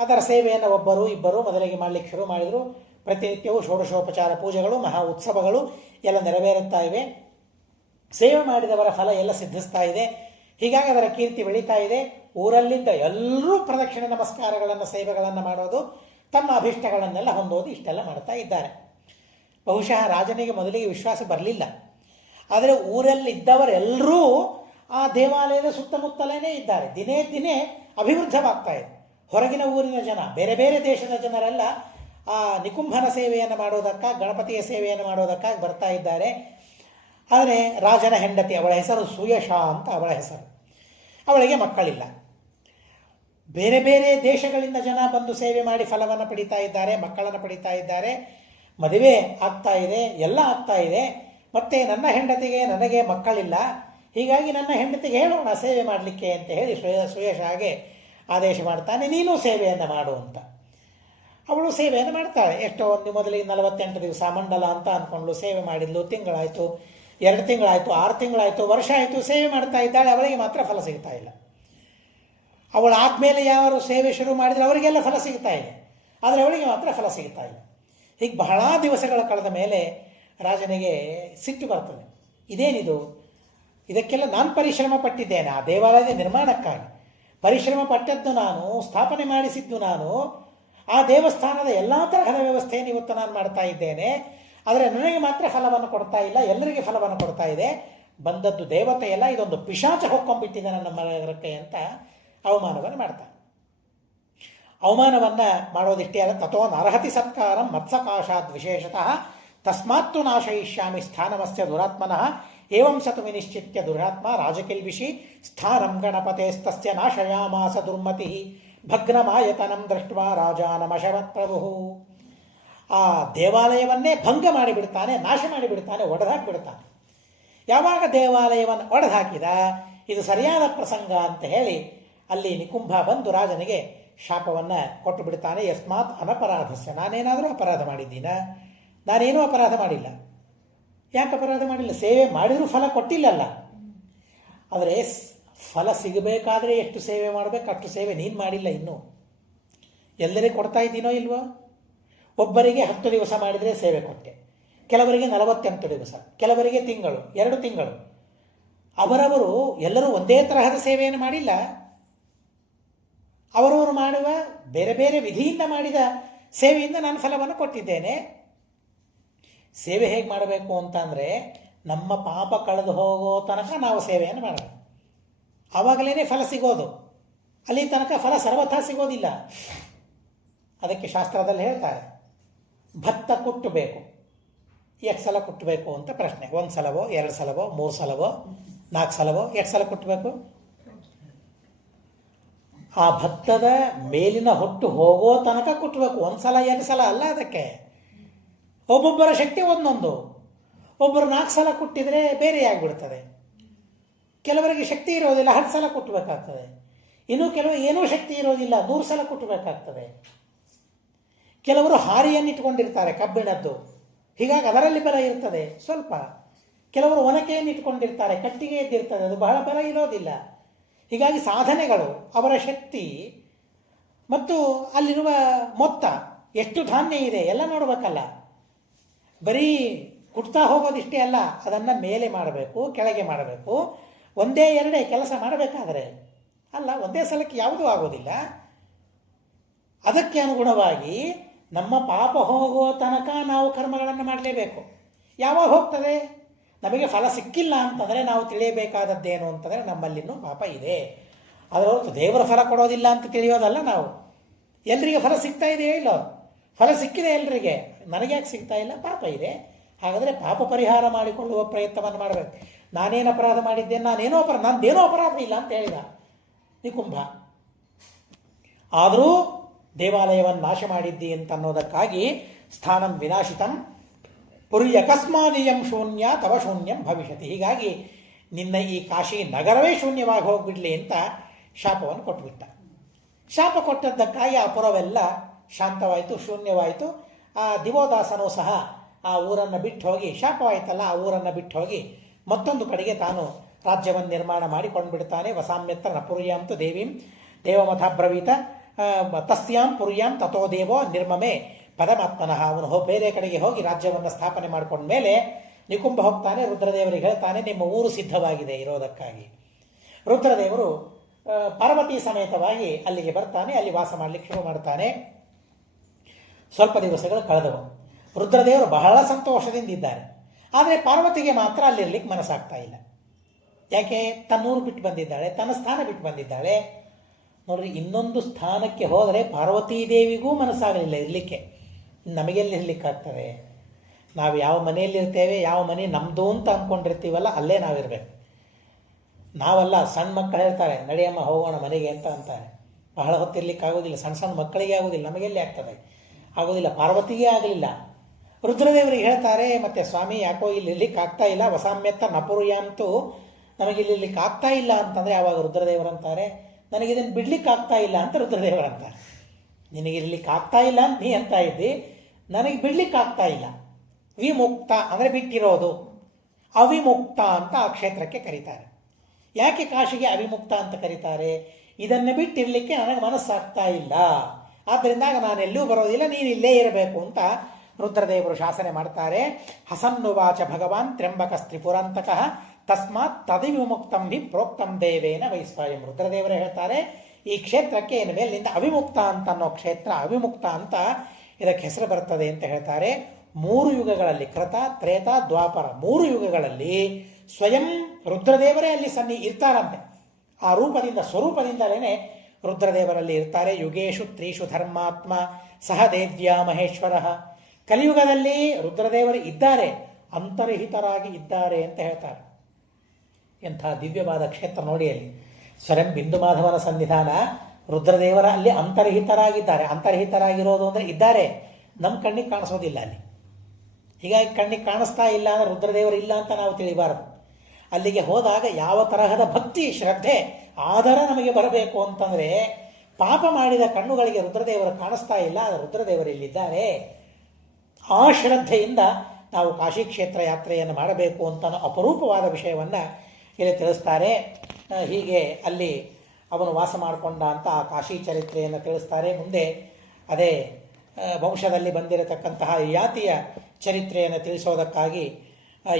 ಅದರ ಸೇವೆಯನ್ನು ಒಬ್ಬರು ಇಬ್ಬರು ಮೊದಲಿಗೆ ಮಾಡಲಿಕ್ಕೆ ಶುರು ಮಾಡಿದರು. ಪ್ರತಿನಿತ್ಯವೂ ಷೋಡಶೋಪಚಾರ ಪೂಜೆಗಳು, ಮಹಾ ಉತ್ಸವಗಳು ಎಲ್ಲ ನೆರವೇರುತ್ತಾ ಇವೆ. ಸೇವೆ ಮಾಡಿದವರ ಫಲ ಎಲ್ಲ ಸಿದ್ಧಿಸ್ತಾ ಇದೆ. ಹೀಗಾಗಿ ಅದರ ಕೀರ್ತಿ ಬೆಳೀತಾ ಇದೆ. ಊರಲ್ಲಿದ್ದ ಎಲ್ಲರೂ ಪ್ರದಕ್ಷಿಣೆ ನಮಸ್ಕಾರಗಳನ್ನು, ಸೇವೆಗಳನ್ನು ಮಾಡೋದು, ತಮ್ಮ ಅಭಿಷ್ಟಗಳನ್ನೆಲ್ಲ ಹೊಂದೋದು, ಇಷ್ಟೆಲ್ಲ ಮಾಡ್ತಾ ಇದ್ದಾರೆ. ಬಹುಶಃ ರಾಜನಿಗೆ ಮೊದಲಿಗೆ ವಿಶ್ವಾಸ ಬರಲಿಲ್ಲ. ಆದರೆ ಊರಲ್ಲಿದ್ದವರೆಲ್ಲರೂ ಆ ದೇವಾಲಯದ ಸುತ್ತಮುತ್ತಲೇ ಇದ್ದಾರೆ. ದಿನೇ ದಿನೇ ಅಭಿವೃದ್ಧವಾಗ್ತಾ ಇದೆ. ಹೊರಗಿನ ಊರಿನ ಜನ, ಬೇರೆ ಬೇರೆ ದೇಶದ ಜನರೆಲ್ಲ ಆ ನಿಕುಂಭನ ಸೇವೆಯನ್ನು ಮಾಡೋದಕ್ಕಾಗಿ, ಗಣಪತಿಯ ಸೇವೆಯನ್ನು ಮಾಡೋದಕ್ಕಾಗಿ ಬರ್ತಾ ಇದ್ದಾರೆ. ಆದರೆ ರಾಜನ ಹೆಂಡತಿ, ಅವಳ ಹೆಸರು ಸುಯಶ ಅಂತ ಅವಳ ಹೆಸರು. ಅವಳಿಗೆ ಮಕ್ಕಳಿಲ್ಲ. ಬೇರೆ ಬೇರೆ ದೇಶಗಳಿಂದ ಜನ ಬಂದು ಸೇವೆ ಮಾಡಿ ಫಲವನ್ನು ಪಡಿತಾ ಇದ್ದಾರೆ, ಮಕ್ಕಳನ್ನು ಪಡಿತಾ ಇದ್ದಾರೆ. ಮದುವೆ ಆಗ್ತಾ ಇದೆ, ಎಲ್ಲ ಆಗ್ತಾ ಇದೆ. ಮತ್ತು ನನ್ನ ಹೆಂಡತಿಗೆ ನನಗೆ ಮಕ್ಕಳಿಲ್ಲ, ಹೀಗಾಗಿ ನನ್ನ ಹೆಂಡತಿಗೆ ಹೇಳೋಣ ಸೇವೆ ಮಾಡಲಿಕ್ಕೆ ಅಂತ ಹೇಳಿ ಸುಯಶಾಗೆ ಆದೇಶ ಮಾಡ್ತಾನೆ, ನೀನು ಸೇವೆಯನ್ನು ಮಾಡು ಅಂತ. ಅವಳು ಸೇವೆಯನ್ನು ಮಾಡ್ತಾಳೆ. ಎಷ್ಟೋ ಒಂದು ಮೊದಲಿಗೆ 48 ದಿವಸ ಮಂಡಲ ಅಂತ ಅಂದ್ಕೊಂಡು ಸೇವೆ ಮಾಡಿದ್ಲು. ತಿಂಗಳಾಯಿತು, 2 ತಿಂಗಳಾಯಿತು, 6 ತಿಂಗಳಾಯಿತು, ವರ್ಷ ಆಯಿತು, ಸೇವೆ ಮಾಡ್ತಾ ಇದ್ದಾಳೆ. ಅವಳಿಗೆ ಮಾತ್ರ ಫಲ ಸಿಗ್ತಾ ಇಲ್ಲ. ಅವಳು ಆದಮೇಲೆ ಯಾರು ಸೇವೆ ಶುರು ಮಾಡಿದರೆ ಅವರಿಗೆಲ್ಲ ಫಲ ಸಿಗ್ತಾ ಇದೆ, ಆದರೆ ಅವಳಿಗೆ ಮಾತ್ರ ಫಲ ಸಿಗ್ತಾ ಇಲ್ಲ. ಹೀಗೆ ಬಹಳ ದಿವಸಗಳ ಕಳೆದ ಮೇಲೆ ರಾಜನಿಗೆ ಸಿಟ್ಟು ಬರ್ತದೆ. ಇದೇನಿದು, ಇದಕ್ಕೆಲ್ಲ ನಾನು ಪರಿಶ್ರಮ ಪಟ್ಟಿದ್ದೇನೆ, ಆ ದೇವಾಲಯದ ನಿರ್ಮಾಣಕ್ಕಾಗಿ ಪರಿಶ್ರಮ ಪಟ್ಟದ್ದು ನಾನು, ಸ್ಥಾಪನೆ ಮಾಡಿಸಿದ್ದು ನಾನು, ಆ ದೇವಸ್ಥಾನದ ಎಲ್ಲ ತರಹದ ವ್ಯವಸ್ಥೆಯನ್ನು ಇವತ್ತು ನಾನು ಮಾಡ್ತಾ ಇದ್ದೇನೆ. ಆದರೆ ನನಗೆ ಮಾತ್ರ ಫಲವನ್ನು ಕೊಡ್ತಾ ಇಲ್ಲ, ಎಲ್ಲರಿಗೆ ಫಲವನ್ನು ಕೊಡ್ತಾ ಇದೆ. ಬಂದದ್ದು ದೇವತೆ ಎಲ್ಲ, ಇದೊಂದು ಪಿಶಾಚ ಹೊಕ್ಕೊಂಡ್ಬಿಟ್ಟಿದೆ ನನ್ನ ಮರಕ್ಕೆ ಅಂತ ಅವಮಾನವನ್ನು ಮಾಡ್ತಾನೆ. ಅವಮಾನವನ್ನು ಮಾಡೋದಿಷ್ಟೇ ಅಲ್ಲ, ತಥೋ ನರಹತಿ ಸತ್ಕಾರಂ ಮತ್ಸಕಾಶಾದ್ ವಿಶೇಷತಃ ತಸ್ಮಾತ್ತು ನಾಶಯಿಷ್ಯಾಮಿ ಸ್ಥಾನಮಸ್ಯ ದುರಾತ್ಮನಃ ಏವಂ ಸತು ವಿನಿಶ್ಚಿತ್ಯ ದುರಾತ್ಮ ರಾಜಕಿಲ್ಬಿಷಿ ಸ್ಥಾನಂ ಗಣಪತೆಸ್ತಸ್ಯ ನಾಶಯಾಮಾಸ ದುರ್ಮತಿ ಭಗ್ನಮಾಯತನಂ ದೃಷ್ಟ್ವಾ ರಾಜಾನಮಶವತ್ ಪ್ರಭು. ಆ ದೇವಾಲಯವನ್ನೇ ಭಂಗ ಮಾಡಿಬಿಡ್ತಾನೆ, ನಾಶ ಮಾಡಿಬಿಡ್ತಾನೆ, ಒಡೆದಾಕಿಬಿಡ್ತಾನೆ. ಯಾವಾಗ ದೇವಾಲಯವನ್ನು ಒಡೆದಾಕಿದ, ಇದು ಸರಿಯಾದ ಪ್ರಸಂಗ ಅಂತ ಹೇಳಿ ಅಲ್ಲಿ ನಿಕುಂಭ ಬಂದು ರಾಜನಿಗೆ ಶಾಪವನ್ನು ಕೊಟ್ಟು ಬಿಡ್ತಾನೆ. ಯಸ್ಮಾತ್ ಅನಪರಾಧಸ್ಯ, ನಾನೇನಾದರೂ ಅಪರಾಧ ಮಾಡಿದ್ದೀನ? ನಾನೇನೂ ಅಪರಾಧ ಮಾಡಿಲ್ಲ. ಯಾಕೆ ಅಪರಾಧ ಮಾಡಿಲ್ಲ? ಸೇವೆ ಮಾಡಿದರೂ ಫಲ ಕೊಟ್ಟಿಲ್ಲಲ್ಲ. ಆದರೆ ಫಲ ಸಿಗಬೇಕಾದ್ರೆ ಎಷ್ಟು ಸೇವೆ ಮಾಡಬೇಕು ಅಷ್ಟು ಸೇವೆ ನೀನು ಮಾಡಿಲ್ಲ. ಇನ್ನೂ ಎಲ್ಲರಿಗೂ ಕೊಡ್ತಾ ಇದ್ದೀನೋ ಇಲ್ವೋ? ಒಬ್ಬರಿಗೆ 10 ದಿವಸ ಮಾಡಿದರೆ ಸೇವೆ ಕೊಟ್ಟೆ, ಕೆಲವರಿಗೆ 48 ದಿವಸ, ಕೆಲವರಿಗೆ ತಿಂಗಳು, 2 ತಿಂಗಳು. ಅವರವರು ಎಲ್ಲರೂ ಒಂದೇ ತರಹದ ಸೇವೆಯನ್ನು ಮಾಡಿಲ್ಲ. ಅವರವರು ಮಾಡುವ ಬೇರೆ ಬೇರೆ ವಿಧಿಯಿಂದ ಮಾಡಿದ ಸೇವೆಯಿಂದ ನಾನು ಫಲವನ್ನು ಕೊಟ್ಟಿದ್ದೇನೆ. ಸೇವೆ ಹೇಗೆ ಮಾಡಬೇಕು ಅಂತಂದರೆ, ನಮ್ಮ ಪಾಪ ಕಳೆದು ಹೋಗೋ ತನಕ ನಾವು ಸೇವೆಯನ್ನು ಮಾಡಬೇಕು. ಆವಾಗಲೇ ಫಲ ಸಿಗೋದು, ಅಲ್ಲಿ ತನಕ ಫಲ ಸರ್ವಥಾ ಸಿಗೋದಿಲ್ಲ. ಅದಕ್ಕೆ ಶಾಸ್ತ್ರದಲ್ಲಿ ಹೇಳ್ತಾರೆ, ಭತ್ತ ಕುಟ್ಟಬೇಕು, ಎಷ್ಟು ಸಲ ಕುಟ್ಟಬೇಕು ಅಂತ ಪ್ರಶ್ನೆ. 1 ಸಲವೋ 2 ಸಲವೋ 3 ಸಲವೋ 4 ಸಲವೋ ಎಷ್ಟು ಸಲ ಕುಟ್ಟಬೇಕು? ಆ ಭತ್ತದ ಮೇಲಿನ ಹೊಟ್ಟು ಹೋಗೋ ತನಕ ಕುಟ್ಟಬೇಕು. 1 ಸಲ 2 ಸಲ ಅಲ್ಲ. ಅದಕ್ಕೆ ಒಬ್ಬೊಬ್ಬರ ಶಕ್ತಿ ಒಂದೊಂದು. ಒಬ್ಬರು 4 ಸಲ ಕುಟ್ಟಿದರೆ ಬೇರೆಯಾಗಿಬಿಡ್ತದೆ. ಕೆಲವರಿಗೆ ಶಕ್ತಿ ಇರೋದಿಲ್ಲ, 10 ಸಲ ಕುಟ್ಟಬೇಕಾಗ್ತದೆ. ಇನ್ನು ಕೆಲವು ಏನೂ ಶಕ್ತಿ ಇರೋದಿಲ್ಲ, 100 ಸಲ ಕುಟ್ಟಬೇಕಾಗ್ತದೆ. ಕೆಲವರು ಹಾರಿಯನ್ನು ಇಟ್ಕೊಂಡಿರ್ತಾರೆ ಕಬ್ಬಿಣದ್ದು, ಹೀಗಾಗಿ ಅದರಲ್ಲಿ ಬಲ ಇರ್ತದೆ ಸ್ವಲ್ಪ. ಕೆಲವರು ಒನಕೆಯನ್ನು ಇಟ್ಕೊಂಡಿರ್ತಾರೆ, ಕಟ್ಟಿಗೆ ಎದ್ದಿರ್ತದೆ, ಅದು ಬಹಳ ಬಲ ಇರೋದಿಲ್ಲ. ಹೀಗಾಗಿ ಸಾಧನೆಗಳು, ಅವರ ಶಕ್ತಿ ಮತ್ತು ಅಲ್ಲಿರುವ ಮೊತ್ತ, ಎಷ್ಟು ಧಾನ್ಯ ಇದೆ ಎಲ್ಲ ನೋಡಬೇಕಲ್ಲ. ಬರೀ ಕುಟ್ತಾ ಹೋಗೋದಿಷ್ಟೇ ಅಲ್ಲ, ಅದನ್ನು ಮೇಲೆ ಮಾಡಬೇಕು, ಕೆಳಗೆ ಮಾಡಬೇಕು. ಒಂದೇ ಎರಡೇ ಕೆಲಸ ಮಾಡಬೇಕಾದರೆ ಅಲ್ಲ, ಒಂದೇ ಸಲಕ್ಕೆ ಯಾವುದೂ ಆಗೋದಿಲ್ಲ. ಅದಕ್ಕೆ ಅನುಗುಣವಾಗಿ ನಮ್ಮ ಪಾಪ ಹೋಗೋ ತನಕ ನಾವು ಕರ್ಮಗಳನ್ನು ಮಾಡಲೇಬೇಕು. ಯಾವಾಗ ಹೋಗ್ತದೆ? ನಮಗೆ ಫಲ ಸಿಕ್ಕಿಲ್ಲ ಅಂತಂದರೆ ನಾವು ತಿಳಿಯಬೇಕಾದದ್ದೇನು ಅಂತಂದರೆ ನಮ್ಮಲ್ಲಿನ್ನೂ ಪಾಪ ಇದೆ. ಅದರ ಹೊರತು ದೇವರ ಫಲ ಕೊಡೋದಿಲ್ಲ ಅಂತ ತಿಳಿಯೋದಲ್ಲ ನಾವು. ಎಲ್ರಿಗೆ ಫಲ ಸಿಗ್ತಾ ಇದೆಯೋ ಇಲ್ಲೋ? ಫಲ ಸಿಕ್ಕಿದೆ ಎಲ್ರಿಗೆ, ನನಗೆ ಯಾಕೆ ಸಿಗ್ತಾ ಇಲ್ಲ? ಪಾಪ ಇದೆ. ಹಾಗಾದರೆ ಪಾಪ ಪರಿಹಾರ ಮಾಡಿಕೊಳ್ಳುವ ಪ್ರಯತ್ನವನ್ನು ಮಾಡಬೇಕು. ನಾನೇನು ಅಪರಾಧ ಮಾಡಿದ್ದೇನೆ, ನಂದೇನೋ ಅಪರಾಧ ಇಲ್ಲ ಅಂತ ಹೇಳಿದ ನಿಕುಂಭ. ಆದರೂ ದೇವಾಲಯವನ್ನು ನಾಶ ಮಾಡಿದ್ದಿ ಅಂತ ಅನ್ನೋದಕ್ಕಾಗಿ ಸ್ಥಾನಂ ವಿನಾಶಿತಂ ಪುರಿ ಅಕಸ್ಮಾದಿಯಂ ಶೂನ್ಯ ತವ ಶೂನ್ಯಂ ಭವಿಷ್ಯತಿ. ಹೀಗಾಗಿ ನಿನ್ನ ಈ ಕಾಶಿ ನಗರವೇ ಶೂನ್ಯವಾಗಿ ಹೋಗಿಬಿಡಲಿ ಅಂತ ಶಾಪವನ್ನು ಕೊಟ್ಟುಬಿಟ್ಟ. ಶಾಪ ಕೊಟ್ಟದ್ದಕ್ಕಾಗಿ ಆ ಪುರವೆಲ್ಲ ಶಾಂತವಾಯಿತು, ಶೂನ್ಯವಾಯಿತು. ಆ ದಿವೋದಾಸನೂ ಸಹ ಆ ಊರನ್ನು ಬಿಟ್ಟು ಹೋಗಿ, ಶಾಪವಾಯಿತಲ್ಲ, ಆ ಊರನ್ನು ಬಿಟ್ಟು ಹೋಗಿ ಮತ್ತೊಂದು ಕಡೆಗೆ ತಾನು ರಾಜ್ಯವನ್ನು ನಿರ್ಮಾಣ ಮಾಡಿಕೊಂಡು ಬಿಡ್ತಾನೆ. ವಸಾಮ್ಯತ್ರ ನಪುರ್ಯಾಂತು ದೇವೀಂ ದೇವಮಥ ಬ್ರವೀತ ತಸ್ಯಾಂ ಪುರ್ಯಾಂ ತಥೋ ದೇವೋ ನಿರ್ಮಮೆ ಪರಮಾತ್ಮನಃ. ಅವನು ಬೇರೆ ಕಡೆಗೆ ಹೋಗಿ ರಾಜ್ಯವನ್ನು ಸ್ಥಾಪನೆ ಮಾಡಿಕೊಂಡ ಮೇಲೆ ನಿಕುಂಭ ಹೋಗ್ತಾನೆ, ರುದ್ರದೇವರಿಗೆ ಹೇಳ್ತಾನೆ, ನಿಮ್ಮ ಊರು ಸಿದ್ಧವಾಗಿದೆ ಇರೋದಕ್ಕಾಗಿ. ರುದ್ರದೇವರು ಪಾರ್ವತಿ ಸಮೇತವಾಗಿ ಅಲ್ಲಿಗೆ ಬರ್ತಾನೆ, ಅಲ್ಲಿ ವಾಸ ಮಾಡಲಿಕ್ಕೆ ಶುರು ಮಾಡ್ತಾನೆ. ಸ್ವಲ್ಪ ದಿವಸಗಳು ಕಳೆದವು. ರುದ್ರದೇವರು ಬಹಳ ಸಂತೋಷದಿಂದ ಇದ್ದಾರೆ. ಆದರೆ ಪಾರ್ವತಿಗೆ ಮಾತ್ರ ಅಲ್ಲಿರ್ಲಿಕ್ಕೆ ಮನಸ್ಸಾಗ್ತಾ ಇಲ್ಲ. ಯಾಕೆ? ತನ್ನೂರು ಬಿಟ್ಟು ಬಂದಿದ್ದಾಳೆ, ತನ್ನ ಸ್ಥಾನ ಬಿಟ್ಟು ಬಂದಿದ್ದಾಳೆ. ನೋಡ್ರಿ, ಇನ್ನೊಂದು ಸ್ಥಾನಕ್ಕೆ ಹೋದರೆ ಪಾರ್ವತೀ ದೇವಿಗೂ ಮನಸ್ಸಾಗಲಿಲ್ಲ ಇರಲಿಕ್ಕೆ. ನಮಗೆಲ್ಲಿ ಇರಲಿಕ್ಕಾಗ್ತದೆ? ನಾವು ಯಾವ ಮನೆಯಲ್ಲಿರ್ತೇವೆ, ಯಾವ ಮನೆ ನಮ್ಮದು ಅಂತ ಅಂದ್ಕೊಂಡಿರ್ತೀವಲ್ಲ, ಅಲ್ಲೇ ನಾವಿರಬೇಕು. ನಾವಲ್ಲ, ಸಣ್ಣ ಮಕ್ಕಳು ಹೇಳ್ತಾರೆ ನಡೆಯಮ್ಮ ಹೋಗೋಣ ಮನೆಗೆ ಅಂತ ಅಂತಾರೆ. ಬಹಳ ಹೊತ್ತಿರ್ಲಿಕ್ಕೆ ಆಗೋದಿಲ್ಲ, ಸಣ್ಣ ಸಣ್ಣ ಮಕ್ಕಳಿಗೆ ಆಗೋದಿಲ್ಲ, ನಮಗೆಲ್ಲಿ ಆಗ್ತದೆ? ಆಗೋದಿಲ್ಲ. ಪಾರ್ವತಿಗೆ ಆಗಲಿಲ್ಲ. ರುದ್ರದೇವರಿಗೆ ಹೇಳ್ತಾರೆ, ಮತ್ತೆ ಸ್ವಾಮಿ ಯಾಕೋ ಇಲ್ಲಿ ಇರ್ಲಿಕ್ಕೆ ಆಗ್ತಾ ಇಲ್ಲ, ವಸಾಮ್ಯತ್ತ ನಪುರ್ಯಾಂತು, ನಮಗಿಲ್ಲಿ ಇರ್ಲಿಕ್ಕೆ ಆಗ್ತಾ ಇಲ್ಲ ಅಂತಂದರೆ ಆವಾಗ ರುದ್ರದೇವರಂತಾರೆ, ನನಗಿದನ್ನು ಬಿಡ್ಲಿಕ್ಕೆ ಆಗ್ತಾ ಇಲ್ಲ ಅಂತ ರುದ್ರದೇವರಂತಾರೆ. ನಿನಗಿರ್ಲಿಕ್ಕೆ ಆಗ್ತಾ ಇಲ್ಲ ಅಂತ ನೀ ಅಂತ ಇದ್ದಿ, ನನಗೆ ಬಿಡ್ಲಿಕ್ಕೆ ಆಗ್ತಾ ಇಲ್ಲ. ವಿಮುಕ್ತ ಅಂದರೆ ಬಿಟ್ಟಿರೋದು, ಅವಿಮುಕ್ತ ಅಂತ ಆ ಕ್ಷೇತ್ರಕ್ಕೆ ಕರೀತಾರೆ. ಯಾಕೆ ಕಾಶಿಗೆ ಅವಿಮುಕ್ತ ಅಂತ ಕರೀತಾರೆ? ಇದನ್ನು ಬಿಟ್ಟಿರಲಿಕ್ಕೆ ನನಗೆ ಮನಸ್ಸಾಗ್ತಾ ಇಲ್ಲ, ಆದ್ದರಿಂದಾಗ ನಾನೆಲ್ಲೂ ಬರೋದಿಲ್ಲ, ನೀನು ಇಲ್ಲೇ ಇರಬೇಕು ಅಂತ ರುದ್ರದೇವರು ಶಾಸನೆ ಮಾಡ್ತಾರೆ. ಹಸನ್ನುವಾಚ ಭಗವಾನ್ ತ್ರ್ಯಂಬಕ ಸ್ತ್ರಿಪುರಾಂತಕಃ ತಸ್ಮಾತ್ ತದಿವಿಮುಕ್ತಂ ಹಿ ಪ್ರೋಕ್ತಂ ದೇವೇನ ವೈಸ್ವಾಯಂ. ರುದ್ರದೇವರೇ ಹೇಳ್ತಾರೆ, ಈ ಕ್ಷೇತ್ರಕ್ಕೆ ಏನು ಮೇಲಿನಿಂದ ಅವಿಮುಕ್ತ ಅಂತ ಅನ್ನೋ ಕ್ಷೇತ್ರ, ಅವಿಮುಕ್ತ ಅಂತ ಇದಕ್ಕೆ ಹೆಸರು ಬರ್ತದೆ ಅಂತ ಹೇಳ್ತಾರೆ. 3 ಯುಗಗಳಲ್ಲಿ, ಕೃತ, ತ್ರೇತ, ದ್ವಾಪರ, 3 ಯುಗಗಳಲ್ಲಿ ಸ್ವಯಂ ರುದ್ರದೇವರೇ ಅಲ್ಲಿ ಇರ್ತಾರಂತೆ. ಆ ರೂಪದಿಂದ, ಸ್ವರೂಪದಿಂದಲೇ ರುದ್ರದೇವರಲ್ಲಿ ಇರ್ತಾರೆ. ಯುಗೇಶು ತ್ರೀಷು ಧರ್ಮಾತ್ಮ ಸಹ ದೇವ್ಯಾ ಮಹೇಶ್ವರ. ಕಲಿಯುಗದಲ್ಲಿ ರುದ್ರದೇವರು ಇದ್ದಾರೆ, ಅಂತರ್ಹಿತರಾಗಿ ಇದ್ದಾರೆ ಅಂತ ಹೇಳ್ತಾರೆ. ಎಂಥ ದಿವ್ಯವಾದ ಕ್ಷೇತ್ರ ನೋಡಿ. ಅಲ್ಲಿ ಸ್ವಯಂ ಬಿಂದು ಮಾಧವನ ಸನ್ನಿಧಾನ, ರುದ್ರದೇವರ ಅಲ್ಲಿ ಅಂತರ್ಹಿತರಾಗಿದ್ದಾರೆ. ಅಂತರ್ಹಿತರಾಗಿರೋದು ಅಂದರೆ ಇದ್ದಾರೆ, ನಮ್ಮ ಕಣ್ಣಿಗೆ ಕಾಣಿಸೋದಿಲ್ಲ ಅಲ್ಲಿ. ಹೀಗಾಗಿ ಕಣ್ಣಿಗೆ ಕಾಣಿಸ್ತಾ ಇಲ್ಲ ಅಂದರೆ ರುದ್ರದೇವರು ಇಲ್ಲ ಅಂತ ನಾವು ತಿಳಿಬಾರದು. ಅಲ್ಲಿಗೆ ಹೋದಾಗ ಯಾವ ತರಹದ ಭಕ್ತಿ, ಶ್ರದ್ಧೆ, ಆದರ ನಮಗೆ ಬರಬೇಕು ಅಂತಂದರೆ, ಪಾಪ ಮಾಡಿದ ಕಣ್ಣುಗಳಿಗೆ ರುದ್ರದೇವರು ಕಾಣಿಸ್ತಾ ಇಲ್ಲ, ಆದರೆ ರುದ್ರದೇವರು ಇಲ್ಲಿದ್ದಾರೆ. ಆ ಶ್ರದ್ಧೆಯಿಂದ ನಾವು ಕಾಶಿ ಕ್ಷೇತ್ರ ಯಾತ್ರೆಯನ್ನು ಮಾಡಬೇಕು ಅಂತ ಅಪರೂಪವಾದ ವಿಷಯವನ್ನು ಇಲ್ಲಿ ತಿಳಿಸ್ತಾರೆ. ಹೀಗೆ ಅಲ್ಲಿ ಅವನು ವಾಸ ಮಾಡಿಕೊಂಡ ಅಂತ ಆ ಕಾಶಿ ಚರಿತ್ರೆಯನ್ನು ತಿಳಿಸ್ತಾರೆ. ಮುಂದೆ ಅದೇ ವಂಶದಲ್ಲಿ ಬಂದಿರತಕ್ಕಂತಹ ಯಾತಿಯ ಚರಿತ್ರೆಯನ್ನು ತಿಳಿಸೋದಕ್ಕಾಗಿ,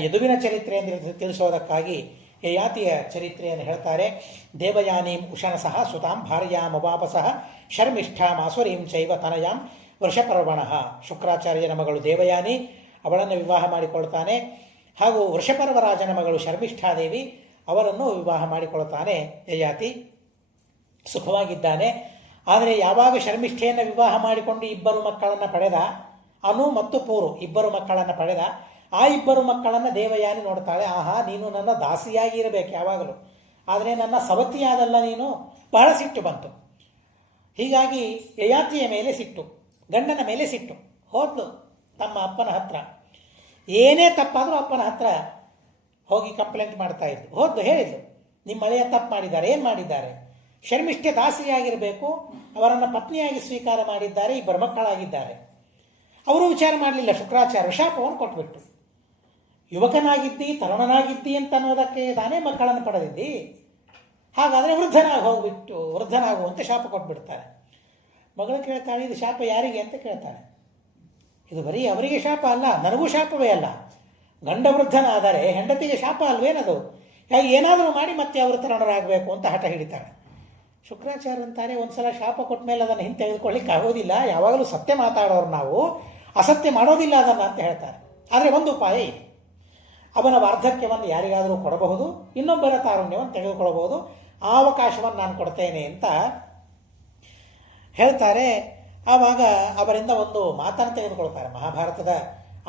ಯದುವಿನ ಚರಿತ್ರೆಯನ್ನು ತಿಳಿಸೋದಕ್ಕಾಗಿ ಯಯಾತಿಯ ಚರಿತ್ರೆಯನ್ನು ಹೇಳ್ತಾರೆ. ದೇವಯಾನೀಂ ಉಷನಸಃ ಸುತಾಂ ಭಾರ್ಯಾಮವಾಪಸಃ ಶರ್ಮಿಷ್ಠಾಂ ಆಸುರೀಂ ಚೈವ ತನಯಾಂ ವೃಷಪರ್ವಣಃ. ಶುಕ್ರಾಚಾರ್ಯನ ಮಗಳು ದೇವಯಾನಿ, ಅವಳನ್ನು ವಿವಾಹ ಮಾಡಿಕೊಳ್ತಾನೆ. ಹಾಗೂ ವೃಷಪರ್ವರಾಜನ ಮಗಳು ಶರ್ಮಿಷ್ಠಾದೇವಿ, ಅವರನ್ನು ವಿವಾಹ ಮಾಡಿಕೊಳ್ತಾನೆ ಯಯಾತಿ. ಸುಖವಾಗಿದ್ದಾನೆ. ಆದರೆ ಯಾವಾಗ ಶರ್ಮಿಷ್ಠೆಯನ್ನು ವಿವಾಹ ಮಾಡಿಕೊಂಡು 2 ಮಕ್ಕಳನ್ನು ಪಡೆದ, ಅನು ಮತ್ತು ಪೂರು 2 ಮಕ್ಕಳನ್ನು ಪಡೆದ, ಆ 2 ಮಕ್ಕಳನ್ನು ದೇವಯಾನಿ ನೋಡ್ತಾಳೆ. ಆಹಾ, ನೀನು ನನ್ನ ದಾಸಿಯಾಗಿ ಇರಬೇಕು ಯಾವಾಗಲೂ, ಆದರೆ ನನ್ನ ಸವತಿಯಾದಲ್ಲ ನೀನು. ಬಹಳ ಸಿಟ್ಟು ಬಂತು. ಹೀಗಾಗಿ ಯಯಾತಿಯ ಮೇಲೆ ಸಿಟ್ಟು, ಗಂಡನ ಮೇಲೆ ಸಿಟ್ಟು. ಹೋದ್ಲು ತಮ್ಮ ಅಪ್ಪನ ಹತ್ರ. ಏನೇ ತಪ್ಪಾದರೂ ಅಪ್ಪನ ಹತ್ರ ಹೋಗಿ ಕಂಪ್ಲೇಂಟ್ ಮಾಡ್ತಾ ಇದ್ದು. ಹೋದ್ದು ಹೇಳಿದ್ದು, ನಿಮ್ಮ ಮಳೆಯ ತಪ್ಪು ಮಾಡಿದ್ದಾರೆ. ಏನು ಮಾಡಿದ್ದಾರೆ? ಶರ್ಮಿಷ್ಠೆ ದಾಸಿಯಾಗಿರಬೇಕು, ಅವರನ್ನು ಪತ್ನಿಯಾಗಿ ಸ್ವೀಕಾರ ಮಾಡಿದ್ದಾರೆ, 2 ಮಕ್ಕಳಾಗಿದ್ದಾರೆ. ಅವರು ವಿಚಾರ ಮಾಡಲಿಲ್ಲ. ಶುಕ್ರಾಚಾರ್ಯ ಶಾಪವನ್ನು ಕೊಟ್ಬಿಟ್ಟು, ಯುವಕನಾಗಿದ್ದಿ, ತರುಣನಾಗಿದ್ದಿ ಅಂತ ಅನ್ನೋದಕ್ಕೆ ತಾನೇ ಮಕ್ಕಳನ್ನು ಪಡೆದಿದ್ದಿ, ಹಾಗಾದರೆ ವೃದ್ಧನಾಗುವಂತೆ ಶಾಪ ಕೊಟ್ಬಿಡ್ತಾರೆ. ಮಗಳು ಕೇಳ್ತಾಳೆ, ಇದು ಶಾಪ ಯಾರಿಗೆ ಅಂತ ಕೇಳ್ತಾಳೆ. ಇದು ಬರೀ ಅವರಿಗೆ ಶಾಪ ಅಲ್ಲ, ನನಗೂ ಶಾಪವೇ ಅಲ್ಲ. ಗಂಡ ವೃದ್ಧನಾದರೆ ಹೆಂಡತಿಗೆ ಶಾಪ ಅಲ್ವೇನದು? ಹಾಗೆ ಏನಾದರೂ ಮಾಡಿ ಮತ್ತೆ ಅವರು ತರುಣರಾಗಬೇಕು ಅಂತ ಹಠ ಹಿಡಿತಾಳೆ. ಶುಕ್ರಾಚಾರ್ಯ ಅಂತಾರೆ, ಒಂದು ಸಲ ಶಾಪ ಕೊಟ್ಟ ಮೇಲೆ ಅದನ್ನು ಹಿಂದೆ ತೆಗೆದುಕೊಳ್ಳಿಕ್ಕೆ ಆಗೋದಿಲ್ಲ. ಯಾವಾಗಲೂ ಸತ್ಯ ಮಾತಾಡೋರು ನಾವು, ಅಸತ್ಯ ಮಾಡೋದಿಲ್ಲ ಅದನ್ನು ಅಂತ ಹೇಳ್ತಾರೆ. ಆದರೆ ಒಂದು ಉಪಾಯ ಇದೆ. ಅವನ ವಾರ್ಧಕ್ಯವನ್ನು ಯಾರಿಗಾದರೂ ಕೊಡಬಹುದು, ಇನ್ನೊಬ್ಬರ ತಾರುಣ್ಯವನ್ನು ತೆಗೆದುಕೊಳ್ಳಬಹುದು. ಆ ಅವಕಾಶವನ್ನು ನಾನು ಕೊಡ್ತೇನೆ ಅಂತ ಹೇಳ್ತಾರೆ. ಆವಾಗ ಅವರಿಂದ ಒಂದು ಮಾತನ್ನು ತೆಗೆದುಕೊಳ್ತಾರೆ. ಮಹಾಭಾರತದ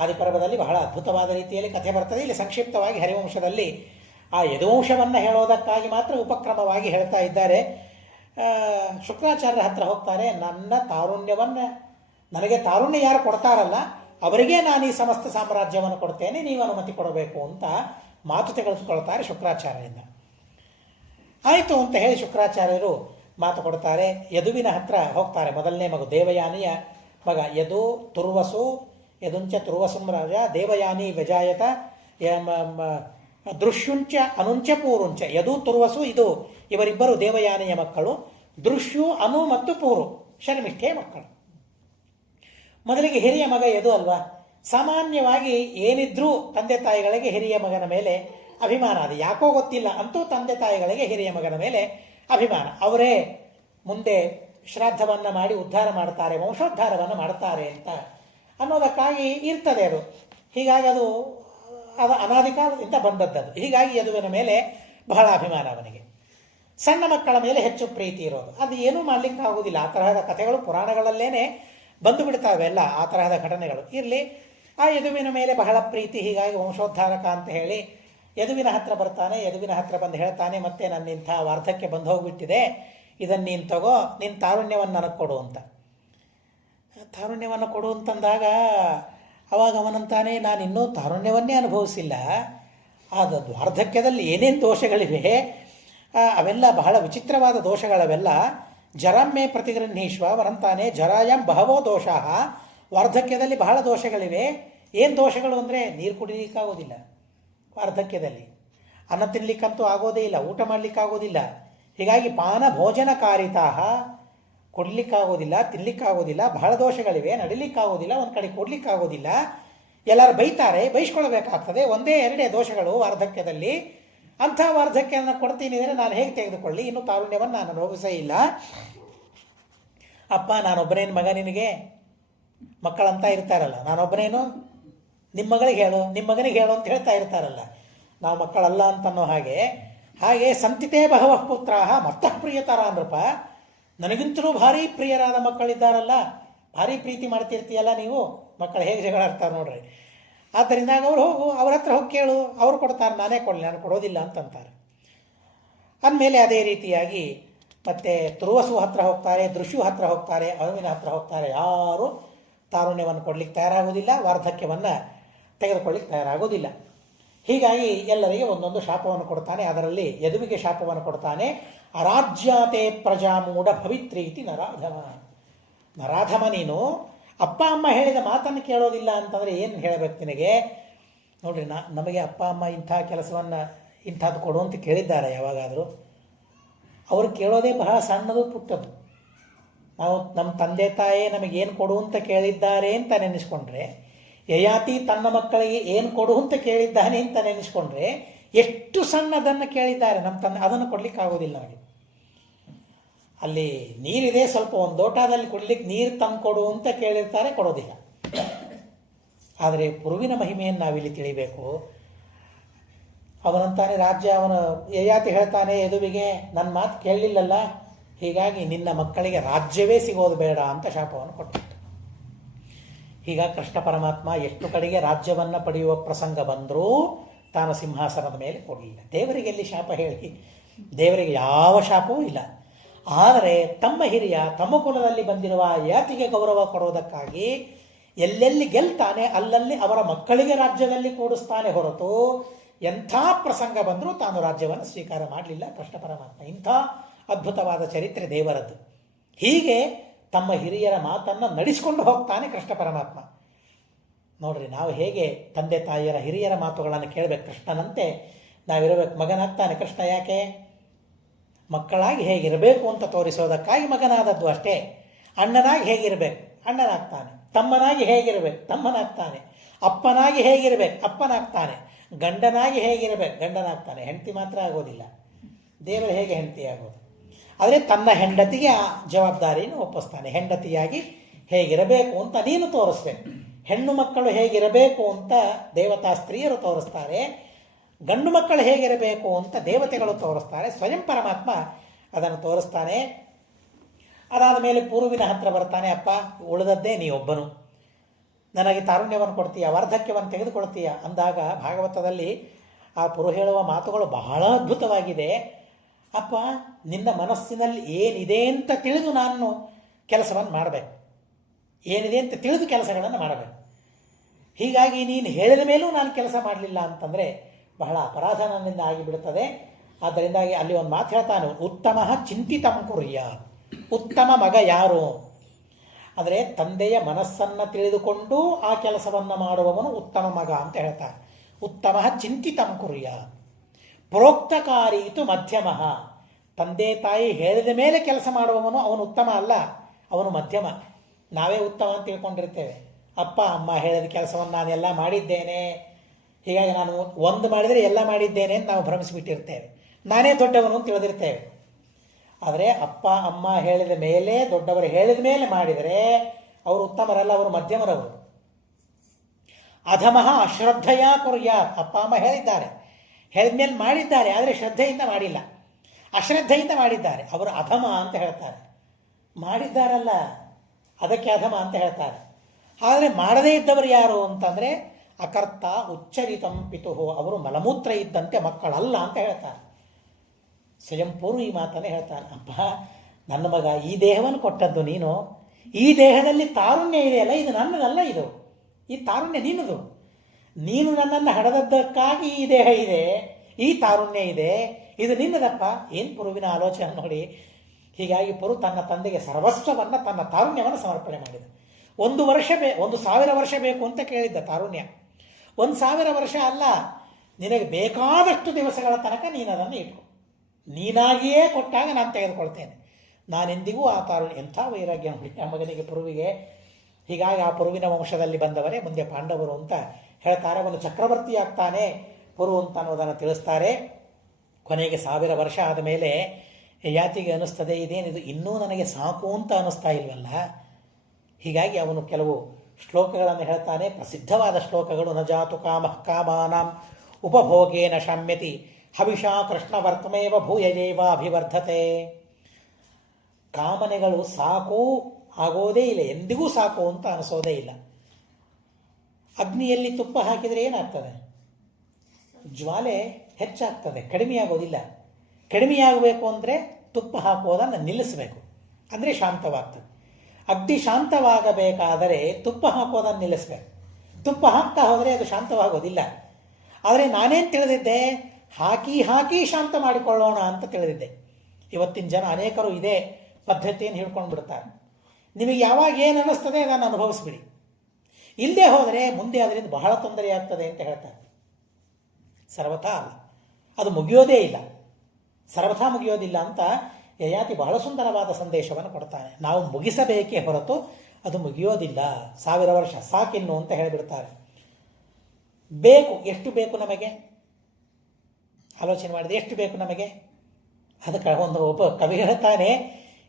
ಆದಿಪರ್ವದಲ್ಲಿ ಬಹಳ ಅದ್ಭುತವಾದ ರೀತಿಯಲ್ಲಿ ಕಥೆ ಬರ್ತದೆ. ಇಲ್ಲಿ ಸಂಕ್ಷಿಪ್ತವಾಗಿ ಹರಿವಂಶದಲ್ಲಿ ಆ ಯದುವಂಶವನ್ನು ಹೇಳೋದಕ್ಕಾಗಿ ಮಾತ್ರ ಉಪಕ್ರಮವಾಗಿ ಹೇಳ್ತಾ ಇದ್ದಾರೆ. ಶುಕ್ರಾಚಾರ್ಯರ ಹತ್ರ ಹೋಗ್ತಾರೆ. ನನ್ನ ತಾರುಣ್ಯವನ್ನು, ನನಗೆ ತಾರುಣ್ಯ ಯಾರು ಕೊಡ್ತಾರಲ್ಲ ಅವರಿಗೆ ನಾನು ಈ ಸಮಸ್ತ ಸಾಮ್ರಾಜ್ಯವನ್ನು ಕೊಡ್ತೇನೆ, ನೀವು ಅನುಮತಿ ಕೊಡಬೇಕು ಅಂತ ಮಾತು ತೆಗೆದುಕೊಳ್ತಾರೆ ಶುಕ್ರಾಚಾರ್ಯರಿಂದ. ಆಯಿತು ಅಂತ ಹೇಳಿ ಶುಕ್ರಾಚಾರ್ಯರು ಮಾತು ಕೊಡ್ತಾರೆ. ಯದುವಿನ ಹತ್ರ ಹೋಗ್ತಾರೆ. ಮೊದಲನೇ ಮಗು ದೇವಯಾನಿಯ ಮಗ ಯದು ತುರ್ವಸು, ಯದುಂಚ ತುರ್ವಸುಂ ರಾಜ ದೇವಯಾನಿ ವ್ಯಜಾಯತ ದೃಶ್ಯುಂಚ ಅನುಂಚ ಪೂರುಂಚ. ಯದು ತುರ್ವಸು ಇದು ಇವರಿಬ್ಬರು ದೇವಯಾನಿಯ ಮಕ್ಕಳು. ದೃಶ್ಯು ಅನು ಮತ್ತು ಪೂರು ಶರ್ಮಿಷ್ಠೆಯ ಮಕ್ಕಳು. ಮೊದಲಿಗೆ ಹಿರಿಯ ಮಗ ಯದು ಅಲ್ವಾ. ಸಾಮಾನ್ಯವಾಗಿ ಏನಿದ್ರೂ ತಂದೆ ತಾಯಿಗಳಿಗೆ ಹಿರಿಯ ಮಗನ ಮೇಲೆ ಅಭಿಮಾನ. ಅದು ಯಾಕೋ ಗೊತ್ತಿಲ್ಲ, ಅಂತೂ ತಂದೆ ತಾಯಿಗಳಿಗೆ ಹಿರಿಯ ಮಗನ ಮೇಲೆ ಅಭಿಮಾನ. ಅವರೇ ಮುಂದೆ ಶ್ರಾದ್ದವನ್ನು ಮಾಡಿ ಉದ್ಧಾರ ಮಾಡ್ತಾರೆ, ವಂಶೋದ್ಧಾರವನ್ನು ಮಾಡ್ತಾರೆ ಅಂತ ಅನ್ನೋದಕ್ಕಾಗಿ ಇರ್ತದೆ ಅದು. ಹೀಗಾಗಿ ಅದು ಅನಾದಿ ಕಾಲದಿಂದ ಬಂದದ್ದದು. ಹೀಗಾಗಿ ಯದುವಿನ ಮೇಲೆ ಬಹಳ ಅಭಿಮಾನ ಅವನಿಗೆ. ಸಣ್ಣ ಮಕ್ಕಳ ಮೇಲೆ ಹೆಚ್ಚು ಪ್ರೀತಿ ಇರೋದು. ಅದು ಏನೂ ಮಾಡಲಿಕ್ಕೆ ಆಗೋದಿಲ್ಲ. ಆ ತರಹದ ಕಥೆಗಳು ಪುರಾಣಗಳಲ್ಲೇನೆ ಬಂದು ಬಿಡ್ತಾವೆ ಎಲ್ಲ ಆ ತರಹದ ಘಟನೆಗಳು. ಇರಲಿ, ಆ ಯದುವಿನ ಮೇಲೆ ಬಹಳ ಪ್ರೀತಿ. ಹೀಗಾಗಿ ವಂಶೋದ್ಧಾರಕ ಅಂತ ಹೇಳಿ ಯದುವಿನ ಹತ್ರ ಬರ್ತಾನೆ. ಯದುವಿನ ಹತ್ರ ಬಂದು ಹೇಳ್ತಾನೆ, ಮತ್ತೆ ನನ್ನ ಇಂಥ ವಾರ್ಧಕ್ಕೆ ಬಂದು ಹೋಗಿಬಿಟ್ಟಿದೆ, ಇದನ್ನು ನೀನು ತಗೋ, ನಿನ್ನ ತಾರುಣ್ಯವನ್ನು ನನಗೆ ಕೊಡು ಅಂತ. ತಾರುಣ್ಯವನ್ನು ಕೊಡು ಅಂತಂದಾಗ ಅವಾಗ ಅವನಂತಾನೆ, ನಾನು ಇನ್ನೂ ತಾರುಣ್ಯವನ್ನೇ ಅನುಭವಿಸಿಲ್ಲ, ಅದು ವಾರ್ಧಕ್ಯದಲ್ಲಿ ಏನೇನು ದೋಷಗಳಿವೆ ಅವೆಲ್ಲ ಬಹಳ ವಿಚಿತ್ರವಾದ ದೋಷಗಳವೆಲ್ಲ. ಜರಮ್ಮೆ ಪ್ರತಿಗೃಹೀಶ್ವ ಅವರಂತಾನೆ, ಜರಾಯಂ ಬಹವೋ ದೋಷಾಹ, ವಾರ್ಧಕ್ಯದಲ್ಲಿ ಬಹಳ ದೋಷಗಳಿವೆ. ಏನು ದೋಷಗಳು ಅಂದರೆ ನೀರು ಕುಡಿಲಿಕ್ಕಾಗೋದಿಲ್ಲ ವಾರ್ಧಕ್ಯದಲ್ಲಿ, ಅನ್ನ ತಿನ್ನಲಿಕ್ಕಂತೂ ಆಗೋದೇ ಇಲ್ಲ, ಊಟ ಮಾಡಲಿಕ್ಕಾಗೋದಿಲ್ಲ. ಹೀಗಾಗಿ ಪಾನ ಭೋಜನ ಕಾರಿತಾಹ, ಕೊಡಲಿಕ್ಕಾಗೋದಿಲ್ಲ, ತಿನ್ನಲಿಕ್ಕಾಗೋದಿಲ್ಲ, ಬಹಳ ದೋಷಗಳಿವೆ. ನಡಿಲಿಕ್ಕಾಗೋದಿಲ್ಲ, ಒಂದು ಕಡೆ ಕೊಡಲಿಕ್ಕಾಗೋದಿಲ್ಲ, ಎಲ್ಲರೂ ಬೈತಾರೆ, ಬೈಸ್ಕೊಳ್ಬೇಕಾಗ್ತದೆ. ಒಂದೇ ಎರಡೇ ದೋಷಗಳು ವಾರ್ಧಕ್ಯದಲ್ಲಿ. ಅಂಥ ವಾರ್ಧಕ್ಯವನ್ನು ಕೊಡ್ತೀನಿ ಅಂದರೆ ನಾನು ಹೇಗೆ ತೆಗೆದುಕೊಳ್ಳಿ? ಇನ್ನೂ ತಾರುಣ್ಯವನ್ನು ನಾನು ಅನುಭವಿಸೇ ಇಲ್ಲ. ಅಪ್ಪ ನಾನೊಬ್ಬನೇನು ಮಗ ನಿನಗೆ? ಮಕ್ಕಳಂತ ಇರ್ತಾರಲ್ಲ, ನಾನೊಬ್ಬನೇನು? ನಿಮ್ಮ ಮಗಳಿಗೆ ಹೇಳು, ನಿಮ್ಮ ಮಗನಿಗೆ ಹೇಳು ಅಂತ ಹೇಳ್ತಾ ಇರ್ತಾರಲ್ಲ, ನಾವು ಮಕ್ಕಳಲ್ಲ ಅಂತನ್ನೋ ಹಾಗೆ ಸಂತಿತೇ ಬಹವ ಪುತ್ರಾಹ ಮತ್ತಃ ಪ್ರಿಯತರ ನೃಪ. ನನಗಿಂತಲೂ ಭಾರಿ ಪ್ರಿಯರಾದ ಮಕ್ಕಳಿದ್ದಾರಲ್ಲ, ಭಾರಿ ಪ್ರೀತಿ ಮಾಡ್ತಿರ್ತೀಯಲ್ಲ ನೀವು. ಮಕ್ಕಳು ಹೇಗೆ ಜಗಳ ಆಡ್ತಾರೆ ನೋಡ್ರಿ. ಆದ್ದರಿಂದ ಅವ್ರು ಹೋಗು, ಅವ್ರ ಹತ್ರ ಹೋಗಿ ಕೇಳು, ಅವ್ರು ಕೊಡ್ತಾರೆ, ನಾನೇ ಕೊಡಲಿ, ನಾನು ಕೊಡೋದಿಲ್ಲ ಅಂತಂತಾರೆ. ಅಂದಮೇಲೆ ಅದೇ ರೀತಿಯಾಗಿ ಮತ್ತೆ ತುರ್ವಸು ಹತ್ರ ಹೋಗ್ತಾರೆ, ದೃಶ್ಯು ಹತ್ರ ಹೋಗ್ತಾರೆ, ಅನುವಿನ ಹತ್ರ ಹೋಗ್ತಾರೆ. ಯಾರು ತಾರುಣ್ಯವನ್ನು ಕೊಡ್ಲಿಕ್ಕೆ ತಯಾರಾಗೋದಿಲ್ಲ, ವಾರ್ಧಕ್ಯವನ್ನು ತೆಗೆದುಕೊಳ್ಳಿಕ್ಕೆ ತಯಾರಾಗೋದಿಲ್ಲ. ಹೀಗಾಗಿ ಎಲ್ಲರಿಗೆ ಒಂದೊಂದು ಶಾಪವನ್ನು ಕೊಡ್ತಾನೆ. ಅದರಲ್ಲಿ ಯದುವಿಗೆ ಶಾಪವನ್ನು ಕೊಡ್ತಾನೆ. ಅರಾಜ್ಯಾತೆ ಪ್ರಜಾಮೂಢ ಭವಿತ್ರೀತಿ ನರಾಧಮ. ನರಾಧಮ, ನೀನು ಅಪ್ಪ ಅಮ್ಮ ಹೇಳಿದ ಮಾತನ್ನು ಕೇಳೋದಿಲ್ಲ ಅಂತಂದರೆ ಏನು ಹೇಳಬೇಕು ನಿನಗೆ? ನೋಡ್ರಿ, ನಮಗೆ ಅಪ್ಪ ಅಮ್ಮ ಇಂಥ ಕೆಲಸವನ್ನು ಇಂಥದ್ದು ಕೊಡು ಅಂತ ಕೇಳಿದ್ದಾರೆ ಯಾವಾಗಾದರೂ? ಅವರು ಕೇಳೋದೇ ಬಹಳ ಸಣ್ಣದು ಪುಟ್ಟದು. ನಾವು ನಮ್ಮ ತಂದೆ ತಾಯೇ ನಮಗೇನು ಕೊಡು ಅಂತ ಕೇಳಿದ್ದಾರೆ ಅಂತ ನೆನೆಸ್ಕೊಂಡ್ರೆ, ಯಯಾತಿ ತನ್ನ ಮಕ್ಕಳಿಗೆ ಏನು ಕೊಡು ಅಂತ ಕೇಳಿದ್ದಾನೆ ಅಂತ ನೆನೆಸ್ಕೊಂಡ್ರೆ ಎಷ್ಟು ಸಣ್ಣದನ್ನು ಕೇಳಿದ್ದಾರೆ ನಮ್ಮ ತಂದೆ. ಅದನ್ನು ಕೊಡಲಿಕ್ಕಾಗೋದಿಲ್ಲ ನಮಗೆ. ಅಲ್ಲಿ ನೀರಿದೆ, ಸ್ವಲ್ಪ ಒಂದು ಲೋಟದಲ್ಲಿ ಕುಡ್ಲಿಕ್ಕೆ ನೀರು ತಂದು ಕೊಡು ಅಂತ ಕೇಳಿರ್ತಾರೆ, ಕೊಡೋದಿಲ್ಲ. ಆದರೆ ಪುರುವಿನ ಮಹಿಮೆಯನ್ನು ನಾವಿಲ್ಲಿ ತಿಳಿಬೇಕು. ಅವನಂತಾನೆ ರಾಜ್ಯ, ಅವನು ಯಯಾತಿ ಹೇಳ್ತಾನೆ ಯದುವಿಗೆ, ನನ್ನ ಮಾತು ಕೇಳಲಿಲ್ಲಲ್ಲ, ಹೀಗಾಗಿ ನಿನ್ನ ಮಕ್ಕಳಿಗೆ ರಾಜ್ಯವೇ ಸಿಗೋದು ಬೇಡ ಅಂತ ಶಾಪವನ್ನು ಕೊಟ್ಟಿತ್ತು. ಹೀಗಾಗಿ ಕೃಷ್ಣ ಪರಮಾತ್ಮ ಎಷ್ಟು ಕಡೆಗೆ ರಾಜ್ಯವನ್ನು ಪಡೆಯುವ ಪ್ರಸಂಗ ಬಂದರೂ ತಾನು ಸಿಂಹಾಸನದ ಮೇಲೆ ಕೊಡಲಿಲ್ಲ. ದೇವರಿಗೆ ಎಲ್ಲಿ ಶಾಪ ಹೇಳಿ? ದೇವರಿಗೆ ಯಾವ ಶಾಪವೂ ಇಲ್ಲ. ಆದರೆ ತಮ್ಮ ಹಿರಿಯ, ತಮ್ಮ ಕುಲದಲ್ಲಿ ಬಂದಿರುವ ಯಾತಿಗೆ ಗೌರವ ಕೊಡುವುದಕ್ಕಾಗಿ ಎಲ್ಲೆಲ್ಲಿ ಗೆಲ್ತಾನೆ ಅಲ್ಲಲ್ಲಿ ಅವರ ಮಕ್ಕಳಿಗೆ ರಾಜ್ಯದಲ್ಲಿ ಕೂಡಿಸ್ತಾನೆ ಹೊರತು ಎಂಥ ಪ್ರಸಂಗ ಬಂದರೂ ತಾನು ರಾಜ್ಯವನ್ನು ಸ್ವೀಕಾರ ಮಾಡಲಿಲ್ಲ ಕೃಷ್ಣ ಪರಮಾತ್ಮ. ಇಂಥ ಅದ್ಭುತವಾದ ಚರಿತ್ರೆ ದೇವರದ್ದು. ಹೀಗೆ ತಮ್ಮ ಹಿರಿಯರ ಮಾತನ್ನು ನಡೆಸಿಕೊಂಡು ಹೋಗ್ತಾನೆ ಕೃಷ್ಣ ಪರಮಾತ್ಮ. ನೋಡ್ರಿ, ನಾವು ಹೇಗೆ ತಂದೆ ತಾಯಿಯರ ಹಿರಿಯರ ಮಾತುಗಳನ್ನು ಕೇಳಬೇಕು, ಕೃಷ್ಣನಂತೆ ನಾವಿರಬೇಕು. ಮಗನಾಗ್ತಾನೆ ಕೃಷ್ಣ. ಯಾಕೆ? ಮಕ್ಕಳಾಗಿ ಹೇಗಿರಬೇಕು ಅಂತ ತೋರಿಸೋದಕ್ಕಾಗಿ ಮಗನಾದದ್ದು ಅಷ್ಟೇ. ಅಣ್ಣನಾಗಿ ಹೇಗಿರಬೇಕು, ಅಣ್ಣನಾಗ್ತಾನೆ. ತಮ್ಮನಾಗಿ ಹೇಗಿರಬೇಕು, ತಮ್ಮನಾಗ್ತಾನೆ. ಅಪ್ಪನಾಗಿ ಹೇಗಿರಬೇಕು, ಅಪ್ಪನಾಗ್ತಾನೆ. ಗಂಡನಾಗಿ ಹೇಗಿರಬೇಕು, ಗಂಡನಾಗ್ತಾನೆ. ಹೆಂಡತಿ ಮಾತ್ರ ಆಗೋದಿಲ್ಲ. ದೇವರು ಹೇಗೆ ಹೆಂಡತಿ ಆಗೋದು? ಆದರೆ ತನ್ನ ಹೆಂಡತಿಗೆ ಆ ಜವಾಬ್ದಾರಿಯನ್ನು ಒಪ್ಪಿಸ್ತಾನೆ. ಹೆಂಡತಿಯಾಗಿ ಹೇಗಿರಬೇಕು ಅಂತ ನೀನು ತೋರಿಸ್ಬೇಕು. ಹೆಣ್ಣು ಮಕ್ಕಳು ಹೇಗಿರಬೇಕು ಅಂತ ದೇವತಾ ಸ್ತ್ರೀಯರು ತೋರಿಸ್ತಾರೆ. ಗಂಡು ಮಕ್ಕಳು ಹೇಗಿರಬೇಕು ಅಂತ ದೇವತೆಗಳು ತೋರಿಸ್ತಾರೆ. ಸ್ವಯಂ ಪರಮಾತ್ಮ ಅದನ್ನು ತೋರಿಸ್ತಾನೆ. ಅದಾದ ಮೇಲೆ ಪೂರ್ವಿನ ಹತ್ರ ಬರ್ತಾನೆ. ಅಪ್ಪ, ಉಳಿದದ್ದೇ ನೀವೊಬ್ಬನು, ನನಗೆ ತಾರುಣ್ಯವನ್ನು ಕೊಡ್ತೀಯ, ವಾರ್ಧಕ್ಯವನ್ನು ತೆಗೆದುಕೊಳ್ತೀಯ ಅಂದಾಗ ಭಾಗವತದಲ್ಲಿ ಆ ಪುರು ಹೇಳುವ ಮಾತುಗಳು ಬಹಳ ಅದ್ಭುತವಾಗಿದೆ. ಅಪ್ಪ, ನಿನ್ನ ಮನಸ್ಸಿನಲ್ಲಿ ಏನಿದೆ ಅಂತ ತಿಳಿದು ನಾನು ಕೆಲಸವನ್ನು ಮಾಡಬೇಕು, ಏನಿದೆ ಅಂತ ತಿಳಿದು ಕೆಲಸಗಳನ್ನು ಮಾಡಬೇಕು. ಹೀಗಾಗಿ ನೀನು ಹೇಳಿದ ಮೇಲೂ ನಾನು ಕೆಲಸ ಮಾಡಲಿಲ್ಲ ಅಂತಂದರೆ ಬಹಳ ಅಪರಾಧ ನನ್ನಿಂದ ಆಗಿಬಿಡುತ್ತದೆ. ಆದ್ದರಿಂದಾಗಿ ಅಲ್ಲಿ ಒಂದು ಮಾತು ಹೇಳ್ತಾನೆ, ಉತ್ತಮ ಚಿಂತಿತಂ ಕುರ್ಯ. ಉತ್ತಮ ಮಗ ಯಾರು ಅಂದರೆ ತಂದೆಯ ಮನಸ್ಸನ್ನು ತಿಳಿದುಕೊಂಡು ಆ ಕೆಲಸವನ್ನು ಮಾಡುವವನು ಉತ್ತಮ ಮಗ ಅಂತ ಹೇಳ್ತಾರೆ. ಉತ್ತಮ ಚಿಂತಿತಂ ಕುರ್ಯ. ಪ್ರೋಕ್ತಕಾರೀತು ಮಧ್ಯಮ. ತಂದೆ ತಾಯಿ ಹೇಳಿದ ಮೇಲೆ ಕೆಲಸ ಮಾಡುವವನು ಅವನು ಉತ್ತಮ ಅಲ್ಲ, ಅವನು ಮಧ್ಯಮ. ನಾವೇ ಉತ್ತಮ ಅಂತ ತಿಳ್ಕೊಂಡಿರ್ತೇವೆ. ಅಪ್ಪ ಅಮ್ಮ ಹೇಳಿದ ಕೆಲಸವನ್ನು ನಾನೆಲ್ಲ ಮಾಡಿದ್ದೇನೆ, ಹೀಗಾಗಿ ನಾನು ಒಂದು ಮಾಡಿದರೆ ಎಲ್ಲ ಮಾಡಿದ್ದೇನೆ ಅಂತ ನಾವು ಭ್ರಮಿಸಿಬಿಟ್ಟಿರ್ತೇವೆ. ನಾನೇ ದೊಡ್ಡವನು ಅಂತ ತಿಳಿದಿರ್ತೇವೆ. ಆದರೆ ಅಪ್ಪ ಅಮ್ಮ ಹೇಳಿದ ಮೇಲೆ, ದೊಡ್ಡವರು ಹೇಳಿದ ಮೇಲೆ ಮಾಡಿದರೆ ಅವರು ಉತ್ತಮರಲ್ಲ, ಅವರು ಮಧ್ಯಮರವರು. ಅಧಮಃ ಅಶ್ರದ್ಧೆಯ ಕುರ್ಯಾತ್. ಅಪ್ಪ ಅಮ್ಮ ಹೇಳಿದ್ದಾರೆ, ಹೇಳಿದ ಮೇಲೆ ಮಾಡಿದ್ದಾರೆ, ಆದರೆ ಶ್ರದ್ಧೆಯಿಂದ ಮಾಡಿಲ್ಲ, ಅಶ್ರದ್ಧೆಯಿಂದ ಮಾಡಿದ್ದಾರೆ, ಅವರು ಅಧಮ ಅಂತ ಹೇಳ್ತಾರೆ. ಮಾಡಿದ್ದಾರಲ್ಲ ಅದಕ್ಕೆ ಅಧಮ ಅಂತ ಹೇಳ್ತಾರೆ. ಆದರೆ ಮಾಡದೇ ಇದ್ದವರು ಯಾರು ಅಂತಂದರೆ ಅಕರ್ತ ಉಚ್ಚರಿತಂ ಪಿತುಹು. ಅವರು ಮಲಮೂತ್ರ ಇದ್ದಂತೆ ಮಕ್ಕಳಲ್ಲ ಅಂತ ಹೇಳ್ತಾರೆ. ಸ್ವಯಂಪೂರ್ವ ಈ ಮಾತನ್ನೇ ಹೇಳ್ತಾನೆ. ಅಪ್ಪ ನನ್ನ ಮಗ, ಈ ದೇಹವನ್ನು ಕೊಟ್ಟದ್ದು ನೀನು, ಈ ದೇಹದಲ್ಲಿ ತಾರುಣ್ಯ ಇದೆಯಲ್ಲ, ಇದು ನನ್ನದಲ್ಲ, ಇದು ಈ ತಾರುಣ್ಯ ನಿನ್ನದು. ನೀನು ನನ್ನನ್ನು ಹಡೆದದ್ದಕ್ಕಾಗಿ ಈ ದೇಹ ಇದೆ, ಈ ತಾರುಣ್ಯ ಇದೆ, ಇದು ನಿನ್ನದಪ್ಪ. ಏನು ಪುರುವಿನ ಆಲೋಚನೆ ನೋಡಿ. ಹೀಗಾಗಿ ಪುರು ತನ್ನ ತಂದೆಗೆ ಸರ್ವಸ್ವವನ್ನು, ತನ್ನ ತಾರುಣ್ಯವನ್ನು ಸಮರ್ಪಣೆ ಮಾಡಿದ. 1,000 ವರ್ಷ ಬೇಕು ಅಂತ ಕೇಳಿದ್ದ ತಾರುಣ್ಯ. 1,000 ವರ್ಷ ಅಲ್ಲ, ನಿನಗೆ ಬೇಕಾದಷ್ಟು ದಿವಸಗಳ ತನಕ ನೀನು ಅದನ್ನು ಇಟ್ಕೊ, ನೀನಾಗಿಯೇ ಕೊಟ್ಟಾಗ ನಾನು ತೆಗೆದುಕೊಳ್ತೇನೆ. ನಾನೆಂದಿಗೂ ಆ ತಾರುಣ್ಯ. ಎಂಥ ವೈರಾಗ್ಯ ನೋಡಿ ಆ ಮಗನಿಗೆ, ಪುರುವಿಗೆ. ಹೀಗಾಗಿ ಆ ಪುರುವಿನ ವಂಶದಲ್ಲಿ ಬಂದವರೇ ಮುಂದೆ ಪಾಂಡವರು ಅಂತ ಹೇಳ್ತಾರೆ. ಒಂದು ಚಕ್ರವರ್ತಿ ಆಗ್ತಾನೆ ಪುರು ಅಂತ ಅನ್ನೋದನ್ನು ತಿಳಿಸ್ತಾರೆ. ಕೊನೆಗೆ 1000 ವರ್ಷ ಆದ ಮೇಲೆ ಯಾತಿಗೆ ಅನ್ನಿಸ್ತದೆ, ಇದೇನಿದು ಇನ್ನೂ ನನಗೆ ಸಾಕು ಅಂತ ಅನ್ನಿಸ್ತಾ ಇಲ್ವಲ್ಲ. ಹೀಗಾಗಿ ಅವನು ಕೆಲವು ಶ್ಲೋಕಗಳನ್ನು ಹೇಳ್ತಾನೆ, ಪ್ರಸಿದ್ಧವಾದ ಶ್ಲೋಕಗಳು. ನ ಜಾತು ಕಾಮಃ ಕಾಮಾನಾಂ ಉಪಭೋಗೇನ ಶಾಮ್ಯತಿ ಹವಿಷಾ ಕೃಷ್ಣವರ್ತಮೇವ ಭೂಯಯೇವ ಅಭಿವರ್ಧತೆ. ಕಾಮನೆಗಳು ಸಾಕು ಆಗೋದೇ ಇಲ್ಲ, ಎಂದಿಗೂ ಸಾಕು ಅಂತ ಅನಿಸೋದೇ ಇಲ್ಲ. ಅಗ್ನಿಯಲ್ಲಿ ತುಪ್ಪ ಹಾಕಿದರೆ ಏನಾಗ್ತದೆ? ಜ್ವಾಲೆ ಹೆಚ್ಚಾಗ್ತದೆ, ಕಡಿಮೆಯಾಗೋದಿಲ್ಲ. ಕಡಿಮೆಯಾಗಬೇಕು ಅಂದರೆ ತುಪ್ಪ ಹಾಕುವುದನ್ನು ನಿಲ್ಲಿಸಬೇಕು, ಅಂದರೆ ಶಾಂತವಾಗ್ತದೆ. ಅಗ್ನಿ ಶಾಂತವಾಗಬೇಕಾದರೆ ತುಪ್ಪ ಹಾಕೋದನ್ನು ನಿಲ್ಲಿಸಬೇಕು. ತುಪ್ಪ ಹಾಕ್ತಾ ಹೋದರೆ ಅದು ಶಾಂತವಾಗೋದಿಲ್ಲ. ಆದರೆ ನಾನೇನು ತಿಳಿದಿದ್ದೆ, ಹಾಕಿ ಶಾಂತ ಮಾಡಿಕೊಳ್ಳೋಣ ಅಂತ ತಿಳಿದಿದ್ದೆ. ಇವತ್ತಿನ ಜನ ಅನೇಕರು ಇದೇ ಪದ್ಧತಿಯನ್ನು ಹಿಡ್ಕೊಂಡು ಬಿಡ್ತಾರೆ. ನಿಮಗೆ ಯಾವಾಗ ಏನು ಅನ್ನಿಸ್ತದೆ ಅದನ್ನು ಅನುಭವಿಸ್ಬಿಡಿ, ಇಲ್ಲದೆ ಹೋದರೆ ಮುಂದೆ ಅದರಿಂದ ಬಹಳ ತೊಂದರೆ ಆಗ್ತದೆ ಅಂತ ಹೇಳ್ತಾರೆ. ಸರ್ವಥಾ ಅಲ್ಲ, ಅದು ಮುಗಿಯೋದೇ ಇಲ್ಲ, ಸರ್ವಥಾ ಮುಗಿಯೋದಿಲ್ಲ ಅಂತ ಯಯಾತಿ ಬಹಳ ಸುಂದರವಾದ ಸಂದೇಶವನ್ನು ಕೊಡ್ತಾನೆ. ನಾವು ಮುಗಿಸಬೇಕೇ ಹೊರತು ಅದು ಮುಗಿಯೋದಿಲ್ಲ. 1000 ವರ್ಷ ಸಾಕಿನ್ನು ಅಂತ ಹೇಳಿಬಿಡ್ತಾರೆ. ಬೇಕು, ಎಷ್ಟು ಬೇಕು ನಮಗೆ? ಆಲೋಚನೆ ಮಾಡಿದೆ, ಎಷ್ಟು ಬೇಕು ನಮಗೆ? ಅದಕ್ಕೆ ಒಬ್ಬ ಕವಿ ಹೇಳ್ತಾನೆ,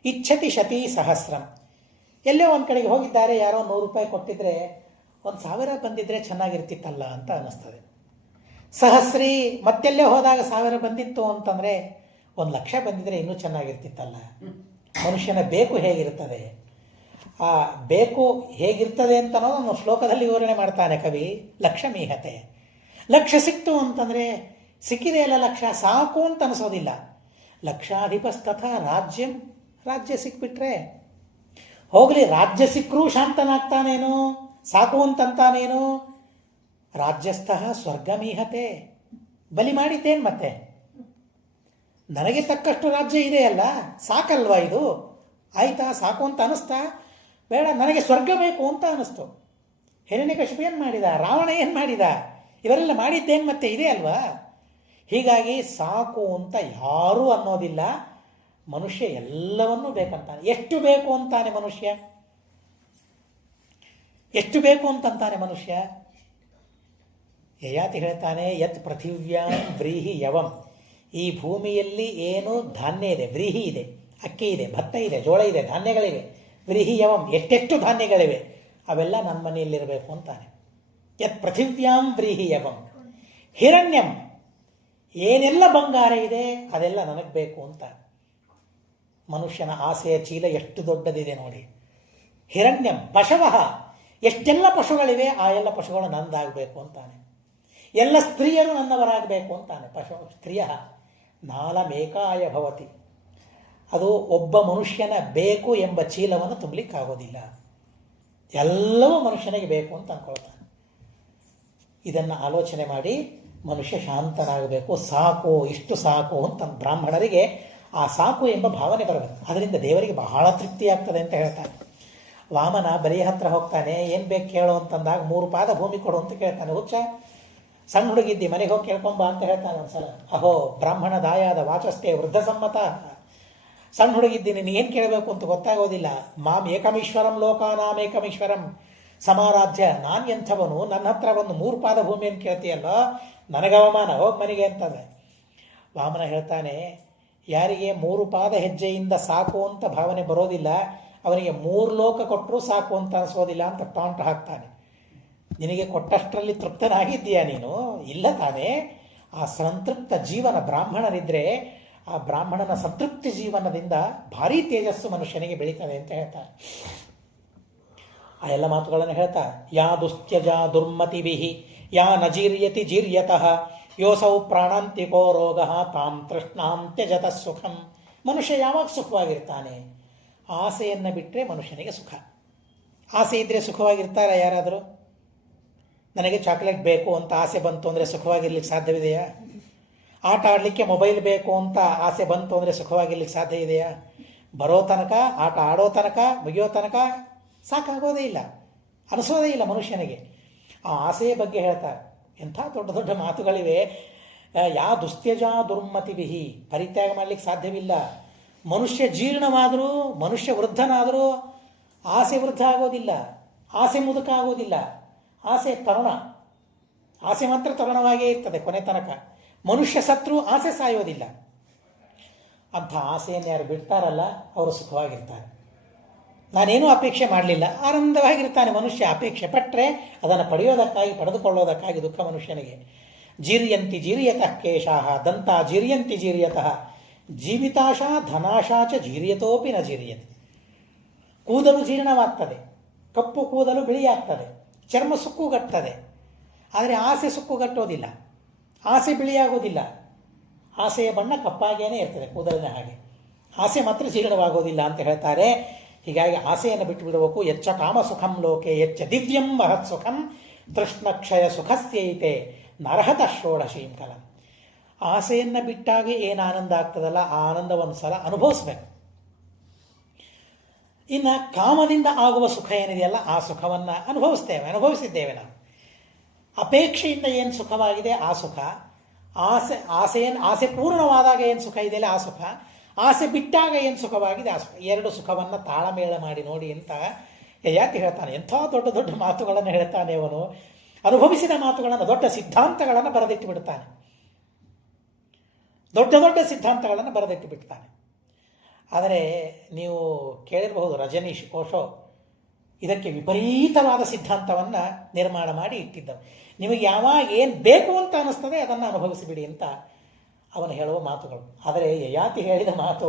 ಇಚ್ಛತಿ ಶತಿ ಸಹಸ್ರಂ. ಎಲ್ಲೋ ಒಂದು ಕಡೆಗೆ ಹೋಗಿದ್ದಾರೆ, ಯಾರೋ 100 ರೂಪಾಯಿ ಕೊಟ್ಟಿದ್ರೆ 1,000 ಬಂದಿದ್ರೆ ಚೆನ್ನಾಗಿರ್ತಿತ್ತಲ್ಲ ಅಂತ ಅನ್ನಿಸ್ತದೆ. ಸಹಸ್ರಿ ಮತ್ತೆಲ್ಲೇ ಹೋದಾಗ 1000 ಬಂದಿತ್ತು ಅಂತಂದರೆ 1,00,000 ಬಂದಿದ್ರೆ ಇನ್ನೂ ಚೆನ್ನಾಗಿರ್ತಿತ್ತಲ್ಲ. ಮನುಷ್ಯನ ಬೇಕು ಹೇಗಿರ್ತದೆ, ಆ ಬೇಕು ಹೇಗಿರ್ತದೆ ಅಂತ ಅನ್ನೋದು ಶ್ಲೋಕದಲ್ಲಿ ವಿವರಣೆ ಮಾಡ್ತಾನೆ ಕವಿ. ಲಕ್ಷ ಮೀಹತೆ, ಲಕ್ಷ ಸಿಕ್ತು ಅಂತಂದರೆ ಸಿಕ್ಕಿದೆ ಅಲ್ಲ ಲಕ್ಷ, ಸಾಕು ಅಂತ ಅನಿಸೋದಿಲ್ಲ. ಲಕ್ಷಾಧಿಪಸ್ತಥ ರಾಜ್ಯ ಸಿಕ್ಬಿಟ್ರೆ ಹೋಗಲಿ, ರಾಜ್ಯ ಸಿಕ್ಕರೂ ಶಾಂತನಾಗ್ತಾನೇನು, ಸಾಕು ಅಂತಂತಾನೇನು. ರಾಜ್ಯಸ್ಥಃ ಸ್ವರ್ಗಮೀಹತೆ, ಬಲಿ ಮಾಡಿದ್ದೇನು ಮತ್ತೆ? ನನಗೆ ತಕ್ಕಷ್ಟು ರಾಜ್ಯ ಇದೆಯಲ್ಲ, ಸಾಕಲ್ವಾ ಇದು? ಆಯಿತಾ, ಸಾಕು ಅಂತ ಅನ್ನಿಸ್ತಾ? ಬೇಡ, ನನಗೆ ಸ್ವರ್ಗ ಬೇಕು ಅಂತ ಅನ್ನಿಸ್ತು. ಹಿರಣ್ಯಕಶಿಪು ಏನು ಮಾಡಿದ, ರಾವಣ ಏನು ಮಾಡಿದ, ಇವರೆಲ್ಲ ಮಾಡಿದ್ದೇನು ಮತ್ತೆ ಇದೆ ಅಲ್ವಾ? ಹೀಗಾಗಿ ಸಾಕು ಅಂತ ಯಾರೂ ಅನ್ನೋದಿಲ್ಲ. ಮನುಷ್ಯ ಎಲ್ಲವನ್ನೂ ಬೇಕಂತಾನೆ. ಎಷ್ಟು ಬೇಕು ಅಂತಾನೆ ಮನುಷ್ಯ? ಎಷ್ಟು ಬೇಕು ಅಂತಂತಾನೆ ಮನುಷ್ಯ? ಯಯಾತಿ ಹೇಳ್ತಾನೆ, ಯತ್ ಪೃಥಿವ್ಯಾಂ ವ್ರೀಹಿ ಯವಂ. ಈ ಭೂಮಿಯಲ್ಲಿ ಏನು ಧಾನ್ಯ ಇದೆ, ವ್ರೀಹಿ ಇದೆ, ಅಕ್ಕಿ ಇದೆ, ಭತ್ತ ಇದೆ, ಜೋಳ ಇದೆ, ಧಾನ್ಯಗಳಿವೆ. ವ್ರೀಹಿ ಯವಂ, ಎಷ್ಟೆಷ್ಟು ಧಾನ್ಯಗಳಿವೆ ಅವೆಲ್ಲ ನನ್ನ ಮನೆಯಲ್ಲಿರಬೇಕು ಅಂತಾನೆ. ಯತ್ ಪೃಥಿವ್ಯಾಂ ವ್ರೀಹಿ ಯವಂ ಹಿರಣ್ಯಂ, ಏನೆಲ್ಲ ಬಂಗಾರ ಇದೆ ಅದೆಲ್ಲ ನನಗೆ ಬೇಕು ಅಂತ. ಮನುಷ್ಯನ ಆಸೆಯ ಚೀಲ ಎಷ್ಟು ದೊಡ್ಡದಿದೆ ನೋಡಿ. ಹಿರಣ್ಯಂ ಪಶವಃ, ಎಷ್ಟೆಲ್ಲ ಪಶುಗಳಿವೆ ಆ ಎಲ್ಲ ಪಶುಗಳು ನಂದಾಗಬೇಕು ಅಂತಾನೆ. ಎಲ್ಲ ಸ್ತ್ರೀಯರು ನನ್ನವರಾಗಬೇಕು ಅಂತಾನೆ. ಸ್ತ್ರೀಯ ನಾಲಮೇಕಾಯ ಭವತಿ. ಅದು ಒಬ್ಬ ಮನುಷ್ಯನ ಬೇಕು ಎಂಬ ಚೀಲವನ್ನು ತುಂಬಲಿಕ್ಕಾಗೋದಿಲ್ಲ. ಎಲ್ಲವೂ ಮನುಷ್ಯನಿಗೆ ಬೇಕು ಅಂತ ಅಂದ್ಕೊಳ್ತಾನೆ. ಇದನ್ನು ಆಲೋಚನೆ ಮಾಡಿ ಮನುಷ್ಯ ಶಾಂತನಾಗಬೇಕು, ಸಾಕು, ಇಷ್ಟು ಸಾಕು ಅಂತ ಬ್ರಾಹ್ಮಣರಿಗೆ ಆ ಸಾಕು ಎಂಬ ಭಾವನೆ ಬರಬೇಕು. ಅದರಿಂದ ದೇವರಿಗೆ ಬಹಳ ತೃಪ್ತಿ ಆಗ್ತದೆ ಅಂತ ಹೇಳ್ತಾರೆ. ವಾಮನ ಬಲಿಯ ಹತ್ರ ಹೋಗ್ತಾನೆ, ಏನು ಬೇಕು ಕೇಳು ಅಂತಂದಾಗ 3 ಪಾದ ಭೂಮಿ ಕೊಡು ಅಂತ ಕೇಳ್ತಾನೆ. ಹುಚ್ಚ, ಸಣ್ಣ ಹುಡುಗಿದ್ದಿ, ಮನೆಗೆ ಹೋಗಿ ಕೇಳ್ಕೊಂಬ ಅಂತ ಹೇಳ್ತಾನೆ ಒಂದ್ಸಲ. ಅಹೋ ಬ್ರಾಹ್ಮಣ ದಾಯಾದ ವಾಚಸ್ಥೆ ವೃದ್ಧ ಸಮ್ಮತ. ಸಣ್ಣ ಹುಡುಗಿದ್ದೀನಿ, ನೀನು ಏನು ಕೇಳಬೇಕು ಅಂತ ಗೊತ್ತಾಗೋದಿಲ್ಲ. ಮಾಂ ಏಕಮೀಶ್ವರಂ ಲೋಕಾನಾಂ ಏಕಮೀಶ್ವರಂ ಸಮಾರಾಧ್ಯ. ನಾನು ಎಂಥವನು, ನನ್ನ ಹತ್ರ ಒಂದು 3 ಪಾದ ಭೂಮಿಯನ್ನು ಕೇಳ್ತೀಯಲ್ಲೋ, ನನಗೆ ಅವಮಾನ, ಹೋಗಿ ಮನೆಗೆ ಅಂತಂದೆ. ವಾಮನ ಹೇಳ್ತಾನೆ, ಯಾರಿಗೆ 3 ಪಾದ ಹೆಜ್ಜೆಯಿಂದ ಸಾಕು ಅಂತ ಭಾವನೆ ಬರೋದಿಲ್ಲ, ಅವನಿಗೆ 3 ಲೋಕ ಕೊಟ್ಟರೂ ಸಾಕು ಅಂತ ಅನಿಸೋದಿಲ್ಲ ಅಂತ ಟಾಂಟ್ ಹಾಕ್ತಾನೆ. ನಿನಗೆ ಕೊಟ್ಟಷ್ಟರಲ್ಲಿ ತೃಪ್ತನಾಗಿದ್ದೀಯಾ ನೀನು? ಇಲ್ಲ ತಾನೇ. ಆ ಸಂತೃಪ್ತ ಜೀವನ ಬ್ರಾಹ್ಮಣನಿದ್ರೆ ಆ ಬ್ರಾಹ್ಮಣನ ಸಂತೃಪ್ತಿ ಜೀವನದಿಂದ ಭಾರೀ ತೇಜಸ್ಸು ಮನುಷ್ಯನಿಗೆ ಬೆಳೀತದೆ ಅಂತ ಹೇಳ್ತಾರೆ. ಆ ಎಲ್ಲ ಮಾತುಗಳನ್ನು ಹೇಳ್ತಾ, ಯಾ ದುಸ್ತ್ಯಜ ದುರ್ಮತಿಭಿಃ ಯಾ ನಜೀರ್ಯತಿ ಜೀರ್ಯತಃ ಯೋಸೌ ಪ್ರಾಣಾಂತಿಕೋ ರೋಗ ತಾಂ ತೃಷ್ಣಾಂ ತ್ಯಜತಃ ಸುಖಂ. ಮನುಷ್ಯ ಯಾವಾಗ ಸುಖವಾಗಿರ್ತಾನೆ? ಆಸೆಯನ್ನು ಬಿಟ್ಟರೆ ಮನುಷ್ಯನಿಗೆ ಸುಖ. ಆಸೆ ಇದ್ದರೆ ಸುಖವಾಗಿರ್ತಾರಾ ಯಾರಾದರೂ? ನನಗೆ ಚಾಕ್ಲೇಟ್ ಬೇಕು ಅಂತ ಆಸೆ ಬಂತು ಅಂದರೆ ಸುಖವಾಗಿರ್ಲಿಕ್ಕೆ ಸಾಧ್ಯವಿದೆಯಾ? ಆಟ ಆಡಲಿಕ್ಕೆ ಮೊಬೈಲ್ ಬೇಕು ಅಂತ ಆಸೆ ಬಂತು ಅಂದರೆ ಸುಖವಾಗಿರ್ಲಿಕ್ಕೆ ಸಾಧ್ಯ ಇದೆಯಾ? ಬರೋ ತನಕ, ಆಟ ಆಡೋ ತನಕ, ಮುಗಿಯೋ ತನಕ ಸಾಕಾಗೋದೇ ಇಲ್ಲ, ಅನಿಸೋದೇ ಇಲ್ಲ ಮನುಷ್ಯನಿಗೆ. ಆ ಆಸೆಯ ಬಗ್ಗೆ ಹೇಳ್ತಾರೆ. ಎಂಥ ದೊಡ್ಡ ದೊಡ್ಡ ಮಾತುಗಳಿವೆ. ಯಾ ದುಸ್ತ್ಯಜ ದುರ್ಮತಿಭಿಃ, ಪರಿತ್ಯಾಗ ಮಾಡಲಿಕ್ಕೆ ಸಾಧ್ಯವಿಲ್ಲ. ಮನುಷ್ಯ ಜೀರ್ಣವಾದರೂ, ಮನುಷ್ಯ ವೃದ್ಧನಾದರೂ ಆಸೆ ವೃದ್ಧ ಆಗೋದಿಲ್ಲ, ಆಸೆ ಮುದುಕ ಆಗೋದಿಲ್ಲ. ಆಸೆ ತರುಣ, ಆಸೆ ಮಾತ್ರ ತರುಣವಾಗೇ ಇರ್ತದೆ ಕೊನೆ ತನಕ. ಮನುಷ್ಯ ಸತ್ರು ಆಸೆ ಸಾಯೋದಿಲ್ಲ. ಅಂಥ ಆಸೆಯನ್ನು ಯಾರು ಬಿಡ್ತಾರಲ್ಲ ಅವರು ಸುಖವಾಗಿರ್ತಾರೆ. ನಾನೇನೂ ಅಪೇಕ್ಷೆ ಮಾಡಲಿಲ್ಲ, ಆನಂದವಾಗಿರ್ತಾನೆ ಮನುಷ್ಯ. ಅಪೇಕ್ಷೆ ಪಟ್ಟರೆ ಅದನ್ನು ಪಡೆಯೋದಕ್ಕಾಗಿ, ಪಡೆದುಕೊಳ್ಳೋದಕ್ಕಾಗಿ ದುಃಖ ಮನುಷ್ಯನಿಗೆ. ಜೀರ್ಯಂತಿ ಜೀರ್ಯತಃ ಕೇಶಾಃ ದಂತ ಜೀರ್ಯಂತಿ ಜೀರ್ಯತಃ ಜೀವಿತಾಶಾ ಧನಾಶಾ ಚ ಜೀರ್ಯತೋಪಿ ನ ಜೀರ್ಯತೆ. ಕೂದಲು ಜೀರ್ಣವಾಗ್ತದೆ, ಕಪ್ಪು ಕೂದಲು ಬಿಳಿಯಾಗ್ತದೆ, ಚರ್ಮ ಸುಕ್ಕುಗಟ್ಟದೆ. ಆದರೆ ಆಸೆ ಸುಕ್ಕುಗಟ್ಟೋದಿಲ್ಲ, ಆಸೆ ಬಿಳಿಯಾಗೋದಿಲ್ಲ. ಆಸೆಯ ಬಣ್ಣ ಕಪ್ಪಾಗೇನೇ ಇರ್ತದೆ ಕೂದಲಿನ ಹಾಗೆ. ಆಸೆ ಮಾತ್ರ ಜೀರ್ಣವಾಗೋದಿಲ್ಲ ಅಂತ ಹೇಳ್ತಾರೆ. ಹೀಗಾಗಿ ಆಸೆಯನ್ನು ಬಿಟ್ಟು ಬಿಡಬೇಕು. ಎಚ್ಚ ಕಾಮ ಸುಖಂ ಲೋಕೆ ಎಚ್ಚ ದಿವ್ಯಂ ಮಹತ್ ಸುಖಂ ತೃಷ್ಣಕ್ಷಯ ಸುಖಸ್ಯೈತೆ ನರಹತ ಷೋಡಶೀಂ ಕಲಂ. ಆಸೆಯನ್ನು ಬಿಟ್ಟಾಗ ಏನು ಆನಂದ ಆಗ್ತದಲ್ಲ, ಆ ಆನಂದ ಒಂದು ಸಲ ಅನುಭವಿಸ್ಬೇಕು. ಇನ್ನು ಕಾಮದಿಂದ ಆಗುವ ಸುಖ ಏನಿದೆಯಲ್ಲ, ಆ ಸುಖವನ್ನು ಅನುಭವಿಸಿದ್ದೇವೆ ನಾವು. ಅಪೇಕ್ಷೆಯಿಂದ ಏನು ಸುಖವಾಗಿದೆ ಆ ಸುಖ, ಆಸೆ ಪೂರ್ಣವಾದಾಗ ಏನು ಸುಖ ಇದೆಯಲ್ಲ ಆ ಸುಖ, ಆಸೆ ಬಿಟ್ಟಾಗ ಏನು ಸುಖವಾಗಿದೆ ಆ ಸುಖ. 2 ಸುಖವನ್ನು ತಾಳಮೇಳ ಮಾಡಿ ನೋಡಿ ಅಂತ ಯಾಕೆ ಹೇಳ್ತಾನೆ. ಎಂಥ ದೊಡ್ಡ ದೊಡ್ಡ ಮಾತುಗಳನ್ನು ಹೇಳ್ತಾನೆ ಅವನು. ಅನುಭವಿಸಿದ ಮಾತುಗಳನ್ನು, ದೊಡ್ಡ ಸಿದ್ಧಾಂತಗಳನ್ನು ಬರೆದಿಟ್ಟು ಬಿಡ್ತಾನೆ. ದೊಡ್ಡ ದೊಡ್ಡ ಸಿದ್ಧಾಂತಗಳನ್ನು ಬರೆದಿಟ್ಟು ಬಿಡ್ತಾನೆ. ಆದರೆ ನೀವು ಕೇಳಿರಬಹುದು, ರಜನೀಶ್ ಓಶೋ ಇದಕ್ಕೆ ವಿಪರೀತವಾದ ಸಿದ್ಧಾಂತವನ್ನು ನಿರ್ಮಾಣ ಮಾಡಿ ಇಟ್ಟಿದ್ದವು. ನಿಮಗೆ ಯಾವಾಗ ಏನು ಬೇಕು ಅಂತ ಅನ್ನಿಸ್ತದೆ ಅದನ್ನು ಅನುಭವಿಸಿಬಿಡಿ ಅಂತ ಅವನು ಹೇಳುವ ಮಾತುಗಳು. ಆದರೆ ಯಯಾತಿ ಹೇಳಿದ ಮಾತು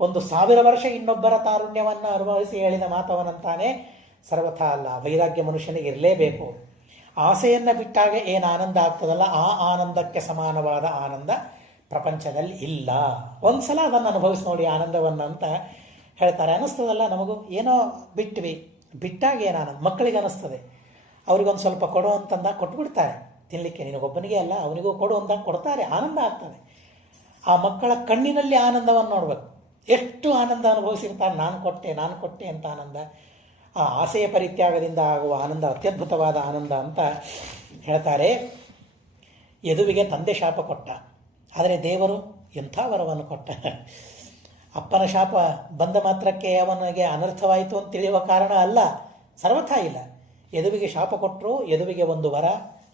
1000 ವರ್ಷ ಇನ್ನೊಬ್ಬರ ತಾರುಣ್ಯವನ್ನು ಅನುಭವಿಸಿ ಹೇಳಿದ ಮಾತವನಂತಾನೆ ಸರ್ವಥಾ ಅಲ್ಲ. ವೈರಾಗ್ಯ ಮನುಷ್ಯನಿಗೆ ಇರಲೇಬೇಕು. ಆಸೆಯನ್ನು ಬಿಟ್ಟಾಗ ಏನು ಆನಂದ ಆಗ್ತದಲ್ಲ, ಆ ಆನಂದಕ್ಕೆ ಸಮಾನವಾದ ಆನಂದ ಪ್ರಪಂಚದಲ್ಲಿ ಇಲ್ಲ. ಒಂದು ಸಲ ಅದನ್ನು ಅನುಭವಿಸಿ ನೋಡಿ ಆನಂದವನ್ನು ಅಂತ ಹೇಳ್ತಾರೆ. ಅನ್ನಿಸ್ತದಲ್ಲ ನಮಗೂ, ಏನೋ ಬಿಟ್ವಿ, ಬಿಟ್ಟಾಗ ಏನು ಆನಂದ. ಮಕ್ಕಳಿಗೆ ಅನ್ನಿಸ್ತದೆ, ಅವ್ರಿಗೊಂದು ಸ್ವಲ್ಪ ಕೊಡು ಅಂತಂದಾಗ ಕೊಟ್ಬಿಡ್ತಾರೆ ತಿನ್ನಲಿಕ್ಕೆ. ನಿನಗೊಬ್ಬನಿಗೆ ಅಲ್ಲ, ಅವನಿಗೂ ಕೊಡು ಅಂದಾಗ ಕೊಡ್ತಾರೆ, ಆನಂದ ಆಗ್ತದೆ. ಆ ಮಕ್ಕಳ ಕಣ್ಣಿನಲ್ಲಿ ಆನಂದವನ್ನು ನೋಡಬೇಕು. ಎಷ್ಟು ಆನಂದ ಅನುಭವಿಸಿರ್ತಾರೆ, ನಾನು ಕೊಟ್ಟೆ ಅಂತ ಆನಂದ. ಆ ಆಸೆಯ ಪರಿತ್ಯಾಗದಿಂದ ಆಗುವ ಆನಂದ ಅತ್ಯದ್ಭುತವಾದ ಆನಂದ ಅಂತ ಹೇಳ್ತಾರೆ. ಯದುವಿಗೆ ತಂದೆ ಶಾಪ ಕೊಟ್ಟ, ಆದರೆ ದೇವರು ಎಂಥ ವರವನ್ನು ಕೊಟ್ಟ. ಅಪ್ಪನ ಶಾಪ ಬಂದ ಮಾತ್ರಕ್ಕೆ ಅವನಿಗೆ ಅನರ್ಥವಾಯಿತು ಅಂತ ತಿಳಿಯುವ ಕಾರಣ ಅಲ್ಲ, ಸರ್ವಥಾ ಇಲ್ಲ. ಯದುವಿಗೆ ಶಾಪ ಕೊಟ್ಟರು, ಯದುವಿಗೆ ಒಂದು ವರ.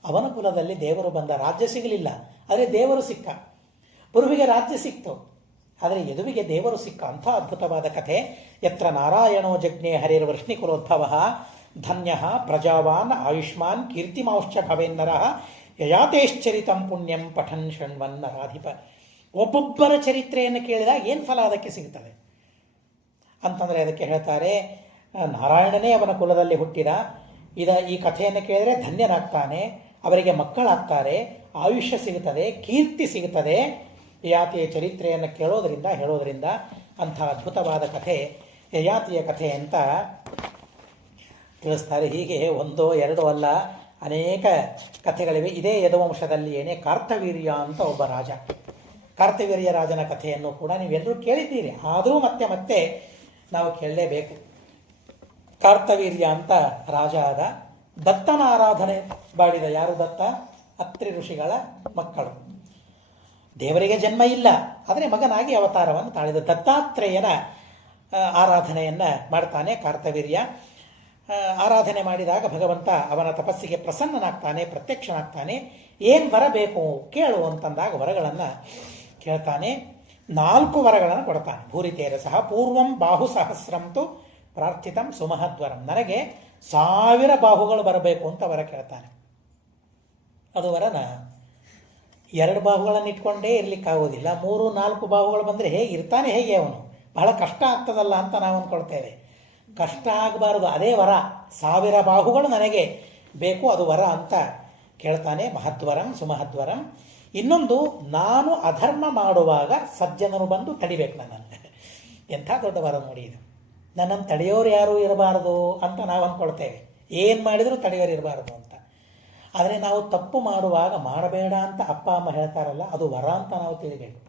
ಅವನ ಕುಲದಲ್ಲಿ ದೇವರು ಬಂದ. ರಾಜ್ಯ ಸಿಗಲಿಲ್ಲ, ಆದರೆ ದೇವರು ಸಿಕ್ಕ. ಪುರುವಿಗೆ ರಾಜ್ಯ ಸಿಕ್ತು, ಆದರೆ ಯದುವಿಗೆ ದೇವರು ಸಿಕ್ಕ. ಅಂಥ ಅದ್ಭುತವಾದ ಕಥೆ. ಯತ್ರ ನಾರಾಯಣೋ ಜಜ್ಞೆ ಹರಿರ್ವೃಷ್ಣಿ ಕುಲೋದ್ಭವ ಧನ್ಯ ಪ್ರಜಾವಾನ್ ಆಯುಷ್ಮಾನ್ ಕೀರ್ತಿಮಾಂಶ್ಚ ಭವೇನ್ನರ ಯಯಾತೇಶ್ಚರಿತಂ ಪುಣ್ಯಂ ಪಠನ್ ಶೃಣ್ವನ್ ನರಾಧಿಪ. ಒಬ್ಬೊಬ್ಬರ ಚರಿತ್ರೆಯನ್ನು ಕೇಳಿದಾಗ ಏನು ಫಲ ಅದಕ್ಕೆ ಸಿಗ್ತದೆ ಅಂತಂದರೆ ಅದಕ್ಕೆ ಹೇಳ್ತಾರೆ, ನಾರಾಯಣನೇ ಅವನ ಕುಲದಲ್ಲಿ ಹುಟ್ಟಿದ. ಈ ಕಥೆಯನ್ನು ಕೇಳಿದರೆ ಧನ್ಯನಾಗ್ತಾನೆ, ಅವರಿಗೆ ಮಕ್ಕಳಾಗ್ತಾರೆ, ಆಯುಷ್ಯ ಸಿಗುತ್ತದೆ, ಕೀರ್ತಿ ಸಿಗುತ್ತದೆ. ಯಯಾತಿಯ ಚರಿತ್ರೆಯನ್ನು ಹೇಳೋದರಿಂದ ಅಂಥ ಅದ್ಭುತವಾದ ಕಥೆ ಯಯಾತಿಯ ಕಥೆ ಅಂತ ತಿಳಿಸ್ತಾರೆ. ಹೀಗೆ 1 2 ಅಲ್ಲ, ಅನೇಕ ಕಥೆಗಳಿವೆ. ಇದೇ ಯದುವಂಶದಲ್ಲಿ ಏನೇ ಕಾರ್ತವೀರ್ಯ ಅಂತ ಒಬ್ಬ ರಾಜ, ಕಾರ್ತವೀರ್ಯ ರಾಜನ ಕಥೆಯನ್ನು ಕೂಡ ನೀವೆಲ್ಲರೂ ಕೇಳಿದ್ದೀರಿ, ಆದರೂ ಮತ್ತೆ ಮತ್ತೆ ನಾವು ಕೇಳಲೇಬೇಕು. ಕಾರ್ತವೀರ್ಯ ಅಂತ ರಾಜ ಆದ, ದತ್ತನ ಆರಾಧನೆ ಮಾಡಿದ. ಯಾರು ದತ್ತ? ಅತ್ರಿ ಋಷಿಗಳ ಮಕ್ಕಳು. ದೇವರಿಗೆ ಜನ್ಮ ಇಲ್ಲ, ಆದರೆ ಮಗನಾಗಿ ಅವತಾರವನ್ನು ತಾಳಿದ ದತ್ತಾತ್ರೇಯನ ಆರಾಧನೆಯನ್ನು ಮಾಡ್ತಾನೆ ಕಾರ್ತವೀರ್ಯ. ಆರಾಧನೆ ಮಾಡಿದಾಗ ಭಗವಂತ ಅವನ ತಪಸ್ಸಿಗೆ ಪ್ರಸನ್ನನಾಗ್ತಾನೆ, ಪ್ರತ್ಯಕ್ಷನಾಗ್ತಾನೆ. ಏನು ವರ ಬೇಕು ಕೇಳು ಅಂತಂದಾಗ ವರಗಳನ್ನು ಕೇಳ್ತಾನೆ. 4 ವರಗಳನ್ನು ಕೊಡ್ತಾನೆ. ಭೂರಿತೇರ ಸಹ ಪೂರ್ವಂ ಬಾಹು ಸಹಸ್ರಂತು ಪ್ರಾರ್ಥಿತಂ ಸುಮಹದ್ವರಂ. ನನಗೆ 1000 ಬಾಹುಗಳು ಬರಬೇಕು ಅಂತ ವರ ಕೇಳ್ತಾನೆ. ಅದು ವರನ 2 ಬಾಹುಗಳನ್ನು ಇಟ್ಕೊಂಡೇ ಇರಲಿಕ್ಕಾಗೋದಿಲ್ಲ. 3-4 ಬಾಹುಗಳು ಬಂದರೆ ಇರ್ತಾನೆ ಹೇಗೆ ಅವನು? ಬಹಳ ಕಷ್ಟ ಆಗ್ತದಲ್ಲ ಅಂತ ನಾವು ಅಂದ್ಕೊಳ್ತೇವೆ. ಕಷ್ಟ ಆಗಬಾರದು, ಅದೇ ವರ. 1000 ಬಾಹುಗಳು ನನಗೆ ಬೇಕು, ಅದು ವರ ಅಂತ ಕೇಳ್ತಾನೆ. ಮಹದ್ವರಂ ಸುಮಹದ್ವರಂ. ಇನ್ನೊಂದು, ನಾನು ಅಧರ್ಮ ಮಾಡುವಾಗ ಸಜ್ಜನರು ಬಂದು ತಡಿಬೇಕು ನನ್ನನ್ನು. ಎಂಥ ದೊಡ್ಡ ವರ ನೋಡಿ ಇದು. ನನ್ನನ್ನು ತಡೆಯೋರು ಯಾರೂ ಇರಬಾರದು ಅಂತ ನಾವು ಅಂದ್ಕೊಳ್ತೇವೆ. ಏನು ಮಾಡಿದರೂ ತಡೆಯೋರು ಇರಬಾರದು ಅಂತ. ಆದರೆ ನಾವು ತಪ್ಪು ಮಾಡುವಾಗ ಮಾಡಬೇಡ ಅಂತ ಅಪ್ಪ ಅಮ್ಮ ಹೇಳ್ತಾರಲ್ಲ, ಅದು ವರ ಅಂತ ನಾವು ತಿಳಿಬೇಕು.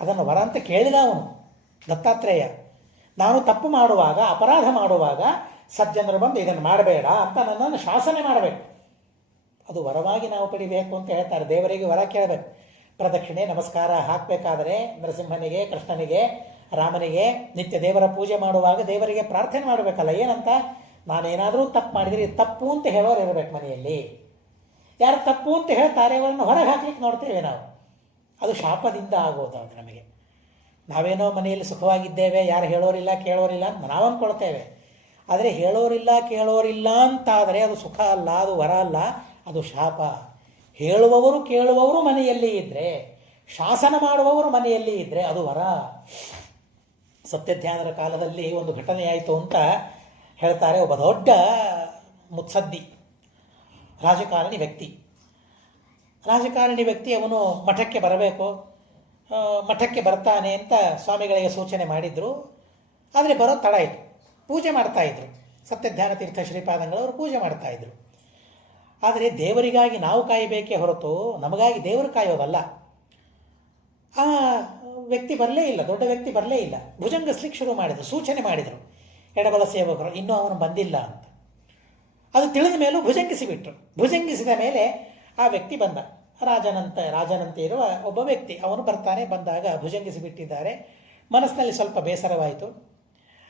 ಅದನ್ನು ವರ ಅಂತ ಕೇಳಿದ ಅವನು ದತ್ತಾತ್ರೇಯ. ನಾನು ತಪ್ಪು ಮಾಡುವಾಗ, ಅಪರಾಧ ಮಾಡುವಾಗ ಸಜ್ಜನರು ಬಂದು ಇದನ್ನು ಮಾಡಬೇಡ ಅಂತ ನನ್ನನ್ನು ಶಾಸನೆ ಮಾಡಬೇಕು. ಅದು ವರವಾಗಿ ನಾವು ಪಡಿಬೇಕು ಅಂತ ಹೇಳ್ತಾರೆ. ದೇವರಿಗೆ ವರ ಕೇಳಬೇಕು. ಪ್ರದಕ್ಷಿಣೆ ನಮಸ್ಕಾರ ಹಾಕಬೇಕಾದರೆ ನರಸಿಂಹನಿಗೆ, ಕೃಷ್ಣನಿಗೆ, ರಾಮನಿಗೆ ನಿತ್ಯ ದೇವರ ಪೂಜೆ ಮಾಡುವಾಗ ದೇವರಿಗೆ ಪ್ರಾರ್ಥನೆ ಮಾಡಬೇಕಲ್ಲ. ಏನಂತ? ನಾನೇನಾದರೂ ತಪ್ಪು ಮಾಡಿದರೆ ತಪ್ಪು ಅಂತ ಹೇಳೋರು ಇರಬೇಕು ಮನೆಯಲ್ಲಿ. ಯಾರು ತಪ್ಪು ಅಂತ ಹೇಳ್ತಾರೆ ಅವರನ್ನು ಹೊರಗೆ ಹಾಕ್ಲಿಕ್ಕೆ ನೋಡ್ತೇವೆ ನಾವು. ಅದು ಶಾಪದಿಂದ ಆಗೋದು. ಅದು ನಮಗೆ ನಾವೇನೋ ಮನೆಯಲ್ಲಿ ಸುಖವಾಗಿದ್ದೇವೆ, ಯಾರು ಹೇಳೋರಿಲ್ಲ ಕೇಳೋರಿಲ್ಲ ಅಂತ ನಾವು ಅಂದ್ಕೊಳ್ತೇವೆ. ಆದರೆ ಹೇಳೋರಿಲ್ಲ ಕೇಳೋರಿಲ್ಲ ಅಂತಾದರೆ ಅದು ಸುಖ ಅಲ್ಲ, ಅದು ವರ ಅಲ್ಲ, ಅದು ಶಾಪ. ಹೇಳುವವರು ಕೇಳುವವರು ಮನೆಯಲ್ಲಿ ಇದ್ದರೆ, ಶಾಸನ ಮಾಡುವವರು ಮನೆಯಲ್ಲಿ ಇದ್ದರೆ ಅದು ವರ. ಸತ್ಯಧ್ಯಾನರ ಕಾಲದಲ್ಲಿ ಒಂದು ಘಟನೆಯಾಯಿತು ಅಂತ ಹೇಳ್ತಾರೆ. ಒಬ್ಬ ದೊಡ್ಡ ಮುತ್ಸದ್ದಿ ರಾಜಕಾರಣಿ ವ್ಯಕ್ತಿ ಅವನು ಮಠಕ್ಕೆ ಬರಬೇಕು. ಮಠಕ್ಕೆ ಬರ್ತಾನೆ ಅಂತ ಸ್ವಾಮಿಗಳಿಗೆ ಸೂಚನೆ ಮಾಡಿದರು. ಆದರೆ ಬರೋ ತಡ ಆಯಿತು. ಪೂಜೆ ಮಾಡ್ತಾಯಿದ್ರು. ಸತ್ಯಧ್ಯಾನ ತೀರ್ಥ ಶ್ರೀಪಾದಂಗಳವರು ಪೂಜೆ ಮಾಡ್ತಾಯಿದ್ರು. ಆದರೆ ದೇವರಿಗಾಗಿ ನಾವು ಕಾಯಬೇಕೇ ಹೊರತು ನಮಗಾಗಿ ದೇವರು ಕಾಯೋದಲ್ಲ. ಆ ವ್ಯಕ್ತಿ ಬರಲೇ ಇಲ್ಲ, ದೊಡ್ಡ ವ್ಯಕ್ತಿ ಬರಲೇ ಇಲ್ಲ. ಭುಜಂಗಿಸ್ಲಿಕ್ಕೆ ಶುರು ಮಾಡಿದರು, ಸೂಚನೆ ಮಾಡಿದರು ಎಡಬಲ ಸೇವಕರು, ಇನ್ನೂ ಅವನು ಬಂದಿಲ್ಲ ಅಂತ. ಅದು ತಿಳಿದ ಮೇಲೂ ಭುಜಂಗಿಸಿಬಿಟ್ರು. ಭುಜಂಗಿಸಿದ ಮೇಲೆ ಆ ವ್ಯಕ್ತಿ ಬಂದ. ರಾಜನಂತೆ ಇರುವ ಒಬ್ಬ ವ್ಯಕ್ತಿ ಅವನು ಬರ್ತಾನೆ. ಬಂದಾಗ ಭುಜಂಗಿಸಿಬಿಟ್ಟಿದ್ದಾರೆ. ಮನಸ್ಸಿನಲ್ಲಿ ಸ್ವಲ್ಪ ಬೇಸರವಾಯಿತು.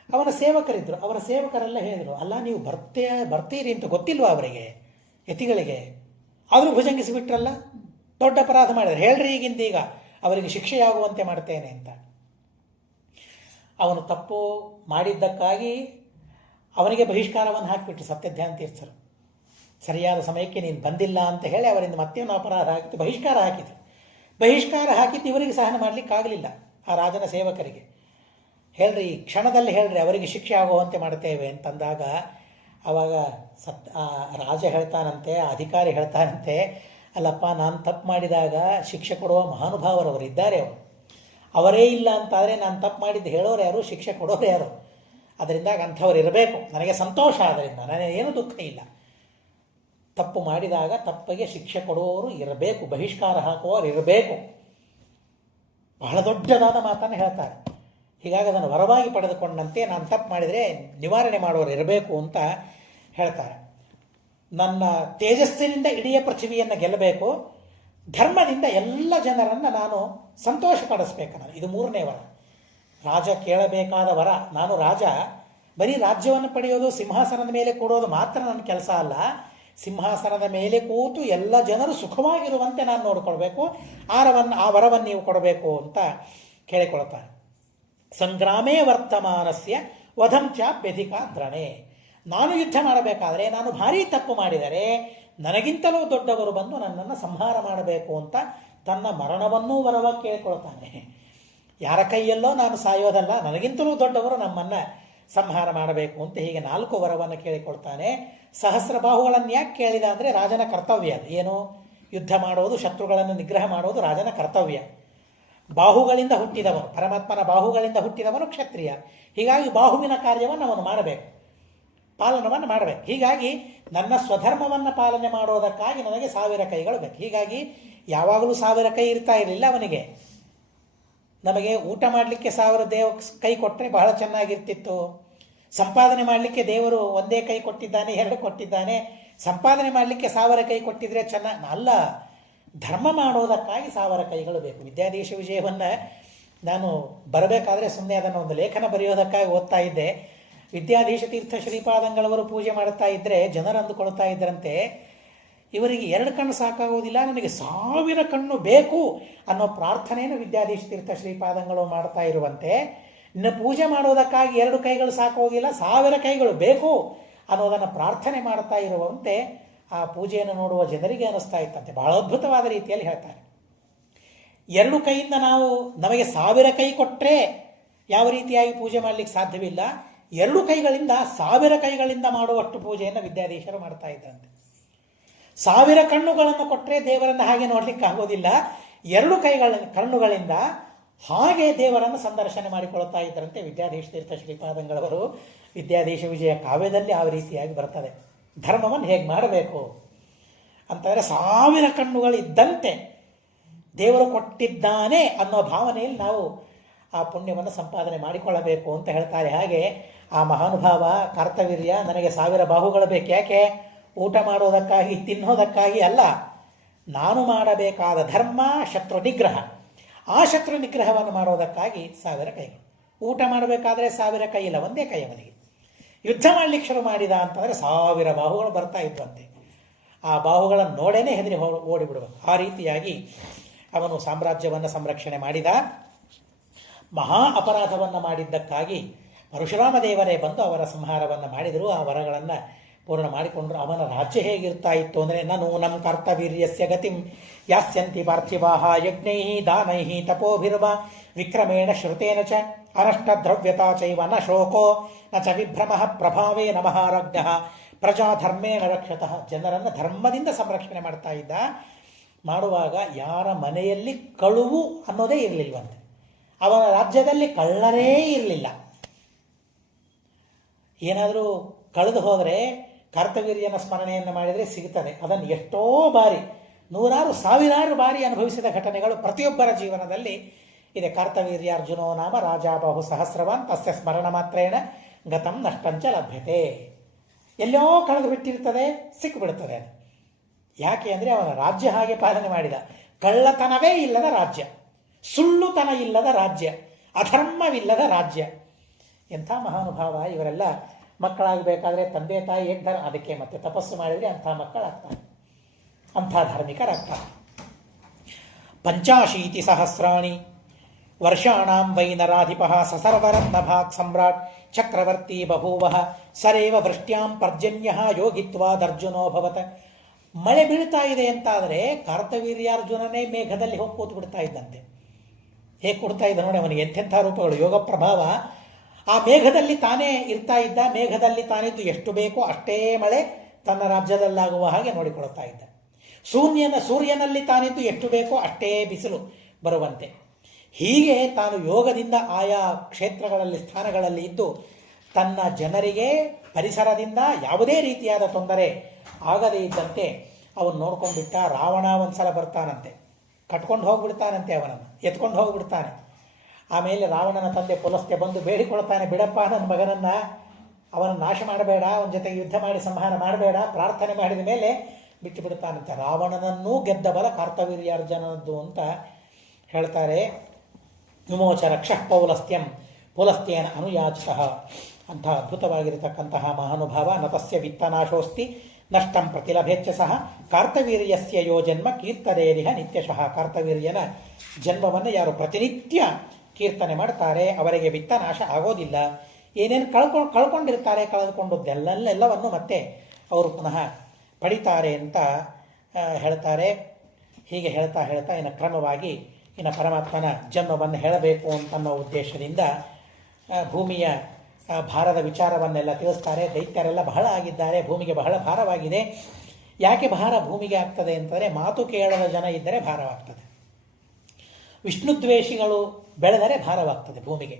ಅವನ ಸೇವಕರಿದ್ದರು. ಅವರ ಸೇವಕರೆಲ್ಲ ಹೇಳಿದರು, ಅಲ್ಲ ನೀವು ಬರ್ತೀರಿ ಅಂತ ಗೊತ್ತಿಲ್ವಾ ಅವರಿಗೆ, ಯತಿಗಳಿಗೆ? ಆದರೂ ಭುಜಂಗಿಸಿಬಿಟ್ರಲ್ಲ, ದೊಡ್ಡ ಅಪರಾಧ ಮಾಡಿದ್ರು. ಹೇಳ್ರಿ ಈಗ ಅವರಿಗೆ ಶಿಕ್ಷೆಯಾಗುವಂತೆ ಮಾಡ್ತೇನೆ ಅಂತ. ಅವನು ತಪ್ಪು ಮಾಡಿದ್ದಕ್ಕಾಗಿ ಅವನಿಗೆ ಬಹಿಷ್ಕಾರವನ್ನು ಹಾಕಿಬಿಟ್ರು ಸತ್ಯಧ್ಯಾನ ತೀರ್ಥರು. ಸರಿಯಾದ ಸಮಯಕ್ಕೆ ನೀನು ಬಂದಿಲ್ಲ ಅಂತ ಹೇಳಿ ಅವರಿಂದ ಮತ್ತೇನು ಅಪರಾಧ ಹಾಕಿತ್ತು, ಬಹಿಷ್ಕಾರ ಹಾಕಿದ್ರು. ಬಹಿಷ್ಕಾರ ಹಾಕಿದ್ದು ಇವರಿಗೆ ಸಹನ ಮಾಡಲಿಕ್ಕಾಗಲಿಲ್ಲ, ಆ ರಾಜನ ಸೇವಕರಿಗೆ. ಹೇಳ್ರಿ, ಕ್ಷಣದಲ್ಲಿ ಹೇಳ್ರಿ, ಅವರಿಗೆ ಶಿಕ್ಷೆ ಆಗುವಂತೆ ಮಾಡ್ತೇವೆ ಅಂತಂದಾಗ ಆವಾಗ ರಾಜ ಹೇಳ್ತಾನಂತೆ, ಅಧಿಕಾರಿ ಹೇಳ್ತಾನಂತೆ, ಅಲ್ಲಪ್ಪ ನಾನು ತಪ್ಪು ಮಾಡಿದಾಗ ಶಿಕ್ಷೆ ಕೊಡುವ ಮಹಾನುಭಾವರವರು ಇದ್ದಾರೆ, ಅವರೇ ಇಲ್ಲ ಅಂತಾದರೆ ನಾನು ತಪ್ಪು ಮಾಡಿದ್ದು ಹೇಳೋರು ಯಾರು, ಶಿಕ್ಷೆ ಕೊಡೋರು ಯಾರು? ಅದರಿಂದಾಗ ಅಂಥವ್ರು ಇರಬೇಕು. ನನಗೆ ಸಂತೋಷ, ಅದರಿಂದ ನನಗೇನು ದುಃಖ ಇಲ್ಲ. ತಪ್ಪು ಮಾಡಿದಾಗ ತಪ್ಪಿಗೆ ಶಿಕ್ಷೆ ಕೊಡುವವರು ಇರಬೇಕು, ಬಹಿಷ್ಕಾರ ಹಾಕುವವರು ಇರಬೇಕು. ಬಹಳ ದೊಡ್ಡದಾದ ಮಾತನ್ನು ಹೇಳ್ತಾರೆ. ಹೀಗಾಗಿ ಅದನ್ನು ವರವಾಗಿ ಪಡೆದುಕೊಂಡಂತೆ ನಾನು ತಪ್ಪು ಮಾಡಿದರೆ ನಿವಾರಣೆ ಮಾಡುವವರು ಇರಬೇಕು ಅಂತ ಹೇಳ್ತಾರೆ. ನನ್ನ ತೇಜಸ್ಸಿನಿಂದ ಇಡೀ ಪೃಥ್ವಿಯನ್ನು ಗೆಲ್ಲಬೇಕು, ಧರ್ಮದಿಂದ ಎಲ್ಲ ಜನರನ್ನು ನಾನು ಸಂತೋಷಪಡಿಸ್ಬೇಕು. ನಾನು ಇದು 3ನೇ ವರ. ರಾಜ ಕೇಳಬೇಕಾದ ವರ. ನಾನು ರಾಜ, ಬರೀ ರಾಜ್ಯವನ್ನು ಪಡೆಯೋದು, ಸಿಂಹಾಸನದ ಮೇಲೆ ಕೂಡೋದು ಮಾತ್ರ ನನ್ನ ಕೆಲಸ ಅಲ್ಲ. ಸಿಂಹಾಸನದ ಮೇಲೆ ಕೂತು ಎಲ್ಲ ಜನರು ಸುಖವಾಗಿರುವಂತೆ ನಾನು ನೋಡಿಕೊಳ್ಬೇಕು. ಆ ವರವನ್ನು ನೀವು ಕೊಡಬೇಕು ಅಂತ ಕೇಳಿಕೊಳ್ತಾರೆ. ಸಂಗ್ರಾಮೇ ವರ್ತಮಾನಸ್ಯ ವಧಂ ಚಾಪ್ಯಧಿಕಾ ದ್ರಣೆ. ನಾನು ಯುದ್ಧ ಮಾಡಬೇಕಾದರೆ, ನಾನು ಭಾರೀ ತಪ್ಪು ಮಾಡಿದರೆ ನನಗಿಂತಲೂ ದೊಡ್ಡವರು ಬಂದು ನನ್ನನ್ನು ಸಂಹಾರ ಮಾಡಬೇಕು ಅಂತ ತನ್ನ ಮರಣವನ್ನೂ ವರವಾಗಿ ಕೇಳಿಕೊಳ್ತಾನೆ. ಯಾರ ಕೈಯಲ್ಲೋ ನಾನು ಸಾಯೋದಲ್ಲ, ನನಗಿಂತಲೂ ದೊಡ್ಡವರು ನಮ್ಮನ್ನು ಸಂಹಾರ ಮಾಡಬೇಕು ಅಂತ ಹೀಗೆ 4 ವರವನ್ನು ಕೇಳಿಕೊಳ್ತಾನೆ. ಸಹಸ್ರ ಬಾಹುಗಳನ್ನು ಯಾಕೆ ಕೇಳಿದ ಅಂದರೆ ರಾಜನ ಕರ್ತವ್ಯ ಅದು. ಏನು? ಯುದ್ಧ ಮಾಡೋದು, ಶತ್ರುಗಳನ್ನು ನಿಗ್ರಹ ಮಾಡೋದು ರಾಜನ ಕರ್ತವ್ಯ. ಬಾಹುಗಳಿಂದ ಹುಟ್ಟಿದವನು, ಪರಮಾತ್ಮನ ಬಾಹುಗಳಿಂದ ಹುಟ್ಟಿದವನು ಕ್ಷತ್ರಿಯ. ಹೀಗಾಗಿ ಬಾಹುವಿನ ಕಾರ್ಯವನ್ನು ಅವನು ಮಾಡಬೇಕು. ಪಾಲನವನ್ನು ಮಾಡಬೇಕು. ಹೀಗಾಗಿ ನನ್ನ ಸ್ವಧರ್ಮವನ್ನು ಪಾಲನೆ ಮಾಡೋದಕ್ಕಾಗಿ ನನಗೆ 1000 ಕೈಗಳು ಬೇಕು. ಹೀಗಾಗಿ ಯಾವಾಗಲೂ 1000 ಕೈ ಇರ್ತಾ ಇರಲಿಲ್ಲ ಅವನಿಗೆ. ನಮಗೆ ಊಟ ಮಾಡಲಿಕ್ಕೆ 1000 ಕೈ ಕೊಟ್ಟರೆ ಬಹಳ ಚೆನ್ನಾಗಿರ್ತಿತ್ತು. ಸಂಪಾದನೆ ಮಾಡಲಿಕ್ಕೆ ದೇವರು ಒಂದೇ ಕೈ ಕೊಟ್ಟಿದ್ದಾನೆ, 2 ಕೊಟ್ಟಿದ್ದಾನೆ. ಸಂಪಾದನೆ ಮಾಡಲಿಕ್ಕೆ 1000 ಕೈ ಕೊಟ್ಟಿದ್ರೆ ಅಲ್ಲ, ಧರ್ಮ ಮಾಡೋದಕ್ಕಾಗಿ 1000 ಕೈಗಳು ಬೇಕು. ವಿದ್ಯಾಧೀಶ ವಿಜಯವನ್ನು ನಾನು ಬರಬೇಕಾದ್ರೆ ಸುಮ್ಮನೆ ಅದನ್ನು ಒಂದು ಲೇಖನ ಬರೆಯೋದಕ್ಕಾಗಿ ಓದ್ತಾ ಇದ್ದೆ. ವಿದ್ಯಾಧೀಶ ತೀರ್ಥ ಶ್ರೀಪಾದಂಗಳವರು ಪೂಜೆ ಮಾಡ್ತಾ ಇದ್ದರೆ ಜನರು ಅಂದುಕೊಳ್ತಾ ಇದ್ದರಂತೆ, ಇವರಿಗೆ 2 ಕಣ್ಣು ಸಾಕಾಗೋದಿಲ್ಲ, ನನಗೆ 1000 ಕಣ್ಣು ಬೇಕು ಅನ್ನೋ ಪ್ರಾರ್ಥನೆಯನ್ನು ವಿದ್ಯಾಧೀಶ ತೀರ್ಥ ಶ್ರೀಪಾದಂಗಳು ಮಾಡ್ತಾ ಇರುವಂತೆ, ಇನ್ನು ಪೂಜೆ ಮಾಡೋದಕ್ಕಾಗಿ 2 ಕೈಗಳು ಸಾಕೋಗಿಲ್ಲ, 1000 ಕೈಗಳು ಬೇಕು ಅನ್ನೋದನ್ನು ಪ್ರಾರ್ಥನೆ ಮಾಡ್ತಾ ಇರುವಂತೆ ಆ ಪೂಜೆಯನ್ನು ನೋಡುವ ಜನರಿಗೆ ಅನ್ನಿಸ್ತಾ ಇತ್ತಂತೆ. ಬಹಳ ಅದ್ಭುತವಾದ ರೀತಿಯಲ್ಲಿ ಹೇಳ್ತಾರೆ. 2 ಕೈಯಿಂದ ನಮಗೆ 1000 ಕೈ ಕೊಟ್ಟರೆ ಯಾವ ರೀತಿಯಾಗಿ ಪೂಜೆ ಮಾಡಲಿಕ್ಕೆ ಸಾಧ್ಯವಿಲ್ಲ. 2 ಕೈಗಳಿಂದ 1000 ಕೈಗಳಿಂದ ಮಾಡುವಷ್ಟು ಪೂಜೆಯನ್ನು ವಿದ್ಯಾಧೀಶರು ಮಾಡ್ತಾ ಇದ್ದಂತೆ. 1000 ಕಣ್ಣುಗಳನ್ನು ಕೊಟ್ಟರೆ ದೇವರನ್ನು ಹಾಗೆ ನೋಡಲಿಕ್ಕೆ ಆಗೋದಿಲ್ಲ. 2 ಕಣ್ಣುಗಳಿಂದ ಹಾಗೆ ದೇವರನ್ನು ಸಂದರ್ಶನ ಮಾಡಿಕೊಳ್ತಾ ಇದ್ದರಂತೆ ವಿದ್ಯಾಧೀಶ ತೀರ್ಥ ಶ್ರೀಪಾದಂಗಳವರು. ವಿದ್ಯಾಧೀಶ ವಿಜಯ ಕಾವ್ಯದಲ್ಲಿ ಆ ರೀತಿಯಾಗಿ ಬರ್ತದೆ. ಧರ್ಮವನ್ನು ಹೇಗೆ ಮಾಡಬೇಕು ಅಂತಂದರೆ 1000 ಕಣ್ಣುಗಳಿದ್ದಂತೆ ದೇವರು ಕೊಟ್ಟಿದ್ದಾನೆ ಅನ್ನೋ ಭಾವನೆಯಲ್ಲಿ ನಾವು ಆ ಪುಣ್ಯವನ್ನು ಸಂಪಾದನೆ ಮಾಡಿಕೊಳ್ಳಬೇಕು ಅಂತ ಹೇಳ್ತಾರೆ. ಹಾಗೆ ಆ ಮಹಾನುಭಾವ ಕರ್ತವೀರ್ಯ, ನನಗೆ 1000 ಬಾಹುಗಳು ಬೇಕು. ಯಾಕೆ? ಊಟ ಮಾಡೋದಕ್ಕಾಗಿ, ತಿನ್ನೋದಕ್ಕಾಗಿ ಅಲ್ಲ. ನಾನು ಮಾಡಬೇಕಾದ ಧರ್ಮ ಶತ್ರು ನಿಗ್ರಹ. ಆ ಶತ್ರು ನಿಗ್ರಹವನ್ನು ಮಾಡೋದಕ್ಕಾಗಿ 1000 ಕೈಗಳು. ಊಟ ಮಾಡಬೇಕಾದ್ರೆ 1000 ಕೈ ಇಲ್ಲ, ಒಂದೇ ಕೈ ಅವನಿಗೆ. ಯುದ್ಧ ಮಾಡಲಿಕ್ಕೆ ಶುರು ಮಾಡಿದ ಅಂತಂದರೆ 1000 ಬಾಹುಗಳು ಬರ್ತಾ ಇದ್ವಂತೆ. ಆ ಬಾಹುಗಳನ್ನು ನೋಡೇನೆ ಹೆದರಿ ಓಡಿಬಿಡಬೇಕು. ಆ ರೀತಿಯಾಗಿ ಅವನು ಸಾಮ್ರಾಜ್ಯವನ್ನು ಸಂರಕ್ಷಣೆ ಮಾಡಿದ. ಮಹಾ ಅಪರಾಧವನ್ನು ಮಾಡಿದ್ದಕ್ಕಾಗಿ ಪರಶುರಾಮ ದೇವರೇ ಬಂದು ಅವರ ಸಂಹಾರವನ್ನು ಮಾಡಿದರು. ಆ ವರಗಳನ್ನು ಪೂರ್ಣ ಮಾಡಿಕೊಂಡ್ರು. ಅವನ ರಾಜ್ಯ ಹೇಗಿರ್ತಾ ಇತ್ತು ಅಂದರೆ, ನನು ನಮ್ಮ ಕರ್ತವೀರ್ಯಸ್ಯ ಗತಿಂ ಯಾಸ್ಯಂತಿ ಪಾರ್ಥಿವಾಹ ಯಜ್ಞೈ ದಾನೈ ತಪೋಭಿರ್ವ ವಿಕ್ರಮೇಣ ಶ್ರುತೇನ ಚ ಅನಷ್ಟದ್ರವ್ಯತಾ ಚೈವ ನ ಶೋಕೋ ನ ಚ ವಿಭ್ರಮಃ ಪ್ರಭಾವೇ ನಮಹಾರಜ್ಞ ಪ್ರಜಾಧರ್ಮೇಣ ರಕ್ಷತಃ. ಜನರನ್ನು ಧರ್ಮದಿಂದ ಸಂರಕ್ಷಣೆ ಮಾಡ್ತಾ ಇದ್ದ. ಮಾಡುವಾಗ ಯಾರ ಮನೆಯಲ್ಲಿ ಕಳುವು ಅನ್ನೋದೇ ಇರಲಿಲ್ವಂತೆ. ಅವನ ರಾಜ್ಯದಲ್ಲಿ ಕಳ್ಳರೇ ಇರಲಿಲ್ಲ. ಏನಾದರೂ ಕಳೆದು ಹೋದರೆ ಕರ್ತವೀರ್ಯನ ಸ್ಮರಣೆಯನ್ನು ಮಾಡಿದರೆ ಸಿಗುತ್ತದೆ. ಅದನ್ನು ಎಷ್ಟೋ ಬಾರಿ, 100 ಸಾವಿರಾರು ಬಾರಿ ಅನುಭವಿಸಿದ ಘಟನೆಗಳು ಪ್ರತಿಯೊಬ್ಬರ ಜೀವನದಲ್ಲಿ ಇದೆ. ಕರ್ತವೀರ್ಯ ಅರ್ಜುನೋ ನಾಮ ರಾಜಾಬಾಹು ಸಹಸ್ರವಾನ್ ತಸ್ಯ ಸ್ಮರಣ ಮಾತ್ರೇಣ ಗತಂ ನಷ್ಟಂಚ ಲಭ್ಯತೆ. ಎಲ್ಲೋ ಕಳೆದು ಬಿಟ್ಟಿರ್ತದೆ, ಸಿಕ್ಕಿಬಿಡ್ತದೆ. ಅದು ಯಾಕೆ ಅಂದರೆ ಅವನ ರಾಜ್ಯ ಹಾಗೆ ಪಾಲನೆ ಮಾಡಿದ. ಕಳ್ಳತನವೇ ಇಲ್ಲದ ರಾಜ್ಯ, ಸುಳ್ಳುತನ ಇಲ್ಲದ ರಾಜ್ಯ, ಅಧರ್ಮವಿಲ್ಲದ ರಾಜ್ಯ. ಎಂಥ ಮಹಾನುಭಾವ. ಇವರೆಲ್ಲ ಮಕ್ಕಳಾಗಬೇಕಾದ್ರೆ ತಂದೆ ತಾಯಿ ಅದಕ್ಕೆ ಮತ್ತೆ ತಪಸ್ಸು ಮಾಡಿದರೆ ಅಂಥ ಮಕ್ಕಳಾಗ್ತಾರೆ, ಅಂಥ ಧಾರ್ಮಿಕರಾಗ್ತಾರೆ. 85 ಸಹಸ್ರಾಣಿ ವರ್ಷಾಣಾಂ ವೈ ನರಾಧಿಪಃ ಸಸರ್ವರತ್ನಭಾಗ್ ಸಮ್ರಾಟ್ ಚಕ್ರವರ್ತಿ ಬಭೂವಃ ಸರೇವ ವೃಷ್ಟ್ಯಾಂ ಪರ್ಜನ್ಯಃ ಯೋಗಿತ್ವಾದರ್ಜುನೋಭವತ. ಮಳೆ ಬೀಳ್ತಾ ಇದೆ ಅಂತಾದರೆ ಕರ್ತವೀರ್ಯಾರ್ಜುನನೇ ಮೇಘದಲ್ಲಿ ಹೋಗಿ ಕೂತು ಬಿಡ್ತಾ ಇದ್ದಂತೆ. ಹೇಗೆ ಕೊಡ್ತಾ ಇದ್ದ ನೋಡಿ, ಅವನಿಗೆ ಎಂಥೆಂಥ ರೂಪಗಳು, ಯೋಗ ಪ್ರಭಾವ. ಆ ಮೇಘದಲ್ಲಿ ತಾನೇ ಇರ್ತಾ ಇದ್ದ. ಮೇಘದಲ್ಲಿ ತಾನಿದ್ದು ಎಷ್ಟು ಬೇಕೋ ಅಷ್ಟೇ ಮಳೆ ತನ್ನ ರಾಜ್ಯದಲ್ಲಾಗುವ ಹಾಗೆ ನೋಡಿಕೊಳ್ತಾ ಇದ್ದ. ಸೂರ್ಯನಲ್ಲಿ ತಾನಿದ್ದು ಎಷ್ಟು ಬೇಕೋ ಅಷ್ಟೇ ಬಿಸಿಲು ಬರುವಂತೆ. ಹೀಗೆ ತಾನು ಯೋಗದಿಂದ ಆಯಾ ಕ್ಷೇತ್ರಗಳಲ್ಲಿ, ಸ್ಥಾನಗಳಲ್ಲಿ ಇದ್ದು ತನ್ನ ಜನರಿಗೆ ಪರಿಸರದಿಂದ ಯಾವುದೇ ರೀತಿಯಾದ ತೊಂದರೆ ಆಗದೇ ಇದ್ದಂತೆ ಅವನು ನೋಡ್ಕೊಂಡ್ಬಿಟ್ಟ. ರಾವಣ ಒಂದ್ಸಲ ಬರ್ತಾನಂತೆ, ಕಟ್ಕೊಂಡು ಹೋಗ್ಬಿಡ್ತಾನಂತೆ, ಅವನನ್ನು ಎತ್ಕೊಂಡು ಹೋಗ್ಬಿಡ್ತಾನೆ. ಆಮೇಲೆ ರಾವಣನ ತಂದೆ ಪುಲಸ್ತ್ಯ ಬಂದು ಬೇಡಿಕೊಳ್ತಾನೆ, ಬಿಡಪ್ಪ ನನ್ನ ಮಗನನ್ನು, ಅವನನ್ನು ನಾಶ ಮಾಡಬೇಡ, ಅವನ ಜೊತೆಗೆ ಯುದ್ಧ ಮಾಡಿ ಸಂಹಾರ ಮಾಡಬೇಡ, ಪ್ರಾರ್ಥನೆ ಮಾಡಿದ ಮೇಲೆ ಬಿಟ್ಟು ಬಿಡ್ತಾನಂತೆ. ರಾವಣನನ್ನೂ ಗೆದ್ದ ಬಲ ಕರ್ತವೀರ್ಯಾರ್ಜುನನದ್ದು ಅಂತ ಹೇಳ್ತಾರೆ. ವಿಮೋಚ ರಕ್ಷಃ ಪೌಲಸ್ತ್ಯಂ ಪುಲಸ್ತ್ಯೇನ ಅನುಯಾಚಿತಃ. ಅಂಥ ಅದ್ಭುತವಾಗಿರತಕ್ಕಂತಹ ಮಹಾನುಭಾವ. ನತಸ್ಯ ವಿತ್ತನಾಶೋಸ್ತಿ ನಷ್ಟಂ ಪ್ರತಿಲಭೇಚ್ಛ ಸಹ ಕಾರ್ತವೀರ್ಯಸ್ಯ ಯೋ ಜನ್ಮ ಕೀರ್ತನೇರಿಹ ನಿತ್ಯಶಃ. ಕಾರ್ತವೀರ್ಯನ ಜನ್ಮವನ್ನು ಯಾರು ಪ್ರತಿನಿತ್ಯ ಕೀರ್ತನೆ ಮಾಡ್ತಾರೆ ಅವರಿಗೆ ವಿತ್ತನಾಶ ಆಗೋದಿಲ್ಲ. ಏನೇನು ಕಳ್ಕೊಂಡಿರ್ತಾರೆ, ಕಳೆದುಕೊಂಡದ್ದೆಲ್ಲವನ್ನು ಮತ್ತೆ ಅವರು ಪುನಃ ಪಡಿತಾರೆ ಅಂತ ಹೇಳ್ತಾರೆ. ಹೀಗೆ ಹೇಳ್ತಾ ಇನ್ನು ಕ್ರಮವಾಗಿ ಇನ್ನು ಪರಮಾತ್ಮನ ಜನ್ಮವನ್ನು ಹೇಳಬೇಕು ಅಂತನ್ನೋ ಉದ್ದೇಶದಿಂದ ಭೂಮಿಯ ಭಾರದ ವಿಚಾರವನ್ನೆಲ್ಲ ತಿಳಿಸ್ತಾರೆ. ದೈತ್ಯರೆಲ್ಲ ಬಹಳ ಆಗಿದ್ದಾರೆ, ಭೂಮಿಗೆ ಬಹಳ ಭಾರವಾಗಿದೆ. ಯಾಕೆ ಭಾರ ಭೂಮಿಗೆ ಆಗ್ತದೆ ಅಂತಂದರೆ, ಮಾತು ಕೇಳದ ಜನ ಇದ್ದರೆ ಭಾರವಾಗ್ತದೆ. ವಿಷ್ಣುದ್ವೇಷಿಗಳು ಬೆಳೆದರೆ ಭಾರವಾಗ್ತದೆ ಭೂಮಿಗೆ.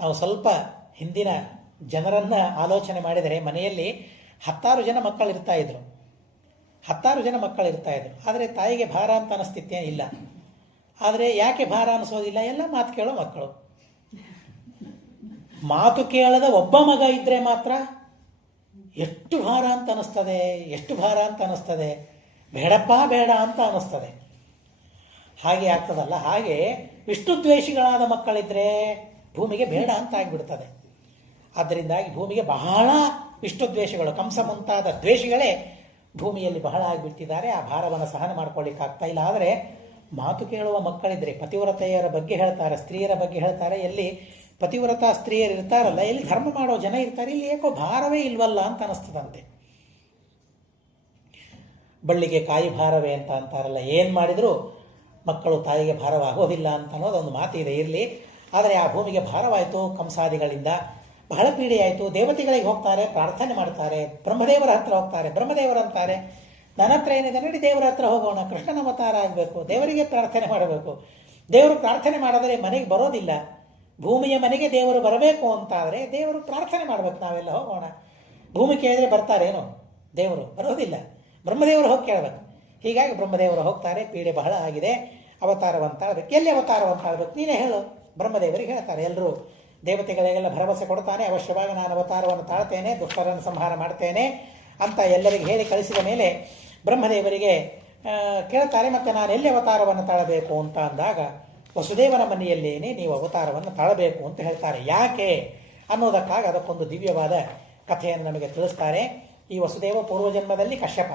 ನಾವು ಸ್ವಲ್ಪ ಹಿಂದಿನ ಜನರನ್ನು ಆಲೋಚನೆ ಮಾಡಿದರೆ ಮನೆಯಲ್ಲಿ 10 ಜನ ಮಕ್ಕಳಿರ್ತಾ ಇದ್ರು, 10 ಜನ ಮಕ್ಕಳಿರ್ತಾ ಇದ್ರು. ಆದರೆ ತಾಯಿಗೆ ಭಾರ ಅಂತ ಅನಿಸ್ತಿತ್ತೇ ಇಲ್ಲ. ಆದರೆ ಯಾಕೆ ಭಾರ ಅನಿಸೋದಿಲ್ಲ? ಎಲ್ಲ ಮಾತು ಕೇಳೋ ಮಕ್ಕಳು. ಮಾತು ಕೇಳದ ಒಬ್ಬ ಮಗ ಇದ್ದರೆ ಮಾತ್ರ ಎಷ್ಟು ಭಾರ ಅಂತ ಅನಿಸ್ತದೆ, ಎಷ್ಟು ಭಾರ ಅಂತ ಅನಿಸ್ತದೆ, ಬೇಡಪ್ಪ ಬೇಡ ಅಂತ ಅನಿಸ್ತದೆ. ಹಾಗೆ ಆಗ್ತದಲ್ಲ, ಹಾಗೆ ವಿಷ್ಣುದ್ವೇಷಿಗಳಾದ ಮಕ್ಕಳಿದ್ರೆ ಭೂಮಿಗೆ ಬೇಡ ಅಂತ ಆಗಿಬಿಡ್ತದೆ. ಆದ್ದರಿಂದಾಗಿ ಭೂಮಿಗೆ ಬಹಳ ವಿಷ್ಣುದ್ವೇಷಗಳು, ಕಂಸ ಮುಂತಾದ ದ್ವೇಷಗಳೇ ಭೂಮಿಯಲ್ಲಿ ಬಹಳ ಆಗಿಬಿಟ್ಟಿದ್ದಾರೆ. ಆ ಭಾರವನ್ನು ಸಹನ ಮಾಡ್ಕೊಳ್ಳಿಕ್ಕೆ ಆಗ್ತಾ ಇಲ್ಲ. ಆದರೆ ಮಾತು ಕೇಳುವ ಮಕ್ಕಳಿದ್ರೆ, ಪತಿವ್ರತೆಯರ ಬಗ್ಗೆ ಹೇಳ್ತಾರೆ, ಸ್ತ್ರೀಯರ ಬಗ್ಗೆ ಹೇಳ್ತಾರೆ, ಎಲ್ಲಿ ಪತಿವ್ರತ ಸ್ತ್ರೀಯರು ಇರ್ತಾರಲ್ಲ, ಎಲ್ಲಿ ಧರ್ಮ ಮಾಡೋ ಜನ ಇರ್ತಾರೆ, ಇಲ್ಲಿ ಏಕೋ ಭಾರವೇ ಇಲ್ವಲ್ಲ ಅಂತ ಅನಿಸ್ತದಂತೆ. ಬಳ್ಳಿಗೆ ಕಾಯಿ ಭಾರವೇ ಅಂತ ಅಂತಾರಲ್ಲ, ಏನು ಮಾಡಿದರೂ ಮಕ್ಕಳು ತಾಯಿಗೆ ಭಾರವಾಗೋದಿಲ್ಲ ಅಂತ ಅನ್ನೋದೊಂದು ಮಾತಿದೆ. ಇರಲಿ, ಆದರೆ ಆ ಭೂಮಿಗೆ ಭಾರವಾಯಿತು ಕಂಸಾದಿಗಳಿಂದ, ಬಹಳ ಪೀಡೆಯಾಯಿತು. ದೇವತೆಗಳಿಗೆ ಹೋಗ್ತಾರೆ, ಪ್ರಾರ್ಥನೆ ಮಾಡ್ತಾರೆ, ಬ್ರಹ್ಮದೇವರ ಹತ್ರ ಹೋಗ್ತಾರೆ. ಬ್ರಹ್ಮದೇವರಂತಾರೆ, ನನ್ನ ಹತ್ರ ಏನಿದೆ ನೋಡಿ, ದೇವರ ಹತ್ರ ಹೋಗೋಣ, ಕೃಷ್ಣನ ಅವತಾರ ಆಗಬೇಕು, ದೇವರಿಗೆ ಪ್ರಾರ್ಥನೆ ಮಾಡಬೇಕು. ದೇವರು ಪ್ರಾರ್ಥನೆ ಮಾಡಿದರೆ ಮನೆಗೆ ಬರೋದಿಲ್ಲ. ಭೂಮಿಯ ಮನೆಗೆ ದೇವರು ಬರಬೇಕು ಅಂತಾದರೆ ದೇವರು ಪ್ರಾರ್ಥನೆ ಮಾಡಬೇಕು, ನಾವೆಲ್ಲ ಹೋಗೋಣ. ಭೂಮಿ ಕೇಳಿದರೆ ಬರ್ತಾರೇನು? ದೇವರು ಬರೋದಿಲ್ಲ, ಬ್ರಹ್ಮದೇವರು ಹೋಗಿ ಕೇಳಬೇಕು. ಹೀಗಾಗಿ ಬ್ರಹ್ಮದೇವರು ಹೋಗ್ತಾರೆ, ಪೀಡೆ ಬಹಳ ಆಗಿದೆ, ಅವತಾರವಂತ ಆಳ್ಬೇಕು. ಎಲ್ಲಿ ಅವತಾರವಂತ ಆಳ್ಬೇಕು ನೀನೇ ಹೇಳು? ಬ್ರಹ್ಮದೇವರಿಗೆ ಹೇಳ್ತಾರೆ. ಎಲ್ಲರೂ ದೇವತೆಗಳಿಗೆಲ್ಲ ಭರವಸೆ ಕೊಡ್ತಾನೆ, ಅವಶ್ಯವಾಗಿ ನಾನು ಅವತಾರವನ್ನು ತಾಳ್ತೇನೆ, ದುಷ್ಟರನ್ನು ಸಂಹಾರ ಮಾಡ್ತೇನೆ ಅಂತ ಎಲ್ಲರಿಗೆ ಹೇಳಿ ಕಳಿಸಿದ ಮೇಲೆ ಬ್ರಹ್ಮದೇವರಿಗೆ ಕೇಳ್ತಾರೆ, ಮತ್ತು ನಾನು ಎಲ್ಲಿ ಅವತಾರವನ್ನು ತಾಳಬೇಕು ಅಂತ ಅಂದಾಗ, ವಸುದೇವನ ಮನೆಯಲ್ಲೇನೆ ನೀವು ಅವತಾರವನ್ನು ತಾಳಬೇಕು ಅಂತ ಹೇಳ್ತಾರೆ. ಯಾಕೆ ಅನ್ನೋದಕ್ಕಾಗಿ ಅದಕ್ಕೊಂದು ದಿವ್ಯವಾದ ಕಥೆಯನ್ನು ನಮಗೆ ತಿಳಿಸ್ತಾರೆ. ಈ ವಸುದೇವ ಪೂರ್ವಜನ್ಮದಲ್ಲಿ ಕಶ್ಯಪ.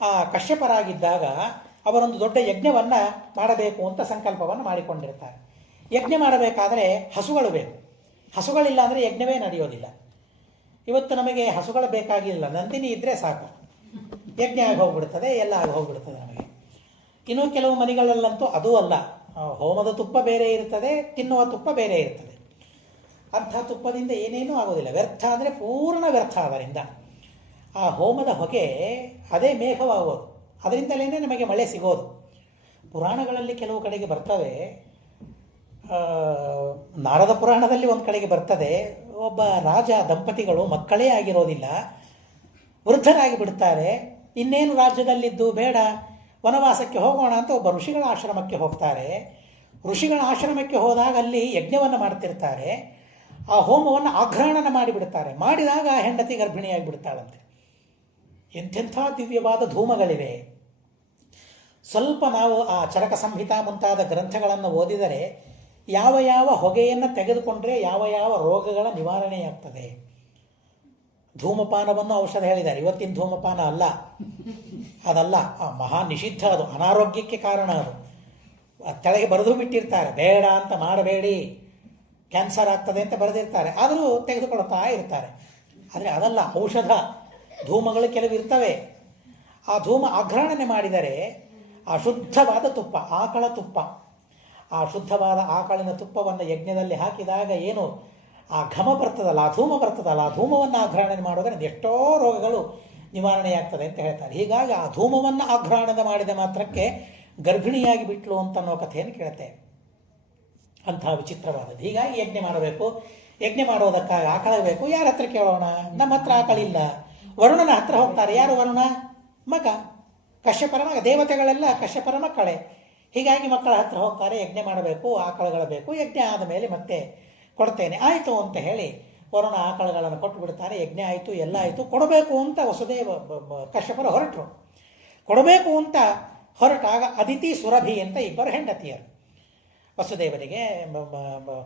ಆ ಕಶ್ಯಪರಾಗಿದ್ದಾಗ ಅವರೊಂದು ದೊಡ್ಡ ಯಜ್ಞವನ್ನು ಮಾಡಬೇಕು ಅಂತ ಸಂಕಲ್ಪವನ್ನು ಮಾಡಿಕೊಂಡಿರ್ತಾರೆ. ಯಜ್ಞ ಮಾಡಬೇಕಾದರೆ ಹಸುಗಳು ಬೇಕು. ಹಸುಗಳಿಲ್ಲ ಅಂದರೆ ಯಜ್ಞವೇ ನಡೆಯೋದಿಲ್ಲ. ಇವತ್ತು ನಮಗೆ ಹಸುಗಳು ಬೇಕಾಗಿಲ್ಲ, ನಂದಿನಿ ಇದ್ದರೆ ಸಾಕು, ಯಜ್ಞ ಆಗಿ ಹೋಗ್ಬಿಡ್ತದೆ, ಎಲ್ಲ ಆಗಿ ಹೋಗ್ಬಿಡ್ತದೆ ನಮಗೆ. ಇನ್ನೂ ಕೆಲವು ಮನೆಗಳಲ್ಲಂತೂ ಅದೂ ಅಲ್ಲ, ಹೋಮದ ತುಪ್ಪ ಬೇರೆ ಇರ್ತದೆ, ತಿನ್ನುವ ತುಪ್ಪ ಬೇರೆ ಇರ್ತದೆ. ಅಂಥ ತುಪ್ಪದಿಂದ ಏನೇನೂ ಆಗೋದಿಲ್ಲ, ವ್ಯರ್ಥ ಅಂದರೆ ಪೂರ್ಣ ವ್ಯರ್ಥ. ಅದರಿಂದ ಆ ಹೋಮದ ಹೊಗೆ ಅದೇ ಮೇಘವಾಗೋದು, ಅದರಿಂದಲೇ ನಮಗೆ ಮಳೆ ಸಿಗೋದು. ಪುರಾಣಗಳಲ್ಲಿ ಕೆಲವು ಕಡೆಗೆ ಬರ್ತವೆ, ನಾರದ ಪುರಾಣದಲ್ಲಿ ಒಂದು ಕಡೆಗೆ ಬರ್ತದೆ, ಒಬ್ಬ ರಾಜ ದಂಪತಿಗಳು ಮಕ್ಕಳೇ ಆಗಿರೋದಿಲ್ಲ, ವೃದ್ಧರಾಗಿ ಬಿಡ್ತಾರೆ. ಇನ್ನೇನು ರಾಜ್ಯದಲ್ಲಿದ್ದು ಬೇಡ, ವನವಾಸಕ್ಕೆ ಹೋಗೋಣ ಅಂತ ಒಬ್ಬ ಋಷಿಗಳ ಆಶ್ರಮಕ್ಕೆ ಹೋಗ್ತಾರೆ. ಋಷಿಗಳ ಆಶ್ರಮಕ್ಕೆ ಹೋದಾಗ ಅಲ್ಲಿ ಯಜ್ಞವನ್ನು ಮಾಡ್ತಿರ್ತಾರೆ. ಆ ಹೋಮವನ್ನು ಆಘ್ರಾಣನ ಮಾಡಿಬಿಡ್ತಾರೆ. ಮಾಡಿದಾಗ ಹೆಂಡತಿ ಗರ್ಭಿಣಿಯಾಗಿ ಬಿಡ್ತಾಳಂತೆ. ಎಂಥೆಂಥ ದಿವ್ಯವಾದ ಧೂಮಗಳಿವೆ. ಸ್ವಲ್ಪ ನಾವು ಆ ಚರಕ ಸಂಹಿತಾ ಮುಂತಾದ ಗ್ರಂಥಗಳನ್ನು ಓದಿದರೆ ಯಾವ ಯಾವ ಹೊಗೆಯನ್ನು ತೆಗೆದುಕೊಂಡ್ರೆ ಯಾವ ಯಾವ ರೋಗಗಳ ನಿವಾರಣೆಯಾಗ್ತದೆ. ಧೂಮಪಾನವನ್ನು ಔಷಧ ಹೇಳಿದ್ದಾರೆ. ಇವತ್ತಿನ ಧೂಮಪಾನ ಅಲ್ಲ, ಅದಲ್ಲ, ಮಹಾ ನಿಷಿದ್ಧ, ಅದು ಅನಾರೋಗ್ಯಕ್ಕೆ ಕಾರಣ. ಅದು ತೆಳಗೆ ಬರೆದು ಬಿಟ್ಟಿರ್ತಾರೆ, ಬೇಡ ಅಂತ ಮಾಡಬೇಡಿ, ಕ್ಯಾನ್ಸರ್ ಆಗ್ತದೆ ಅಂತ ಬರೆದಿರ್ತಾರೆ, ಆದರೂ ತೆಗೆದುಕೊಳ್ತಾ ಇರ್ತಾರೆ. ಆದರೆ ಅದಲ್ಲ, ಔಷಧ. ಧೂಮಗಳು ಕೆಲವು ಇರ್ತವೆ. ಆ ಧೂಮ ಆಘ್ರಾಣನೆ ಮಾಡಿದರೆ ಆ ಶುದ್ಧವಾದ ತುಪ್ಪ, ಆಕಳ ತುಪ್ಪ, ಆ ಶುದ್ಧವಾದ ಆಕಳಿನ ತುಪ್ಪವನ್ನು ಯಜ್ಞದಲ್ಲಿ ಹಾಕಿದಾಗ ಏನು ಆ ಘಮ ಬರ್ತದಲ್ಲ, ಆ ಧೂಮ ಬರ್ತದಲ್ಲ, ಆ ಧೂಮವನ್ನು ಆಘ್ರಾಣನೆ ಮಾಡೋದ್ರಿಂದ ಎಷ್ಟೋ ರೋಗಗಳು ನಿವಾರಣೆಯಾಗ್ತದೆ ಅಂತ ಹೇಳ್ತಾರೆ. ಹೀಗಾಗಿ ಆ ಧೂಮವನ್ನು ಆಘ್ರಾಣನೆ ಮಾಡಿದ ಮಾತ್ರಕ್ಕೆ ಗರ್ಭಿಣಿಯಾಗಿ ಬಿಟ್ಲು ಅಂತ ಅನ್ನೋ ಕಥೆಯನ್ನು ಕೇಳುತ್ತೆ. ಅಂತಹ ವಿಚಿತ್ರವಾದದ್ದು. ಹೀಗಾಗಿ ಯಜ್ಞ ಮಾಡಬೇಕು. ಯಜ್ಞ ಮಾಡೋದಕ್ಕಾಗಿ ಆಕಳ ಬೇಕು. ಯಾರ ಹತ್ರ ಕೇಳೋಣ? ನಮ್ಮ ಹತ್ರ ಆಕಳಿಲ್ಲ. ವರುಣನ ಹತ್ರ ಹೋಗ್ತಾರೆ. ಯಾರು ವರುಣ? ಮಗ, ಕಶ್ಯಪರ ಮಗ. ದೇವತೆಗಳೆಲ್ಲ ಕಶ್ಯಪರ ಮಕ್ಕಳೇ. ಹೀಗಾಗಿ ಮಕ್ಕಳ ಹತ್ರ ಹೋಗ್ತಾರೆ, ಯಜ್ಞ ಮಾಡಬೇಕು, ಆಕಳುಗಳ ಬೇಕು, ಯಜ್ಞ ಆದ ಮೇಲೆ ಮತ್ತೆ ಕೊಡ್ತೇನೆ, ಆಯಿತು ಅಂತ ಹೇಳಿ ವರುಣ ಆಕಳುಗಳನ್ನು ಕೊಟ್ಟು ಬಿಡ್ತಾರೆ. ಯಜ್ಞ ಆಯಿತು, ಎಲ್ಲ ಆಯಿತು. ಕೊಡಬೇಕು ಅಂತ ವಸುದೇವ ಕಶ್ಯಪರು ಹೊರಟರು. ಕೊಡಬೇಕು ಅಂತ ಹೊರಟಾಗ ಅದಿತಿ ಸುರಭಿ ಅಂತ ಇಬ್ಬರು ಹೆಂಡತಿಯರು ವಸುದೇವರಿಗೆ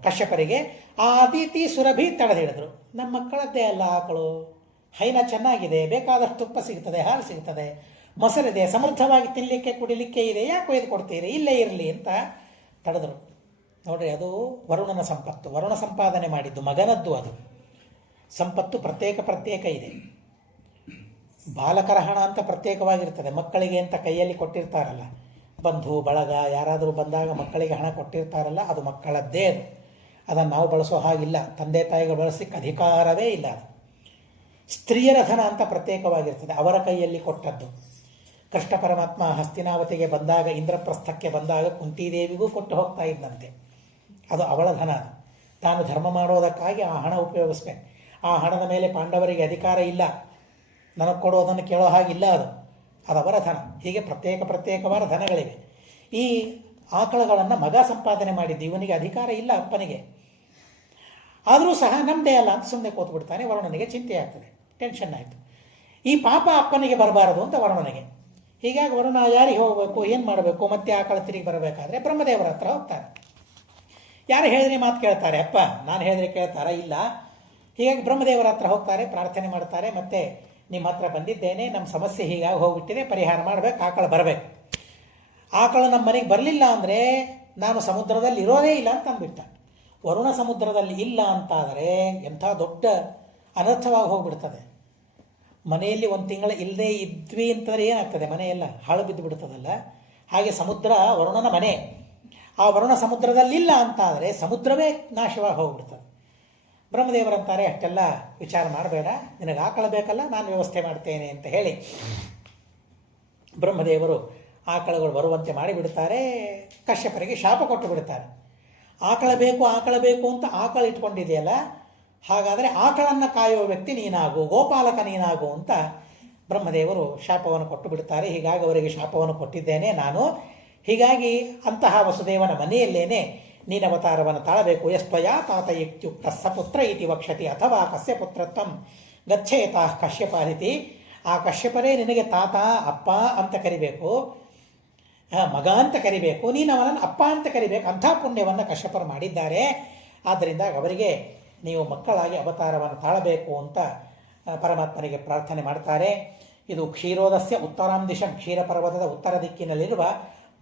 ಕಶ್ಯಪರಿಗೆ. ಆ ಅದಿತಿ ಸುರಭಿ ತಡೆದಿಡಿದ್ರು. ನಮ್ಮ ಮಕ್ಕಳದ್ದೇ ಅಲ್ಲ ಆಕಳು, ಹೈನ ಚೆನ್ನಾಗಿದೆ, ಬೇಕಾದಷ್ಟು ತುಪ್ಪ ಸಿಗ್ತದೆ, ಹಾಲು ಸಿಗ್ತದೆ, ಮೊಸರಿದೆ, ಸಮೃದ್ಧವಾಗಿ ತಿನ್ನಲಿಕ್ಕೆ ಕುಡಿಲಿಕ್ಕೆ ಇದೆ, ಯಾಕೆ ಒಯ್ದು ಕೊಡ್ತೀರಿ, ಇಲ್ಲೇ ಇರಲಿ ಅಂತ ತಡೆದರು. ನೋಡ್ರಿ, ಅದು ವರುಣನ ಸಂಪತ್ತು, ವರುಣ ಸಂಪಾದನೆ ಮಾಡಿದ್ದು, ಮಗನದ್ದು. ಅದು ಸಂಪತ್ತು ಪ್ರತ್ಯೇಕ ಇದೆ. ಬಾಲಕರ ಹಣ ಅಂತ ಪ್ರತ್ಯೇಕವಾಗಿರ್ತದೆ, ಮಕ್ಕಳಿಗೆ ಅಂತ ಕೈಯಲ್ಲಿ ಕೊಟ್ಟಿರ್ತಾರಲ್ಲ, ಬಂಧು ಬಳಗ ಯಾರಾದರೂ ಬಂದಾಗ ಮಕ್ಕಳಿಗೆ ಹಣ ಕೊಟ್ಟಿರ್ತಾರಲ್ಲ, ಅದು ಮಕ್ಕಳದ್ದೇ. ಅದು ಅದನ್ನು ನಾವು ಬಳಸೋ ಹಾಗಿಲ್ಲ, ತಂದೆ ತಾಯಿಗಳು ಬಳಸಲಿಕ್ಕೆ ಅಧಿಕಾರವೇ ಇಲ್ಲ. ಅದು ಸ್ತ್ರೀಯರ ಧನ ಅಂತ ಪ್ರತ್ಯೇಕವಾಗಿರ್ತದೆ, ಅವರ ಕೈಯಲ್ಲಿ ಕೊಟ್ಟದ್ದು. ಕೃಷ್ಣ ಪರಮಾತ್ಮ ಹಸ್ತಿನಾವತಿಗೆ ಬಂದಾಗ, ಇಂದ್ರಪ್ರಸ್ಥಕ್ಕೆ ಬಂದಾಗ ಕುಂತಿದೇವಿಗೂ ಕೊಟ್ಟು ಹೋಗ್ತಾ ಇದ್ದಂತೆ, ಅದು ಅವಳ ಧನ. ತಾನು ಧರ್ಮ ಮಾಡೋದಕ್ಕಾಗಿ ಆ ಹಣ ಉಪಯೋಗಿಸ್ಬೇಕು. ಆ ಹಣದ ಮೇಲೆ ಪಾಂಡವರಿಗೆ ಅಧಿಕಾರ ಇಲ್ಲ, ನನಗೆ ಕೊಡೋದನ್ನು ಕೇಳೋ ಹಾಗಿಲ್ಲ, ಅದು ಅವರ ಧನ. ಹೀಗೆ ಪ್ರತ್ಯೇಕವಾದ ಧನಗಳಿವೆ. ಈ ಆಕಳುಗಳನ್ನು ಮಗ ಸಂಪಾದನೆ ಮಾಡಿದ್ದು, ಇವನಿಗೆ ಅಧಿಕಾರ ಇಲ್ಲ ಅಪ್ಪನಿಗೆ. ಆದರೂ ಸಹ ನಮ್ಮದೇ ಅಲ್ಲ ಅಂತ ಸುಮ್ಮನೆ ಕೂತ್ಬಿಡ್ತಾನೆ. ವರುಣನಿಗೆ ಚಿಂತೆ ಆಗ್ತದೆ, ಟೆನ್ಷನ್ ಆಯಿತು. ಈ ಪಾಪ ಅಪ್ಪನಿಗೆ ಬರಬಾರದು ಅಂತ ವರುಣನಿಗೆ. ಹೀಗಾಗಿ ವರುಣ ಯಾರಿಗೆ ಹೋಗಬೇಕು, ಏನು ಮಾಡಬೇಕು, ಮತ್ತೆ ಆಕಳ ತಿರುಗಿ ಬರಬೇಕಾದ್ರೆ ಬ್ರಹ್ಮದೇವರ ಹತ್ರ ಹೋಗ್ತಾರೆ. ಯಾರು ಹೇಳಿದ್ರೆ ಮಾತು ಕೇಳ್ತಾರೆ? ಅಪ್ಪ ನಾನು ಹೇಳಿದ್ರೆ ಕೇಳ್ತಾರ? ಇಲ್ಲ. ಹೀಗಾಗಿ ಬ್ರಹ್ಮದೇವರ ಹತ್ರ ಹೋಗ್ತಾರೆ, ಪ್ರಾರ್ಥನೆ ಮಾಡ್ತಾರೆ. ಮತ್ತೆ ನಿಮ್ಮ ಹತ್ರ ಬಂದಿದ್ದೇನೆ, ನಮ್ಮ ಸಮಸ್ಯೆ ಹೀಗಾಗಿ ಹೋಗ್ಬಿಟ್ಟಿದೆ, ಪರಿಹಾರ ಮಾಡಬೇಕು, ಆಕಳ ಬರಬೇಕು. ಆಕಳು ನಮ್ಮ ಮನೆಗೆ ಬರಲಿಲ್ಲ ಅಂದರೆ ನಾನು ಸಮುದ್ರದಲ್ಲಿ ಇರೋದೇ ಇಲ್ಲ ಅಂತ ಅಂದ್ಬಿಟ್ಟ. ವರುಣ ಸಮುದ್ರದಲ್ಲಿ ಇಲ್ಲ ಅಂತಾದರೆ ಎಂಥ ದೊಡ್ಡ ಅನರ್ಥವಾಗಿ ಹೋಗ್ಬಿಡ್ತದೆ. ಮನೆಯಲ್ಲಿ ಒಂದು ತಿಂಗಳು ಇಲ್ಲದೆ ಇದ್ವಿ ಅಂತಂದರೆ ಏನಾಗ್ತದೆ? ಮನೆಯೆಲ್ಲ ಹಾಳು ಬಿದ್ದು ಬಿಡ್ತದಲ್ಲ. ಹಾಗೆ ಸಮುದ್ರ ವರುಣನ ಮನೆ. ಆ ವರುಣ ಸಮುದ್ರದಲ್ಲಿಲ್ಲ ಅಂತಾದರೆ ಸಮುದ್ರವೇ ನಾಶವಾಗಿ ಹೋಗ್ಬಿಡ್ತದೆ. ಬ್ರಹ್ಮದೇವರಂತಾರೆ, ಅಷ್ಟೆಲ್ಲ ವಿಚಾರ ಮಾಡಬೇಡ, ನಿನಗೆ ಆಕಳ ಬೇಕಲ್ಲ, ನಾನು ವ್ಯವಸ್ಥೆ ಮಾಡ್ತೇನೆ ಅಂತ ಹೇಳಿ ಬ್ರಹ್ಮದೇವರು ಆಕಳುಗಳು ಬರುವಂತೆ ಮಾಡಿಬಿಡ್ತಾರೆ. ಕಶ್ಯಪರಿಗೆ ಶಾಪ ಕೊಟ್ಟು ಬಿಡ್ತಾರೆ. ಆಕಳ ಬೇಕು ಅಂತ ಆಕಳು ಇಟ್ಕೊಂಡಿದೆಯಲ್ಲ, ಹಾಗಾದರೆ ಆಕಳನ್ನು ಕಾಯುವ ವ್ಯಕ್ತಿ ನೀನಾಗು, ಗೋಪಾಲಕ ನೀನಾಗು ಅಂತ ಬ್ರಹ್ಮದೇವರು ಶಾಪವನ್ನು ಕೊಟ್ಟು ಬಿಡ್ತಾರೆ. ಹೀಗಾಗಿ ಅವರಿಗೆ ಶಾಪವನ್ನು ಕೊಟ್ಟಿದ್ದೇನೆ ನಾನು. ಹೀಗಾಗಿ ಅಂತಹ ವಸುದೇವನ ಮನೆಯಲ್ಲೇನೆ ನೀನು ಅವತಾರವನ್ನು ತಾಳಬೇಕು. ಯಸ್ತ್ವಯಾ ತಾತ ಇತ್ಯುಕ್ತ ಸಪುತ್ರ ಇತಿ ವಕ್ಷತಿ ಅಥವಾ ಕಸ್ಯ ಪುತ್ರತ್ವಂ ಗಚ್ಚೇತಾ ಕಶ್ಯಪಾರಿತಿ. ಆ ಕಶ್ಯಪರೇ ನಿನಗೆ ತಾತ, ಅಪ್ಪ ಅಂತ ಕರಿಬೇಕು, ಮಗ ಅಂತ ಕರಿಬೇಕು, ನೀನು ಅವನನ್ನು ಅಪ್ಪ ಅಂತ ಕರಿಬೇಕು. ಅಂಥ ಪುಣ್ಯವನ್ನು ಕಶ್ಯಪರು ಮಾಡಿದ್ದಾರೆ. ಆದ್ದರಿಂದ ಅವರಿಗೆ ನೀವು ಮಕ್ಕಳಾಗಿ ಅವತಾರವನ್ನು ತಾಳಬೇಕು ಅಂತ ಪರಮಾತ್ಮನಿಗೆ ಪ್ರಾರ್ಥನೆ ಮಾಡ್ತಾರೆ. ಇದು ಕ್ಷೀರೋದಸ್ಯ ಉತ್ತರಾಂ ದಿಶಂ, ಕ್ಷೀರ ಪರ್ವತದ ಉತ್ತರ ದಿಕ್ಕಿನಲ್ಲಿರುವ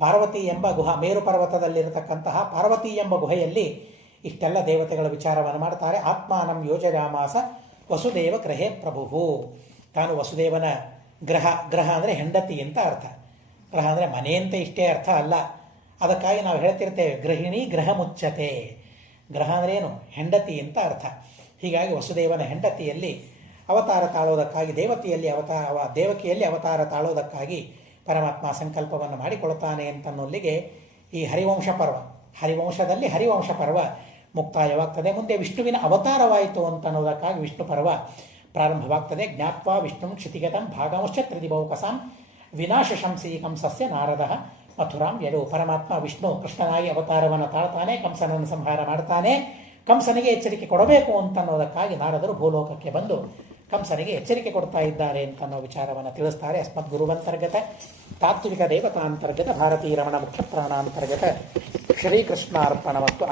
ಪಾರ್ವತಿ ಎಂಬ ಗುಹಾ, ಮೇರು ಪರ್ವತದಲ್ಲಿರತಕ್ಕಂತಹ ಪಾರ್ವತಿ ಎಂಬ ಗುಹೆಯಲ್ಲಿ ಇಷ್ಟೆಲ್ಲ ದೇವತೆಗಳ ವಿಚಾರವನ್ನು ಮಾಡ್ತಾರೆ. ಆತ್ಮಾನಂ ಯೋಜಯಾಮಾಸ ವಸುದೇವ ಗೃಹೇ ಪ್ರಭು. ತಾನು ವಸುದೇವನ ಗ್ರಹ ಅಂದರೆ ಹೆಂಡತಿ ಅಂತ ಅರ್ಥ. ಗ್ರಹ ಅಂದರೆ ಮನೆ ಅಂತ ಇಷ್ಟೇ ಅರ್ಥ ಅಲ್ಲ. ಅದಕ್ಕಾಗಿ ನಾವು ಹೇಳ್ತಿರ್ತೇವೆ ಗೃಹಿಣಿ ಗೃಹ ಮುಚ್ಚತೆ. ಗ್ರಹ ಅಂದರೆ ಏನು? ಹೆಂಡತಿ ಅಂತ ಅರ್ಥ. ಹೀಗಾಗಿ ವಸುದೇವನ ಹೆಂಡತಿಯಲ್ಲಿ ಅವತಾರ ತಾಳೋದಕ್ಕಾಗಿ, ದೇವಕಿಯಲ್ಲಿ ಅವತಾರ ತಾಳೋದಕ್ಕಾಗಿ ಪರಮಾತ್ಮ ಸಂಕಲ್ಪವನ್ನು ಮಾಡಿಕೊಳ್ತಾನೆ ಅಂತನ್ನೋಲ್ಲಿಗೆ ಈ ಹರಿವಂಶದಲ್ಲಿ ಹರಿವಂಶ ಪರ್ವ ಮುಕ್ತಾಯವಾಗ್ತದೆ. ಮುಂದೆ ವಿಷ್ಣುವಿನ ಅವತಾರವಾಯಿತು ಅಂತನ್ನೋದಕ್ಕಾಗಿ ವಿಷ್ಣು ಪರ್ವ ಪ್ರಾರಂಭವಾಗ್ತದೆ. ಜ್ಞಾತ್ವಾ ವಿಷ್ಣು ಕ್ಷಿತಿಗತಂ ಭಾಗಂಶ ತ್ರಿದಿಭೌಕಸಾಂ ವಿನಾಶಶಂಸಿ ಕಂಸಸ್ಯ ನಾರದ ಮಥುರಾಂ ಯಡು. ಪರಮಾತ್ಮ ವಿಷ್ಣು ಕೃಷ್ಣನಾಗಿ ಅವತಾರವನ್ನು ತಾಳ್ತಾನೆ, ಕಂಸನನ್ನು ಸಂಹಾರ ಮಾಡ್ತಾನೆ. ಕಂಸನಿಗೆ ಎಚ್ಚರಿಕೆ ಕೊಡಬೇಕು ಅಂತನ್ನೋದಕ್ಕಾಗಿ ನಾರದರು ಭೂಲೋಕಕ್ಕೆ ಬಂದು ಕಂಸನಿಗೆ ಎಚ್ಚರಿಕೆ ಕೊಡ್ತಾ ಇದ್ದಾರೆ ಅಂತನ್ನೋ ವಿಚಾರವನ್ನು ತಿಳಿಸ್ತಾರೆ. ಅಸ್ಮದ್ ಗುರುವಂತರ್ಗತ ತಾತ್ವಿಕ ದೇವತಾಂತರ್ಗತ ಭಾರತೀ ರಮಣ ಮುಖ್ಯ ಪ್ರಾಣಾಂತರ್ಗತ ಶ್ರೀಕೃಷ್ಣಾರ್ಪಣಮಸ್ತು.